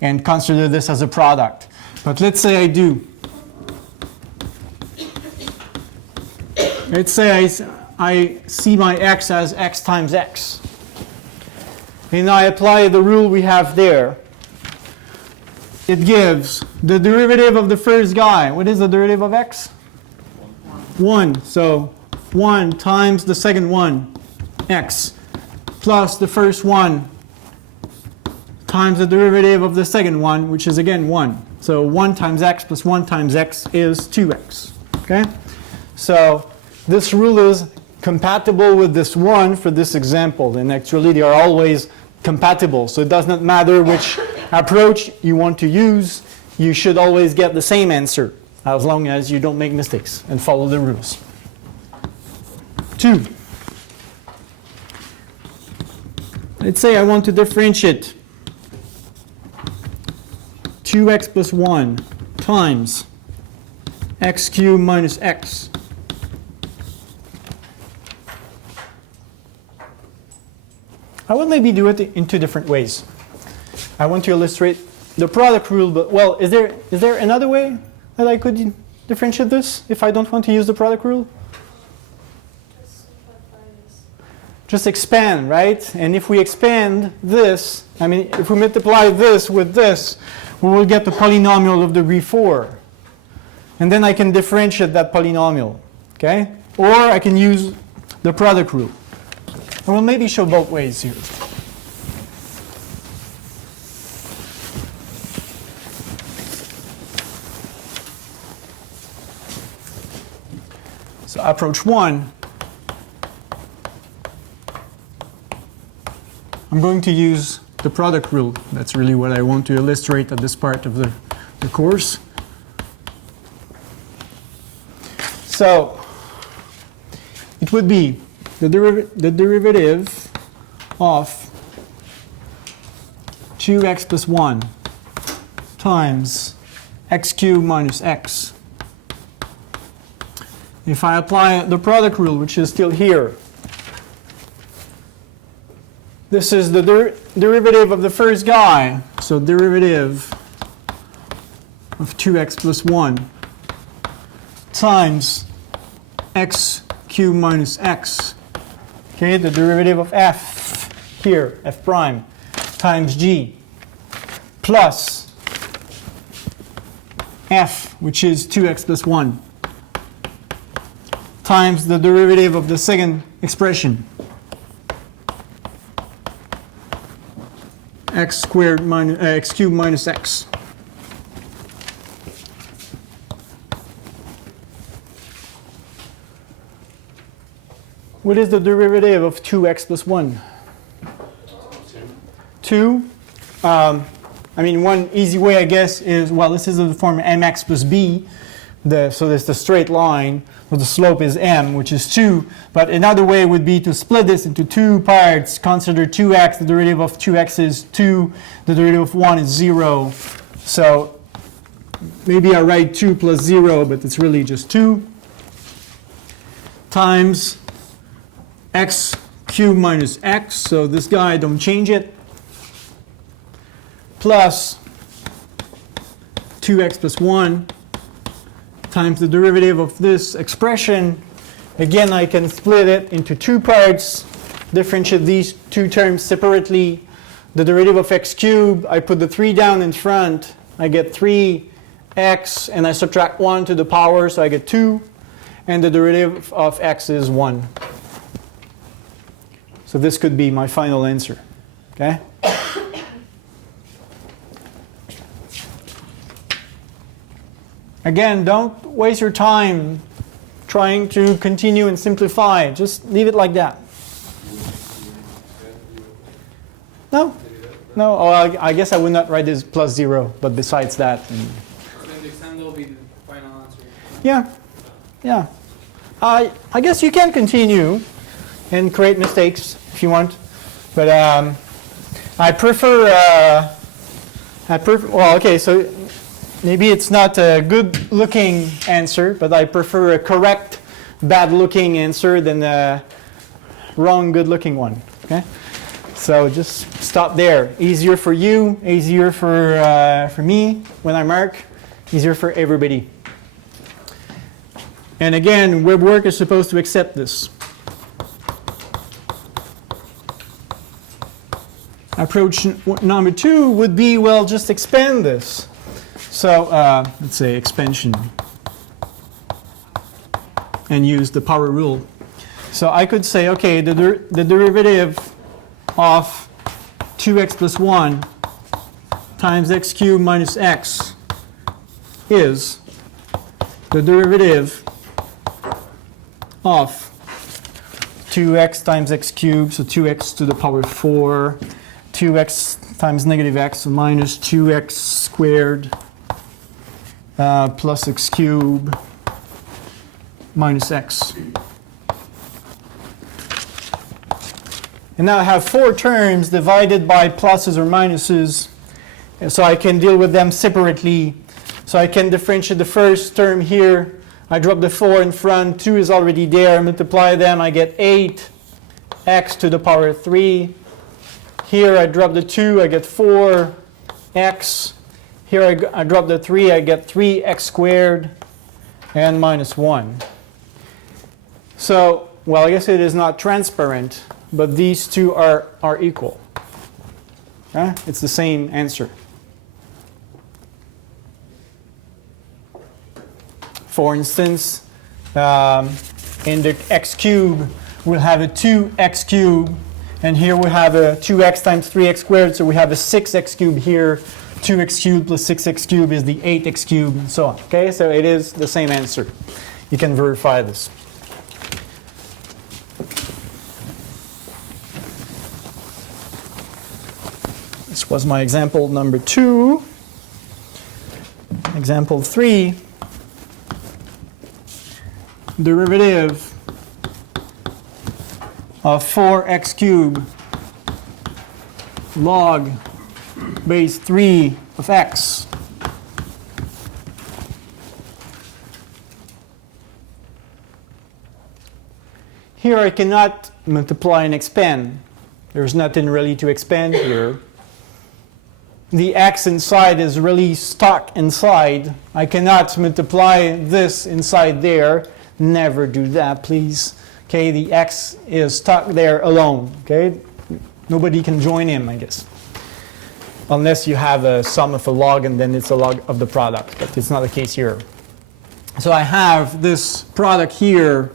and consider this as a product. But let's say I do. Let's say I see my x as x times x. And I apply the rule we have there. It gives the derivative of the first guy. What is the derivative of x? 1. So 1 times the second one, x, plus the first one times the derivative of the second one, which is again 1. So 1 times x plus 1 times x is 2x. Okay? So this rule is compatible with this one for this example, and actually they are always compatible. So it does not matter which approach you want to use, you should always get the same answer as long as you don't make mistakes and follow the rules. 2. Let's say I want to differentiate 2x plus 1 times x cubed minus x. I will maybe do it in two different ways. I want to illustrate the product rule, but well, is there another way that I could differentiate this if I don't want to use the product rule? Just expand, right? And if we expand this, I mean, if we multiply this with this, we will get the polynomial of degree 4. And then I can differentiate that polynomial, okay? Or I can use the product rule. I will maybe show both ways here. So approach 1. I'm going to use the product rule. That's really what I want to illustrate at this part of the course. So it would be the derivative of 2x plus 1 times x cubed minus x. If I apply the product rule, which is still here, this is the derivative of the first guy. So derivative of 2x plus 1 times x cubed minus x. Okay, the derivative of f here, f prime, times g, plus f, which is 2x plus 1, times the derivative of the second expression, x squared minus x cubed minus x. What is the derivative of 2x plus 1? 2. I mean, one easy way, I guess, is, well, this is the form mx plus b. So there's the straight line. So the slope is m, which is 2. But another way would be to split this into two parts. Consider 2x. The derivative of 2x is 2. The derivative of 1 is 0. So maybe I write 2 plus 0, but it's really just 2 times x cubed minus x. So this guy, don't change it. Plus 2x plus 1 times the derivative of this expression. Again, I can split it into two parts, differentiate these two terms separately. The derivative of x cubed, I put the 3 down in front. I get 3x, and I subtract 1 to the power, so I get 2. And the derivative of x is 1. So this could be my final answer. Okay? Again, don't waste your time trying to continue and simplify. Just leave it like that. No? No? Oh, I guess I would not write this plus 0, but besides that. So in the exam, that will be the final answer. Yeah. Yeah. I guess you can continue and create mistakes if you want. But I prefer, well, okay, so maybe it's not a good looking answer, but I prefer a correct bad looking answer than a wrong good looking one. Okay? So just stop there. Easier for you, easier for me when I mark, easier for everybody. And again, WebWork is supposed to accept this. Approach number 2 would be, well, just expand this. So let's say expansion and use the power rule. So I could say, okay, the derivative of 2x plus 1 times x cubed minus x is the derivative of 2x times x cubed, so 2x to the power 4, 2x times negative x, so minus 2x squared plus x cubed minus x. And now I have 4 terms divided by pluses or minuses, and so I can deal with them separately. So I can differentiate the first term here. I drop the 4 in front, 2 is already there, multiply them, I get 8x to the power 3. Here I drop the 2, I get 4x. Here I drop the 3, I get 3x squared and minus 1. So, well, I guess it is not transparent, but these two are equal. Okay? It's the same answer. For instance, in the x cubed, we'll have a 2x cubed, and here we have a 2x times 3x squared, so we have a 6x cubed here. 2x cubed plus 6x cubed is the 8x cubed, and so on. Okay, so it is the same answer. You can verify this. This was my example number 2. Example 3. Derivative of 4x cubed log base 3 of x. Here I cannot multiply and expand. There's nothing really to expand here. The x inside is really stuck inside. I cannot multiply this inside there. Never do that, please. Okay, the x is stuck there alone. Okay, nobody can join him, I guess. Unless you have a sum of a log and then it's a log of the product, but it's not the case here. So I have this product here.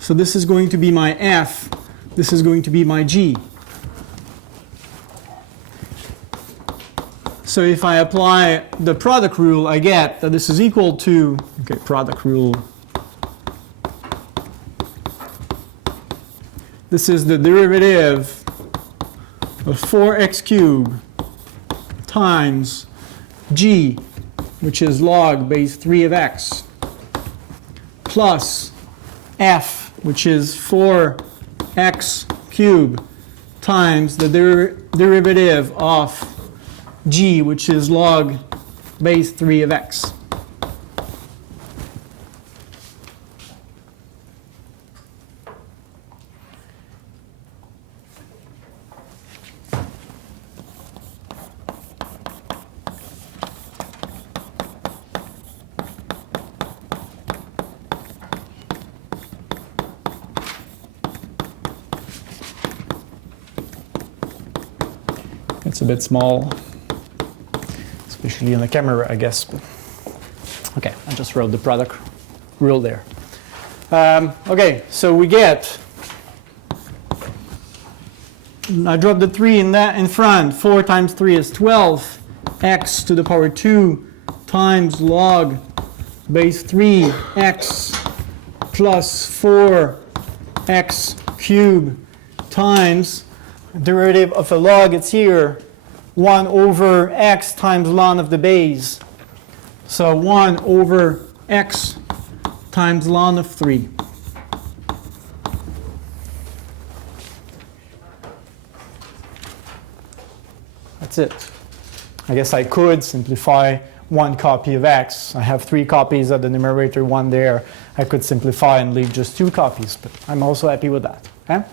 So this is going to be my f. This is going to be my g. So if I apply the product rule, I get that this is equal to, okay, product rule. This is the derivative of 4x cubed times g, which is log base 3 of x, plus f, which is 4x cubed times the derivative of g, which is log base 3 of x. It's a bit small, especially in the camera, I guess. But okay, I just wrote the product rule there. Okay, so we get, I dropped the 3 in front. 4 times 3 is 12. X to the power 2 times log base 3 x plus 4x cubed times derivative of a log, it's here, 1 over x times ln of the base. So 1 over x times ln of 3. That's it. I guess I could simplify one copy of x. I have 3 copies at the numerator, 1 there. I could simplify and leave just 2 copies, but I'm also happy with that. Okay?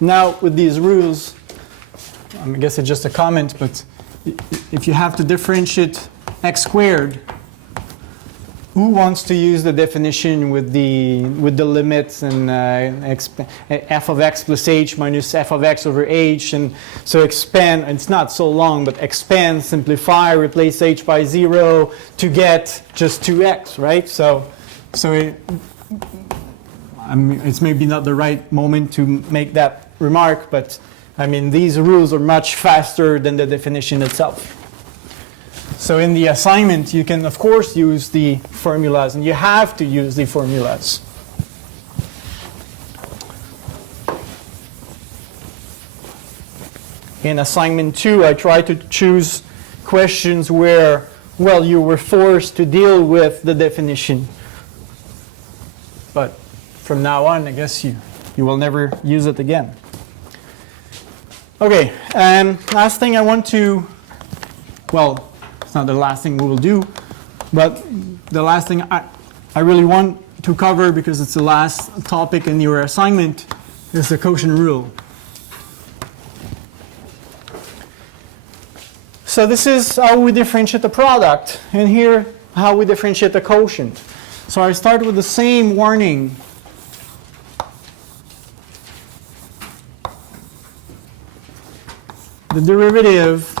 Now with these rules, I guess it's just a comment, but if you have to differentiate x squared, who wants to use the definition with the limits and f of x plus h minus f of x over h, and so expand, it's not so long, but expand, simplify, replace h by 0 to get just 2x, right? So I mean, it's maybe not the right moment to make that remark, but I mean, these rules are much faster than the definition itself. So in the assignment, you can, of course, use the formulas, and you have to use the formulas. In assignment 2, I try to choose questions where, well, you were forced to deal with the definition. But from now on, I guess you will never use it again. Okay, last thing I want to, well, it's not the last thing we will do, but the last thing I really want to cover, because it's the last topic in your assignment, is the quotient rule. So this is how we differentiate the product, and here how we differentiate the quotient. So I start with the same warning. The derivative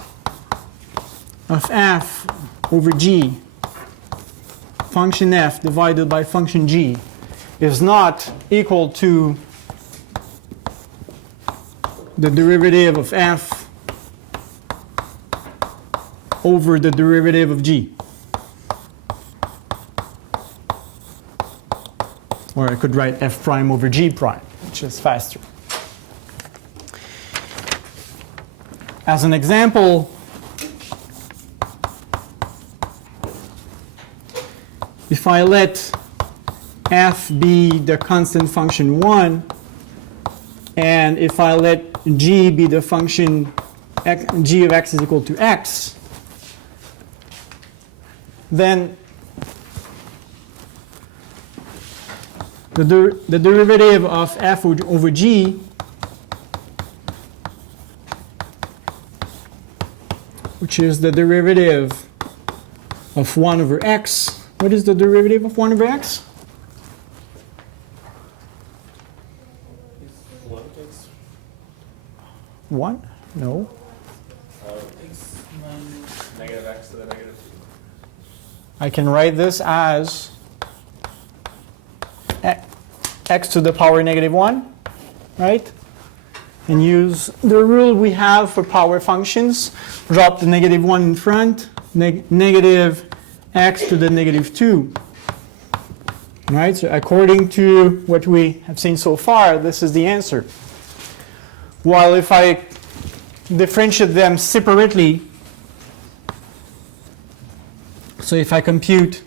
of f over g, function f divided by function g, is not equal to the derivative of f over the derivative of g. Or I could write f prime over g prime, which is faster. As an example, if I let f be the constant function 1, and if I let g be the function g of x is equal to x, then the derivative of f over g which is the derivative of 1 over x. What is the derivative of 1 over x? 1? No. X minus Negative x to the negative I can write this as x to the power negative 1, right? And use the rule we have for power functions. Drop the negative 1 in front, negative x to the negative 2. Right? So according to what we have seen so far, this is the answer. While if I differentiate them separately, so if I compute,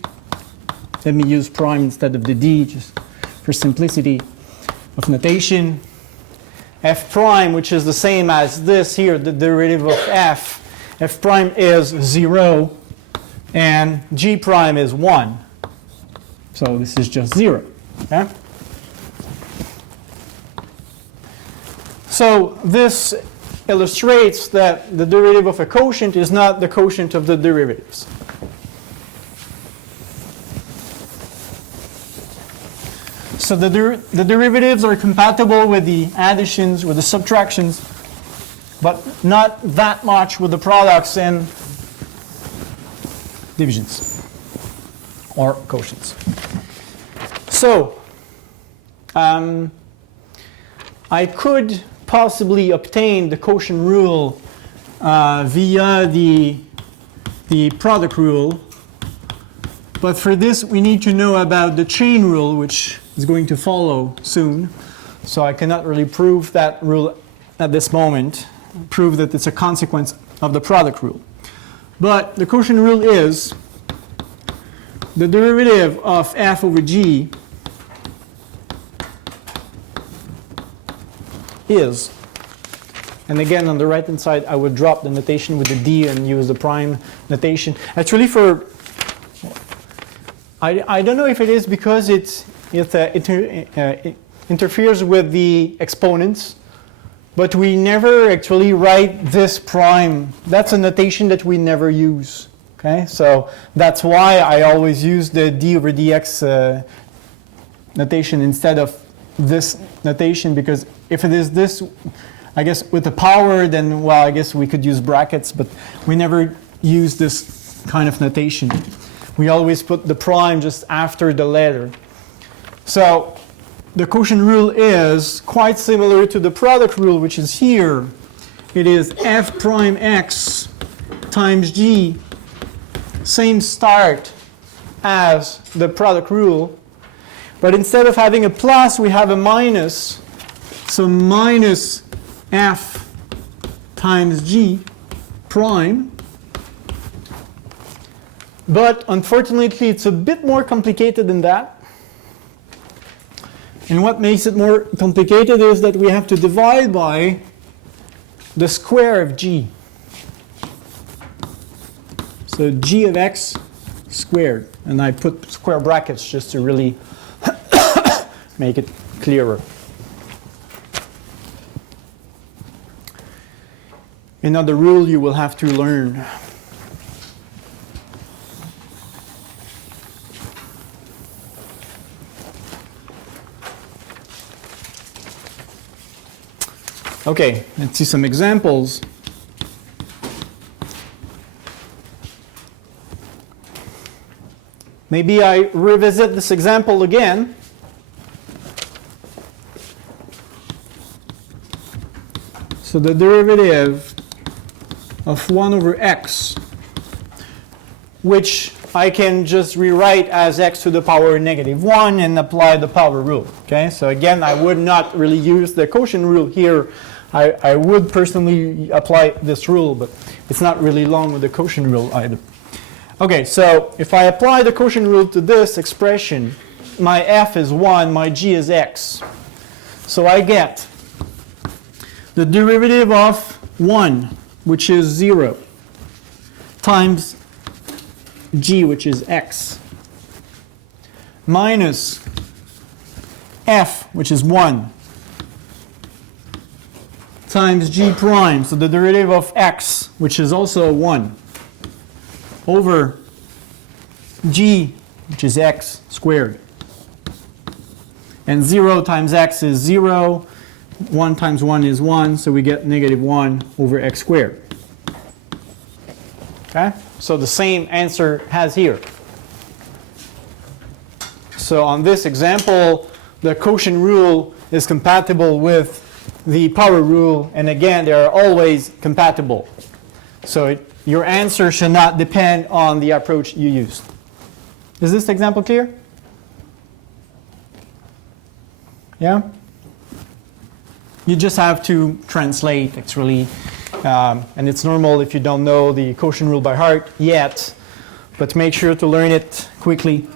let me use prime instead of the d, just for simplicity of notation. F prime, which is the same as this here, the derivative of f. F prime is 0, and g prime is 1. So this is just 0. Okay? So this illustrates that the derivative of a quotient is not the quotient of the derivatives. So the derivatives are compatible with the additions, with the subtractions, but not that much with the products and divisions or quotients. So I could possibly obtain the quotient rule via the product rule, but for this we need to know about the chain rule, which is going to follow soon. So I cannot really prove that rule at this moment, prove that it's a consequence of the product rule. But the quotient rule is the derivative of f over g is, and again on the right hand side I would drop the notation with the d and use the prime notation. Actually for, I don't know if it is because it interferes with the exponents, but we never actually write this prime. That's a notation that we never use. Okay, so that's why I always use the d over dx notation instead of this notation, because if it is this, I guess with the power, then well, I guess we could use brackets, but we never use this kind of notation. We always put the prime just after the letter. So the quotient rule is quite similar to the product rule, which is here. It is f prime x times g, same start as the product rule, but instead of having a plus, we have a minus. So minus f times g prime. But unfortunately, it's a bit more complicated than that. And what makes it more complicated is that we have to divide by the square of g. So g of x squared. And I put square brackets just to really make it clearer. Another rule you will have to learn. Okay, let's see some examples. Maybe I revisit this example again. So the derivative of 1 over x, which I can just rewrite as x to the power negative 1 and apply the power rule. Okay, so again, I would not really use the quotient rule here. I would personally apply this rule, but it's not really long with the quotient rule either. Okay, so if I apply the quotient rule to this expression, my f is 1, my g is x. So I get the derivative of 1, which is 0, times g, which is x, minus f, which is 1, times g prime, so the derivative of x, which is also 1, over g, which is x squared. And 0 times x is 0. 1 times 1 is 1, so we get negative 1 over x squared. Okay? So the same answer as here. So on this example, the quotient rule is compatible with the power rule, and again, they are always compatible. So your answer should not depend on the approach you used. Is this example clear? Yeah? You just have to translate, actually. And it's normal if you don't know the quotient rule by heart yet, but make sure to learn it quickly.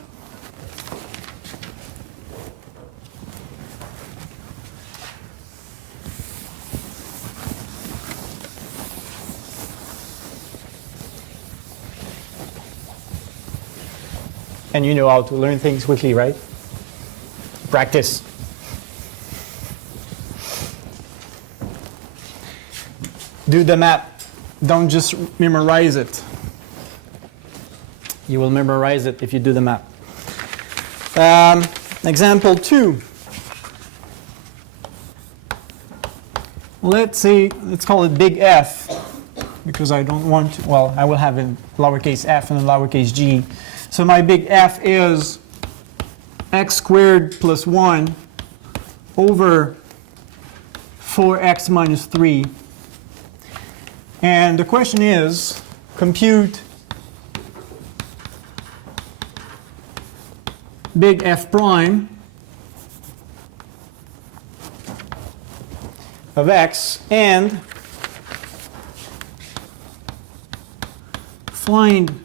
And you know how to learn things quickly, right? Practice. Do the math. Don't just memorize it. You will memorize it if you do the math. Example 2. Let's call it big F, because I don't want to, well, I will have a lowercase f and a lowercase g. So my big F is x squared plus 1 over 4x minus 3. And the question is, compute big F prime of x and find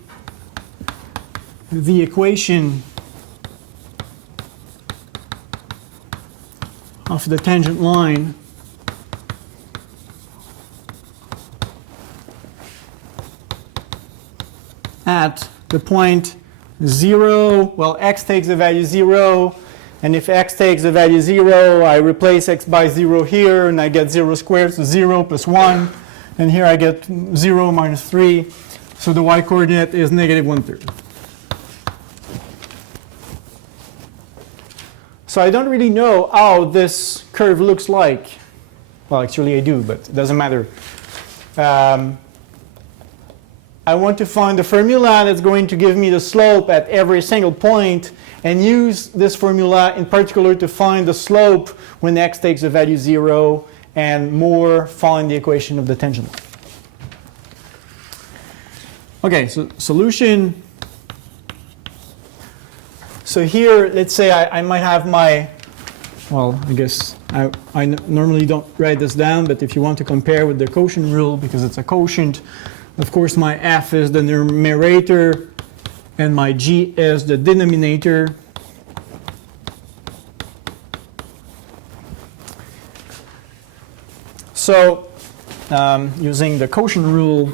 the equation of the tangent line at the point 0, well, x takes the value 0, and if x takes the value 0, I replace x by 0 here, and I get 0 squared, so 0 plus 1, and here I get 0 minus 3, so the y-coordinate is negative 1/3. So I don't really know how this curve looks like. Well, actually I do, but it doesn't matter. I want to find the formula that's going to give me the slope at every single point, and use this formula in particular to find the slope when x takes the value 0, and more find the equation of the tangent line. Okay, so solution. So here, let's say I might have my, well, I guess I normally don't write this down, but if you want to compare with the quotient rule, because it's a quotient, of course my f is the numerator and my g is the denominator. So using the quotient rule,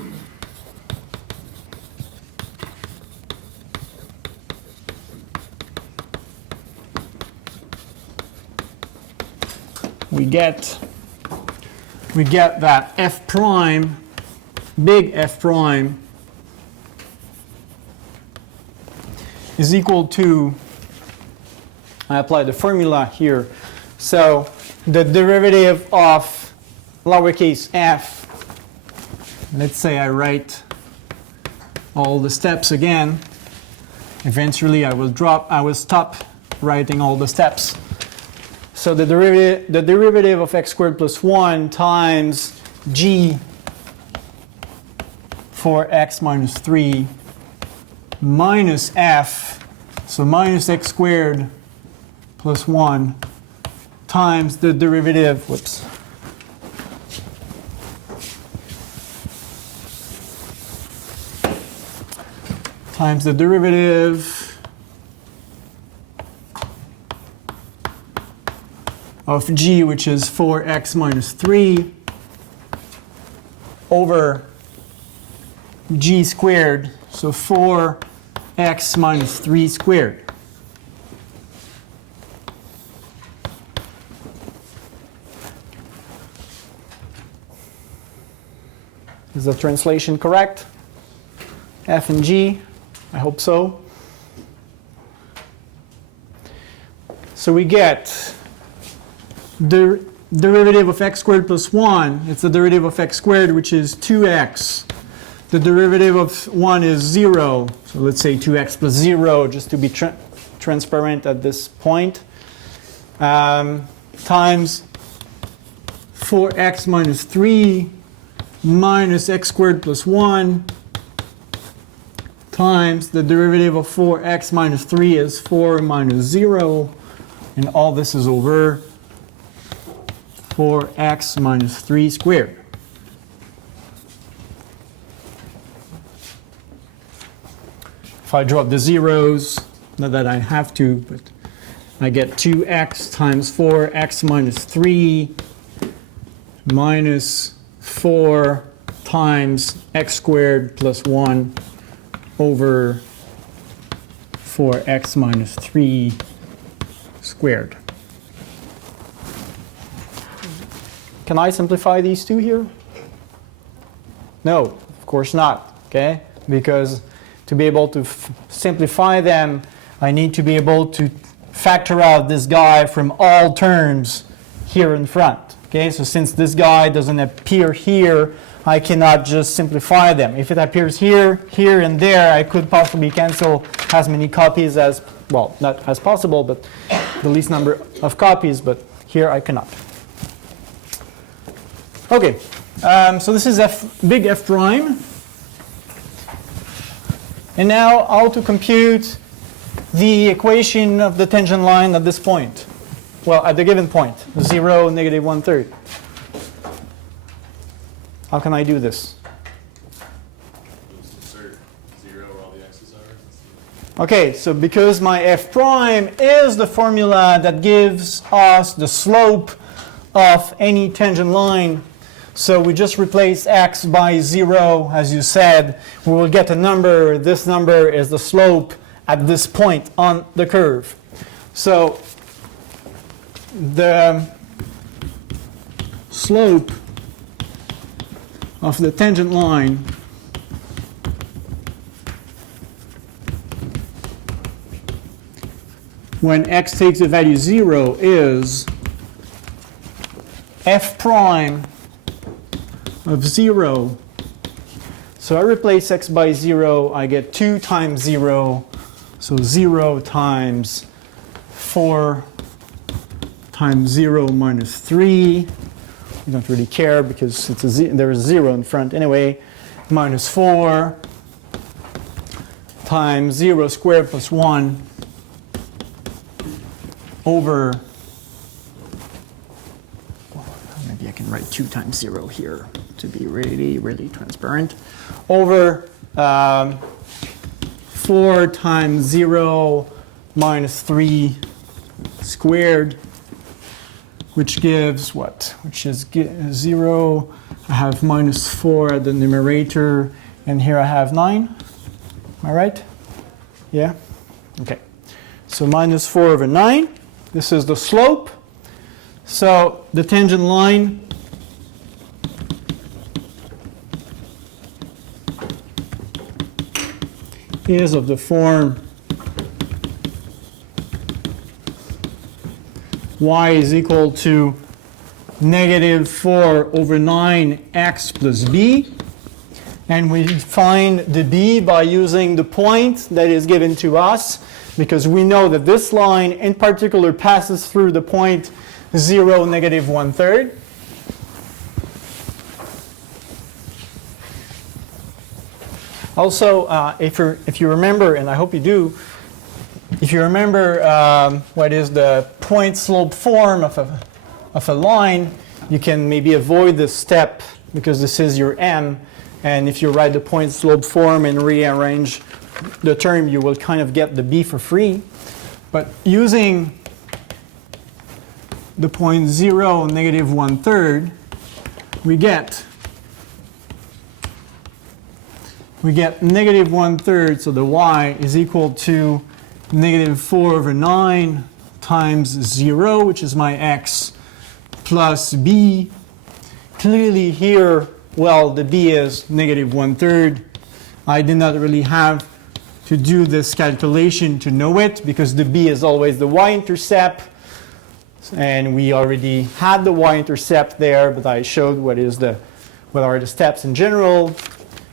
we get that f prime, big F prime, is equal to, I apply the formula here, so the derivative of lowercase f, let's say I write all the steps again, eventually I will stop writing all the steps. So the derivative of x squared plus 1 times g for x minus 3 minus f, so minus x squared plus 1 times the derivative, whoops, times the derivative of g, which is 4x minus 3 over g squared, so 4x minus 3 squared. Is the translation correct? F and G? I hope so. So we get the derivative of x squared plus 1. It's the derivative of x squared, which is 2x. The derivative of 1 is 0. So let's say 2x plus 0, just to be transparent at this point, times 4x minus 3 minus x squared plus 1 times the derivative of 4x minus 3 is 4 minus 0, and all this is over 4x minus 3 squared. If I drop the zeros, not that I have to, but I get 2x times 4x minus 3 minus 4 times x squared plus 1 over 4x minus 3 squared. Can I simplify these two here? No, of course not, okay? Because to be able to simplify them, I need to be able to factor out this guy from all terms here in front. Okay, so since this guy doesn't appear here, I cannot just simplify them. If it appears here, here, and there, I could possibly cancel as many copies as, well, not as possible, but the least number of copies, but here I cannot. Okay, so this is big F prime. And now how to compute the equation of the tangent line at this point. Well, at the given point, 0, negative 1/3. How can I do this? Just insert 0 where all the x's are. Okay, so because my f prime is the formula that gives us the slope of any tangent line, so we just replace x by 0, as you said, we will get a number. This number is the slope at this point on the curve. So the slope of the tangent line when x takes the value 0 is f prime of 0. So I replace x by 0, I get 2 times 0, so 0 times 4 times 0 minus 3. We don't really care because it's there is a 0 in front anyway. Minus 4 times 0 squared plus 1 over, maybe I can write 2 times 0 here to be really, really transparent, over 4 times 0 minus 3 squared, which gives what? Which is 0. I have minus 4 at the numerator, and here I have 9. Am I right? Yeah? Okay. So minus 4 over 9. This is the slope. So the tangent line is of the form y is equal to negative 4 over 9x plus b. And we find the b by using the point that is given to us, because we know that this line in particular passes through the point 0, negative 1/3. Also, if you remember, and I hope you do, if you remember what is the point slope form of a line, you can maybe avoid this step because this is your m. And if you write the point slope form and rearrange the term, you will kind of get the b for free. But using the point 0, negative 1/3, we get negative 1/3, so the y is equal to negative 4 over 9 times 0, which is my x, plus b. Clearly here, well, the b is negative 1/3. I did not really have to do this calculation to know it, because the b is always the y-intercept. And we already had the y-intercept there, but I showed what are the steps in general.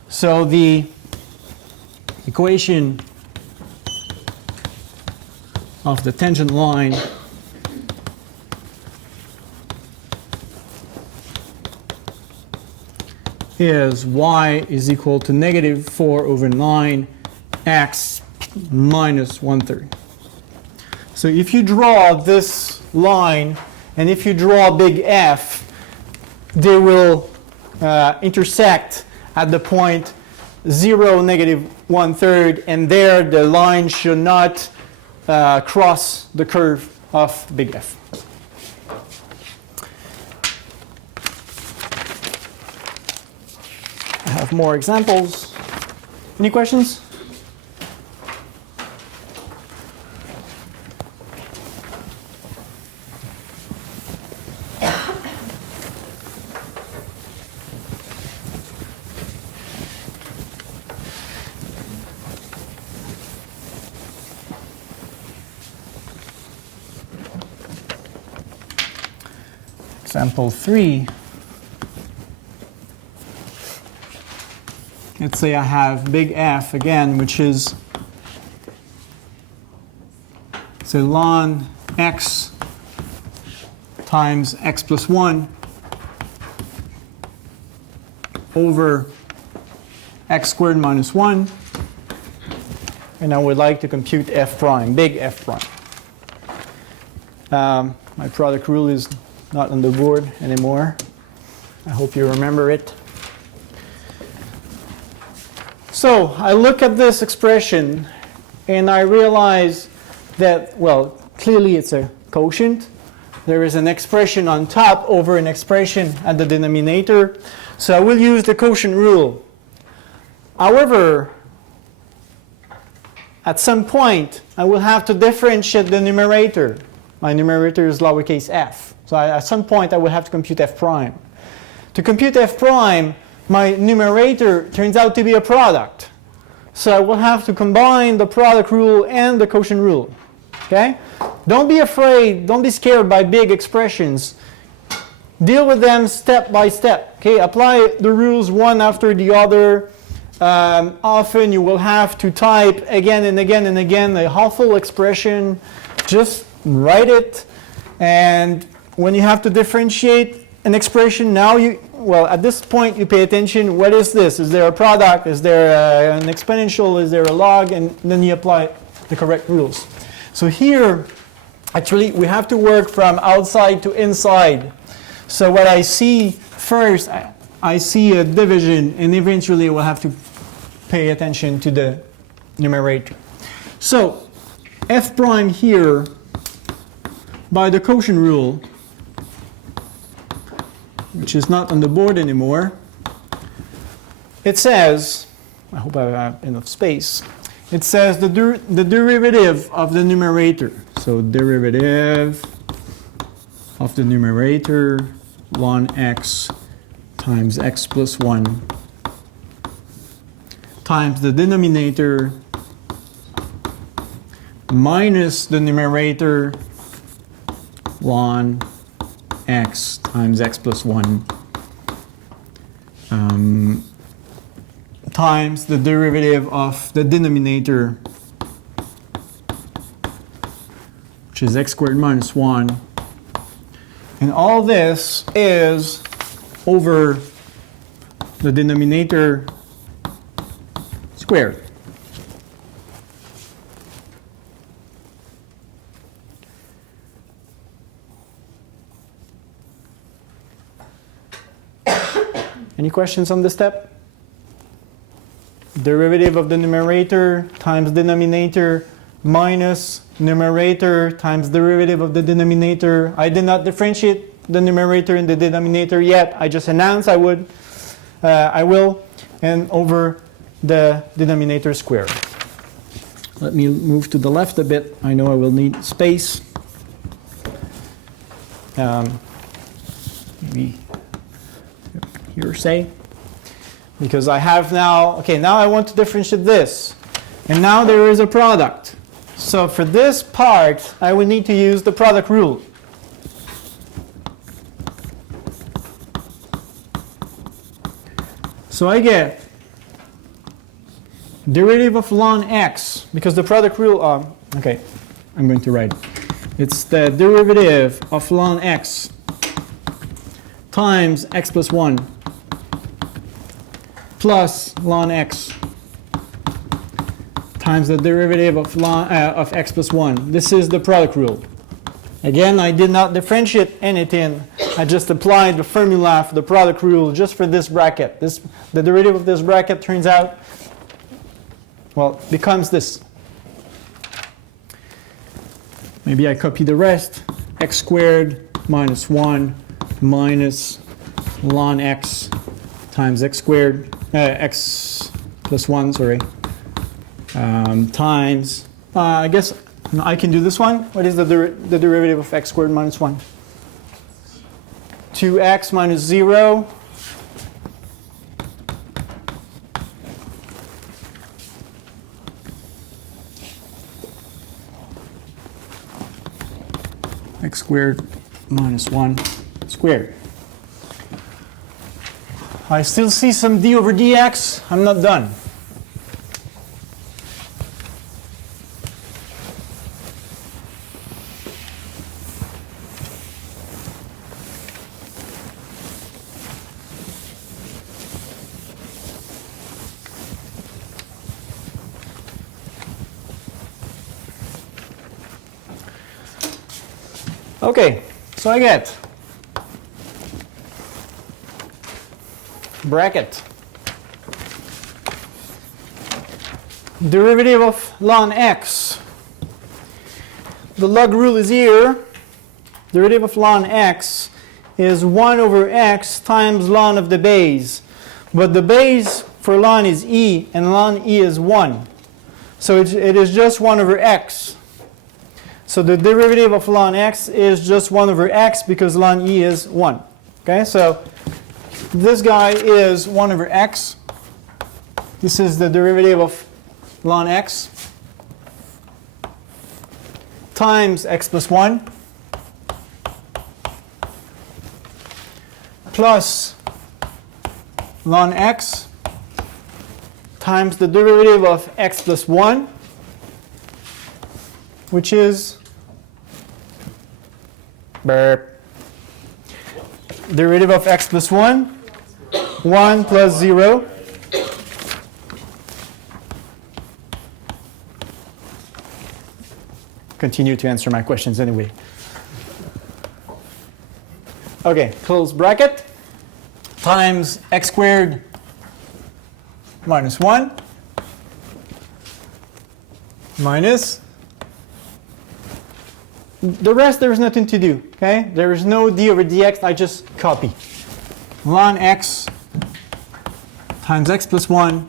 So the equation of the tangent line is y is equal to negative 4 over 9 x minus 1/3. So if you draw this line and if you draw big F, they will intersect at the point 0, negative 1/3, and there the line should not cross the curve of big F. I have more examples. Any questions? Example 3. Let's say I have big F again, which is ln x times x plus 1 over x squared minus 1. And I would like to compute f prime, big F prime. My product rule is not on the board anymore. I hope you remember it. So I look at this expression and I realize that, well, clearly it's a quotient. There is an expression on top over an expression at the denominator. So I will use the quotient rule. However, at some point, I will have to differentiate the numerator. My numerator is lowercase f. So at some point, I will have to compute f prime. To compute f prime, my numerator turns out to be a product. So I will have to combine the product rule and the quotient rule. Okay? Don't be afraid, don't be scared by big expressions. Deal with them step by step. Okay? Apply the rules one after the other. Often you will have to type again and again and again a awful expression. Just write it. And when you have to differentiate an expression, now at this point you pay attention. What is this? Is there a product? Is there an exponential? Is there a log? And then you apply the correct rules. So here, actually, we have to work from outside to inside. So what I see first, I see a division, and eventually we'll have to pay attention to the numerator. So f prime here, by the quotient rule, which is not on the board anymore, it says, I hope I have enough space, it says the derivative of the numerator. So derivative of the numerator, ln x times x plus 1 times the denominator minus the numerator, ln x times x plus 1 times the derivative of the denominator, which is x squared minus 1. And all this is over the denominator squared. Any questions on this step? Derivative of the numerator times denominator minus numerator times derivative of the denominator. I did not differentiate the numerator and the denominator yet. I just announced I would. I will. And over the denominator squared. Let me move to the left a bit. I know I will need space. Maybe here, say. Because I have now, okay, now I want to differentiate this. And now there is a product. So for this part, I will need to use the product rule. So I get derivative of ln x, because the product rule, okay, I'm going to write. It's the derivative of ln x times x plus 1 plus ln x times the derivative of of x plus 1. This is the product rule. Again, I did not differentiate anything. I just applied the formula for the product rule just for this bracket. The derivative of this bracket turns out, well, becomes this. Maybe I copy the rest. X squared minus 1 minus ln x times x squared, x plus 1, sorry, times, I guess I can do this one. What is the derivative of x squared minus 1? 2x minus 0. X squared minus 1 squared. I still see some d over dx. I'm not done. Okay, so I get bracket derivative of ln x. The log rule is here. Derivative of ln x is 1 over x times ln of the base. But the base for ln is e, and ln e is 1. So it is just 1 over x. So the derivative of ln x is just 1 over x because ln e is 1. Okay, so this guy is 1 over x. This is the derivative of ln x times x plus 1 plus ln x times the derivative of x plus 1, which is derivative of x plus 1, 1 plus 0. Continue to answer my questions anyway. Okay, close bracket times x squared minus 1 minus the rest. There is nothing to do. Okay, there is no d over dx. I just copy ln x times x plus 1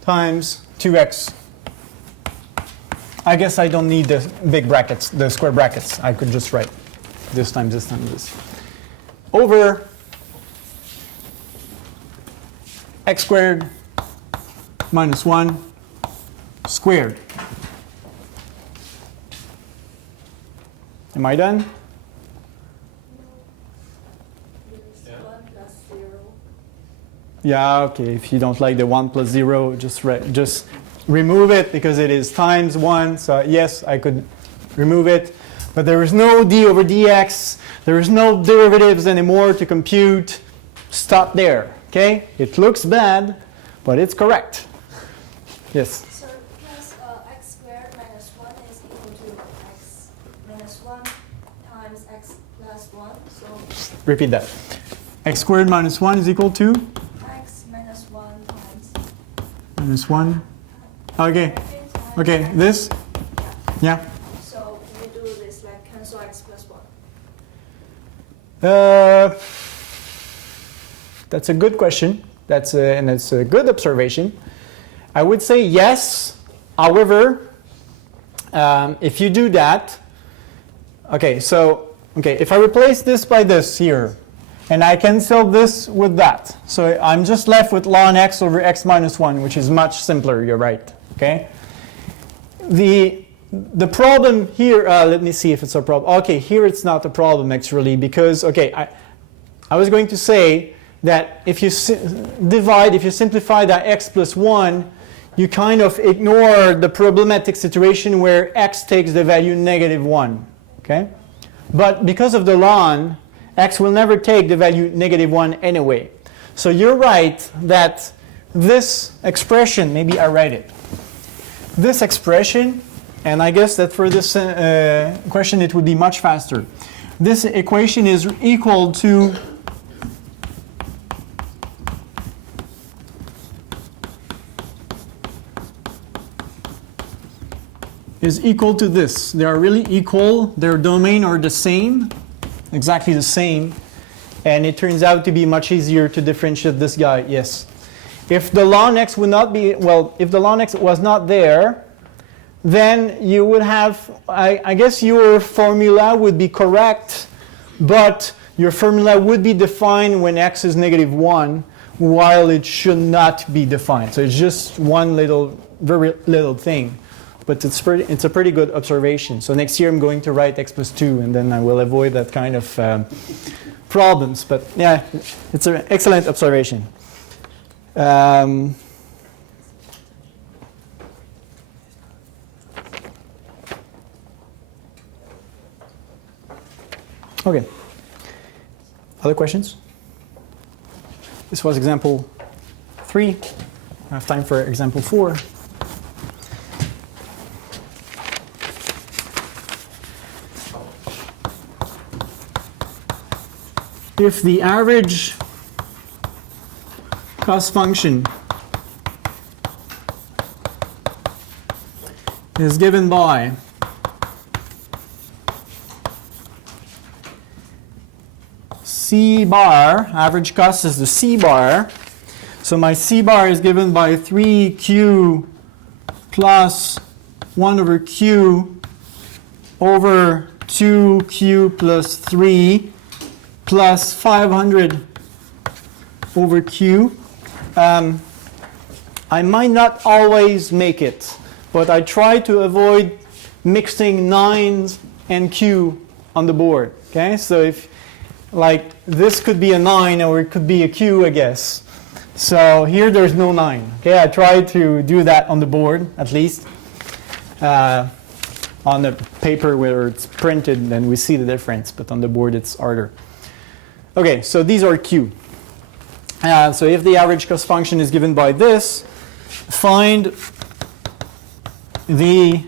times 2x. I guess I don't need the big brackets, the square brackets. I could just write this times this times this over x squared minus 1 squared. Am I done? There's 1 plus 0. Yeah, okay. If you don't like the 1 plus 0, just remove it because it is times 1. So yes, I could remove it. But there is no d over dx. There is no derivatives anymore to compute. Stop there. Okay? It looks bad, but it's correct. Yes? So plus x squared minus 1 is equal to x minus 1 times x plus 1. So Repeat that. X squared minus 1 is equal to x minus 1 times minus 1. Okay. everything times Okay, x. this? Yeah. So we do this like cancel x plus 1. That's a good question. And it's a good observation. I would say yes. However, if you do that, if I replace this by this here, and I cancel this with that, so I'm just left with ln x over x minus 1, which is much simpler. You're right. Okay. The problem here, let me see if it's a problem. Okay, here it's not a problem actually because, I was going to say that if you simplify that x plus 1, you kind of ignore the problematic situation where x takes the value -1. Okay? But because of the ln, x will never take the value -1 anyway. So you're right that this expression, maybe I write it. This expression, and I guess that for this question it would be much faster. This equation is equal to this. They are really equal. Their domain are the same, exactly the same. And it turns out to be much easier to differentiate this guy, yes. If the ln x would not be, well, if the ln x was not there, then you would have, I guess your formula would be correct, but your formula would be defined when x is -1, while it should not be defined. So it's just one very little thing. But it's a pretty good observation. So next year I'm going to write x plus 2, and then I will avoid that kind of problems. But yeah, it's an excellent observation. Okay. Other questions? This was example 3. I have time for example 4. If the average cost function is given by C bar, average cost is the C bar. So my C bar is given by 3Q plus 1 over Q over 2Q plus 3 plus 500 over Q. I might not always make it, but I try to avoid mixing 9s and Q on the board. Okay, so if like this could be a 9 or it could be a Q, I guess. So here there's no 9. Okay, I try to do that on the board at least. On the paper where it's printed, then we see the difference, but on the board it's harder. Okay, so these are Q. So if the average cost function is given by this, find the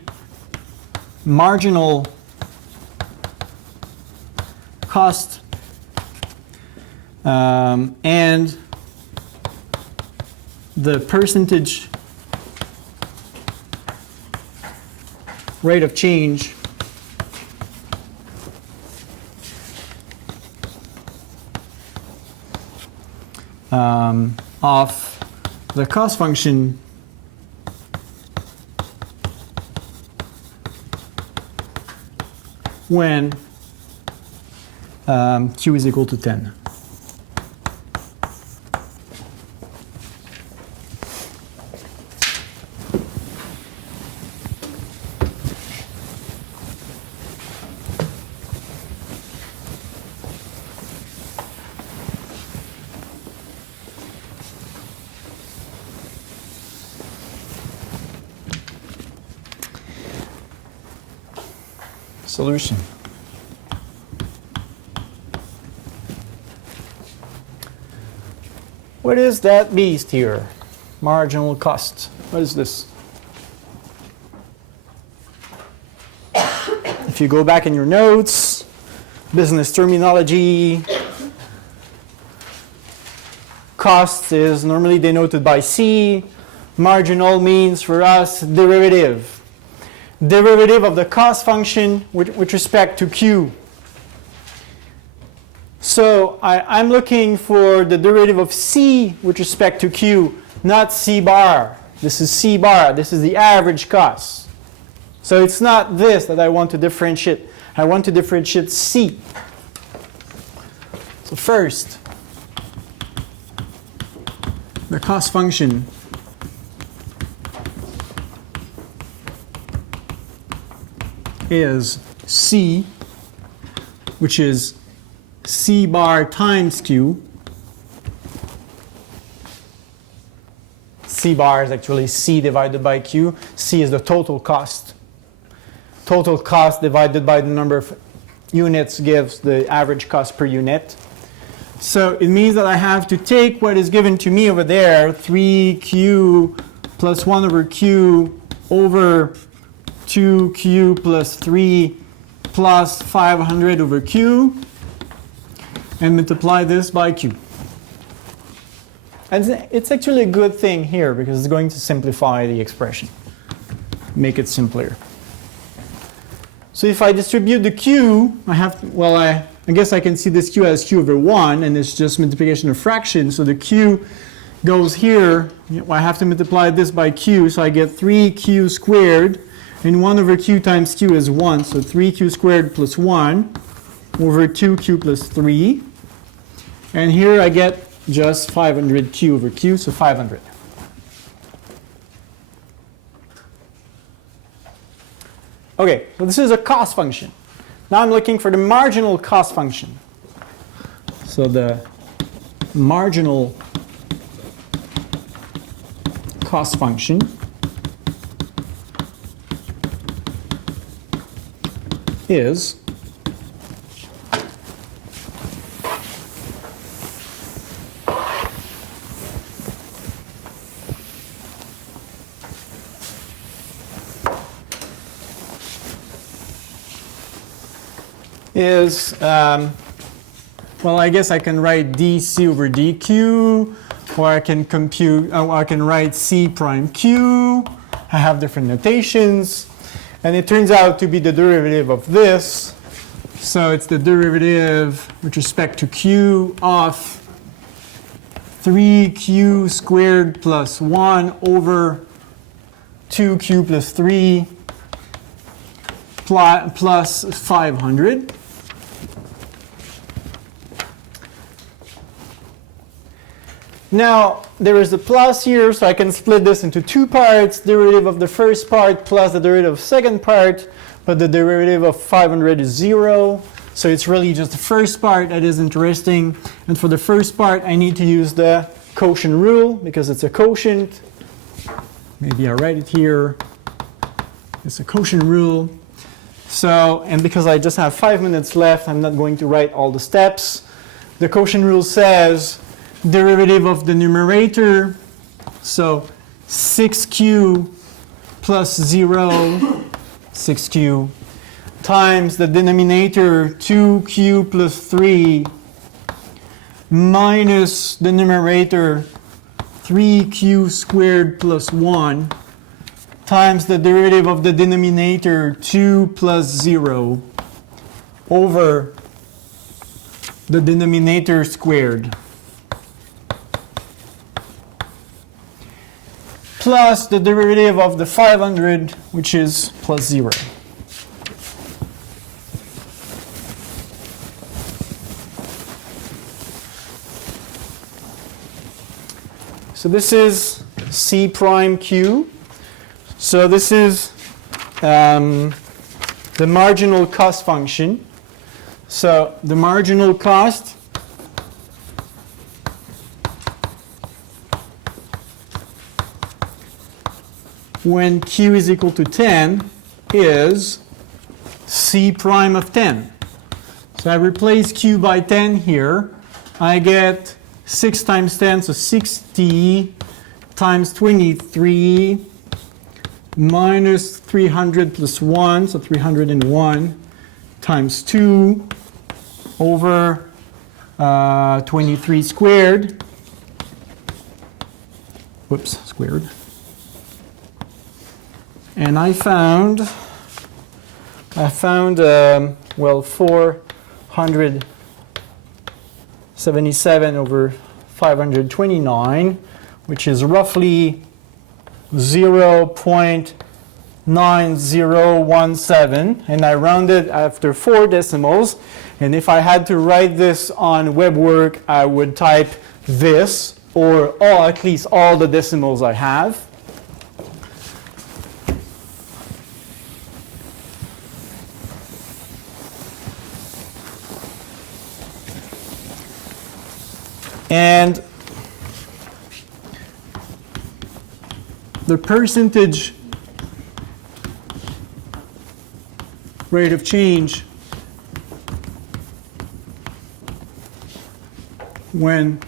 marginal cost and the percentage rate of change of the cost function when Q is equal to 10. Solution. What is that beast here? Marginal cost. What is this? If you go back in your notes, business terminology, cost is normally denoted by C. Marginal means for us derivative. Derivative of the cost function with respect to Q. So I'm looking for the derivative of C with respect to Q, not C bar. This is C bar. This is the average cost. So it's not this that I want to differentiate. I want to differentiate C. So first, the cost function is C, which is C bar times Q. C bar is actually C divided by Q. C is the total cost. Total cost divided by the number of units gives the average cost per unit. So it means that I have to take what is given to me over there, 3Q plus 1 over Q over 2Q plus 3 plus 500 over Q, and multiply this by Q. And it's actually a good thing here because it's going to simplify the expression, make it simpler. So if I distribute the Q, I guess I can see this Q as Q over 1, and it's just multiplication of fractions. So the Q goes here. I have to multiply this by Q, so I get 3Q squared, and 1 over Q times Q is 1, so 3Q squared plus 1 over 2Q plus 3. And here I get just 500Q over Q, so 500. Okay, so this is a cost function. Now I'm looking for the marginal cost function. So the marginal cost function is well, I guess I can write dc over dq, or I can I can write c prime q. I have different notations, and it turns out to be the derivative of this. So it's the derivative with respect to q of 3q squared plus 1 over 2q plus 3 plus 500. Now, there is a plus here, so I can split this into two parts. Derivative of the first part plus the derivative of the second part, but the derivative of 500 is 0. So it's really just the first part that is interesting. And for the first part, I need to use the quotient rule because it's a quotient. Maybe I write it here. It's a quotient rule. So, and because I just have 5 minutes left, I'm not going to write all the steps. The quotient rule says derivative of the numerator, so 6q plus 0, 6q, times the denominator 2q plus 3 minus the numerator 3q squared plus 1 times the derivative of the denominator 2 plus 0 over the denominator squared plus the derivative of the 500, which is plus 0. So this is C prime Q. So this is the marginal cost function. So the marginal cost when Q is equal to 10 is C prime of 10. So I replace Q by 10 here. I get 6 times 10, so 60 times 23 minus 300 plus 1, so 301 times 2 over 23 squared. Whoops, squared. And I found well, 477 over 529, which is roughly 0.9017, and I rounded after 4 decimals. And if I had to write this on WebWork, I would type this, or at least all the decimals I have. And the percentage rate of change when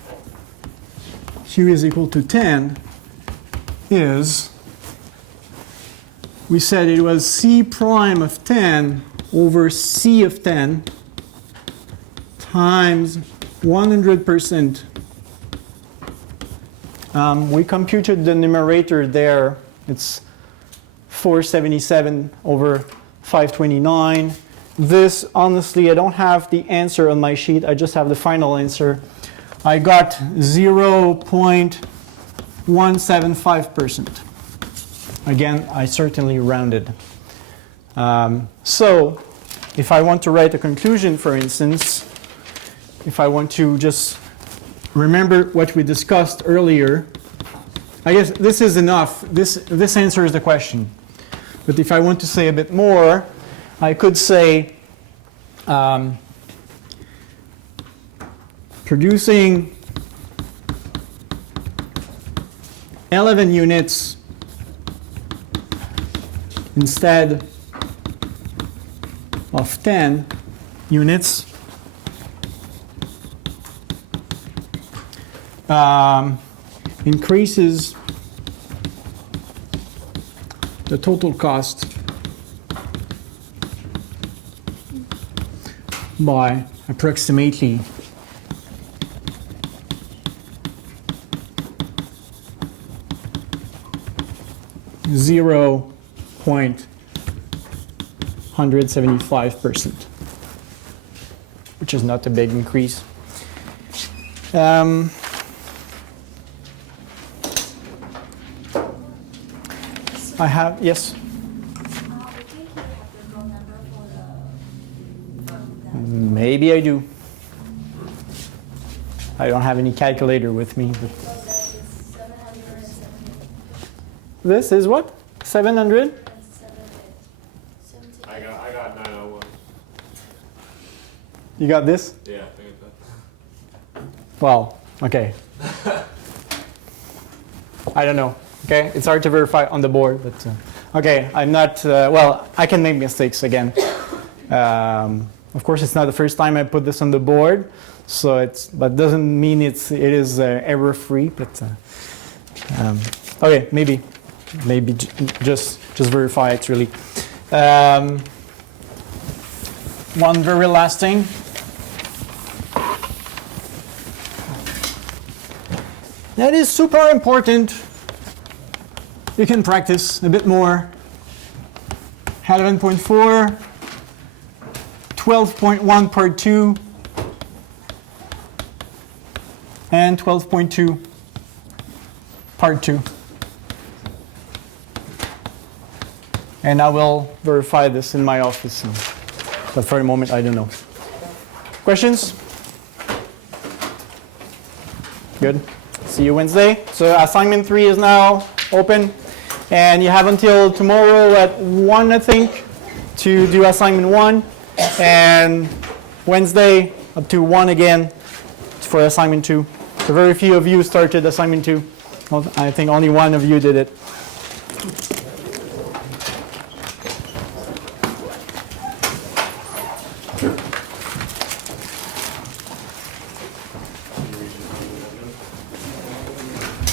Q is equal to 10 is, we said it was C prime of 10 over C of 10 times 100%. We computed the numerator there. It's 477 over 529. This, honestly, I don't have the answer on my sheet. I just have the final answer. I got 0.175%. Again, I certainly rounded. So if I want to write a conclusion, for instance, if I want to just remember what we discussed earlier, I guess this is enough. This answers the question. But if I want to say a bit more, I could say producing 11 units instead of 10 units increases the total cost by approximately 0.175%, which is not a big increase. I have, yes? Do you have the phone number for that? Maybe I do. I don't have any calculator with me. But So that is 770. this is what? 700? I got 901. You got this? Yeah, I think that. Well, okay. I don't know. Okay, it's hard to verify on the board, but okay, I'm not, well, I can make mistakes again. Of course, it's not the first time I put this on the board, so but doesn't mean it is error-free, but okay, maybe just verify it really. One very last thing. That is super important. You can practice a bit more. 11.4, 12.1 part 2, and 12.2 part 2. And I will verify this in my office. But for the moment, I don't know. Questions? Good. See you Wednesday. So assignment 3 is now open. And you have until tomorrow at 1, I think, to do assignment 1. And Wednesday up to 1 again for assignment 2. So very few of you started assignment 2. I think only one of you did it.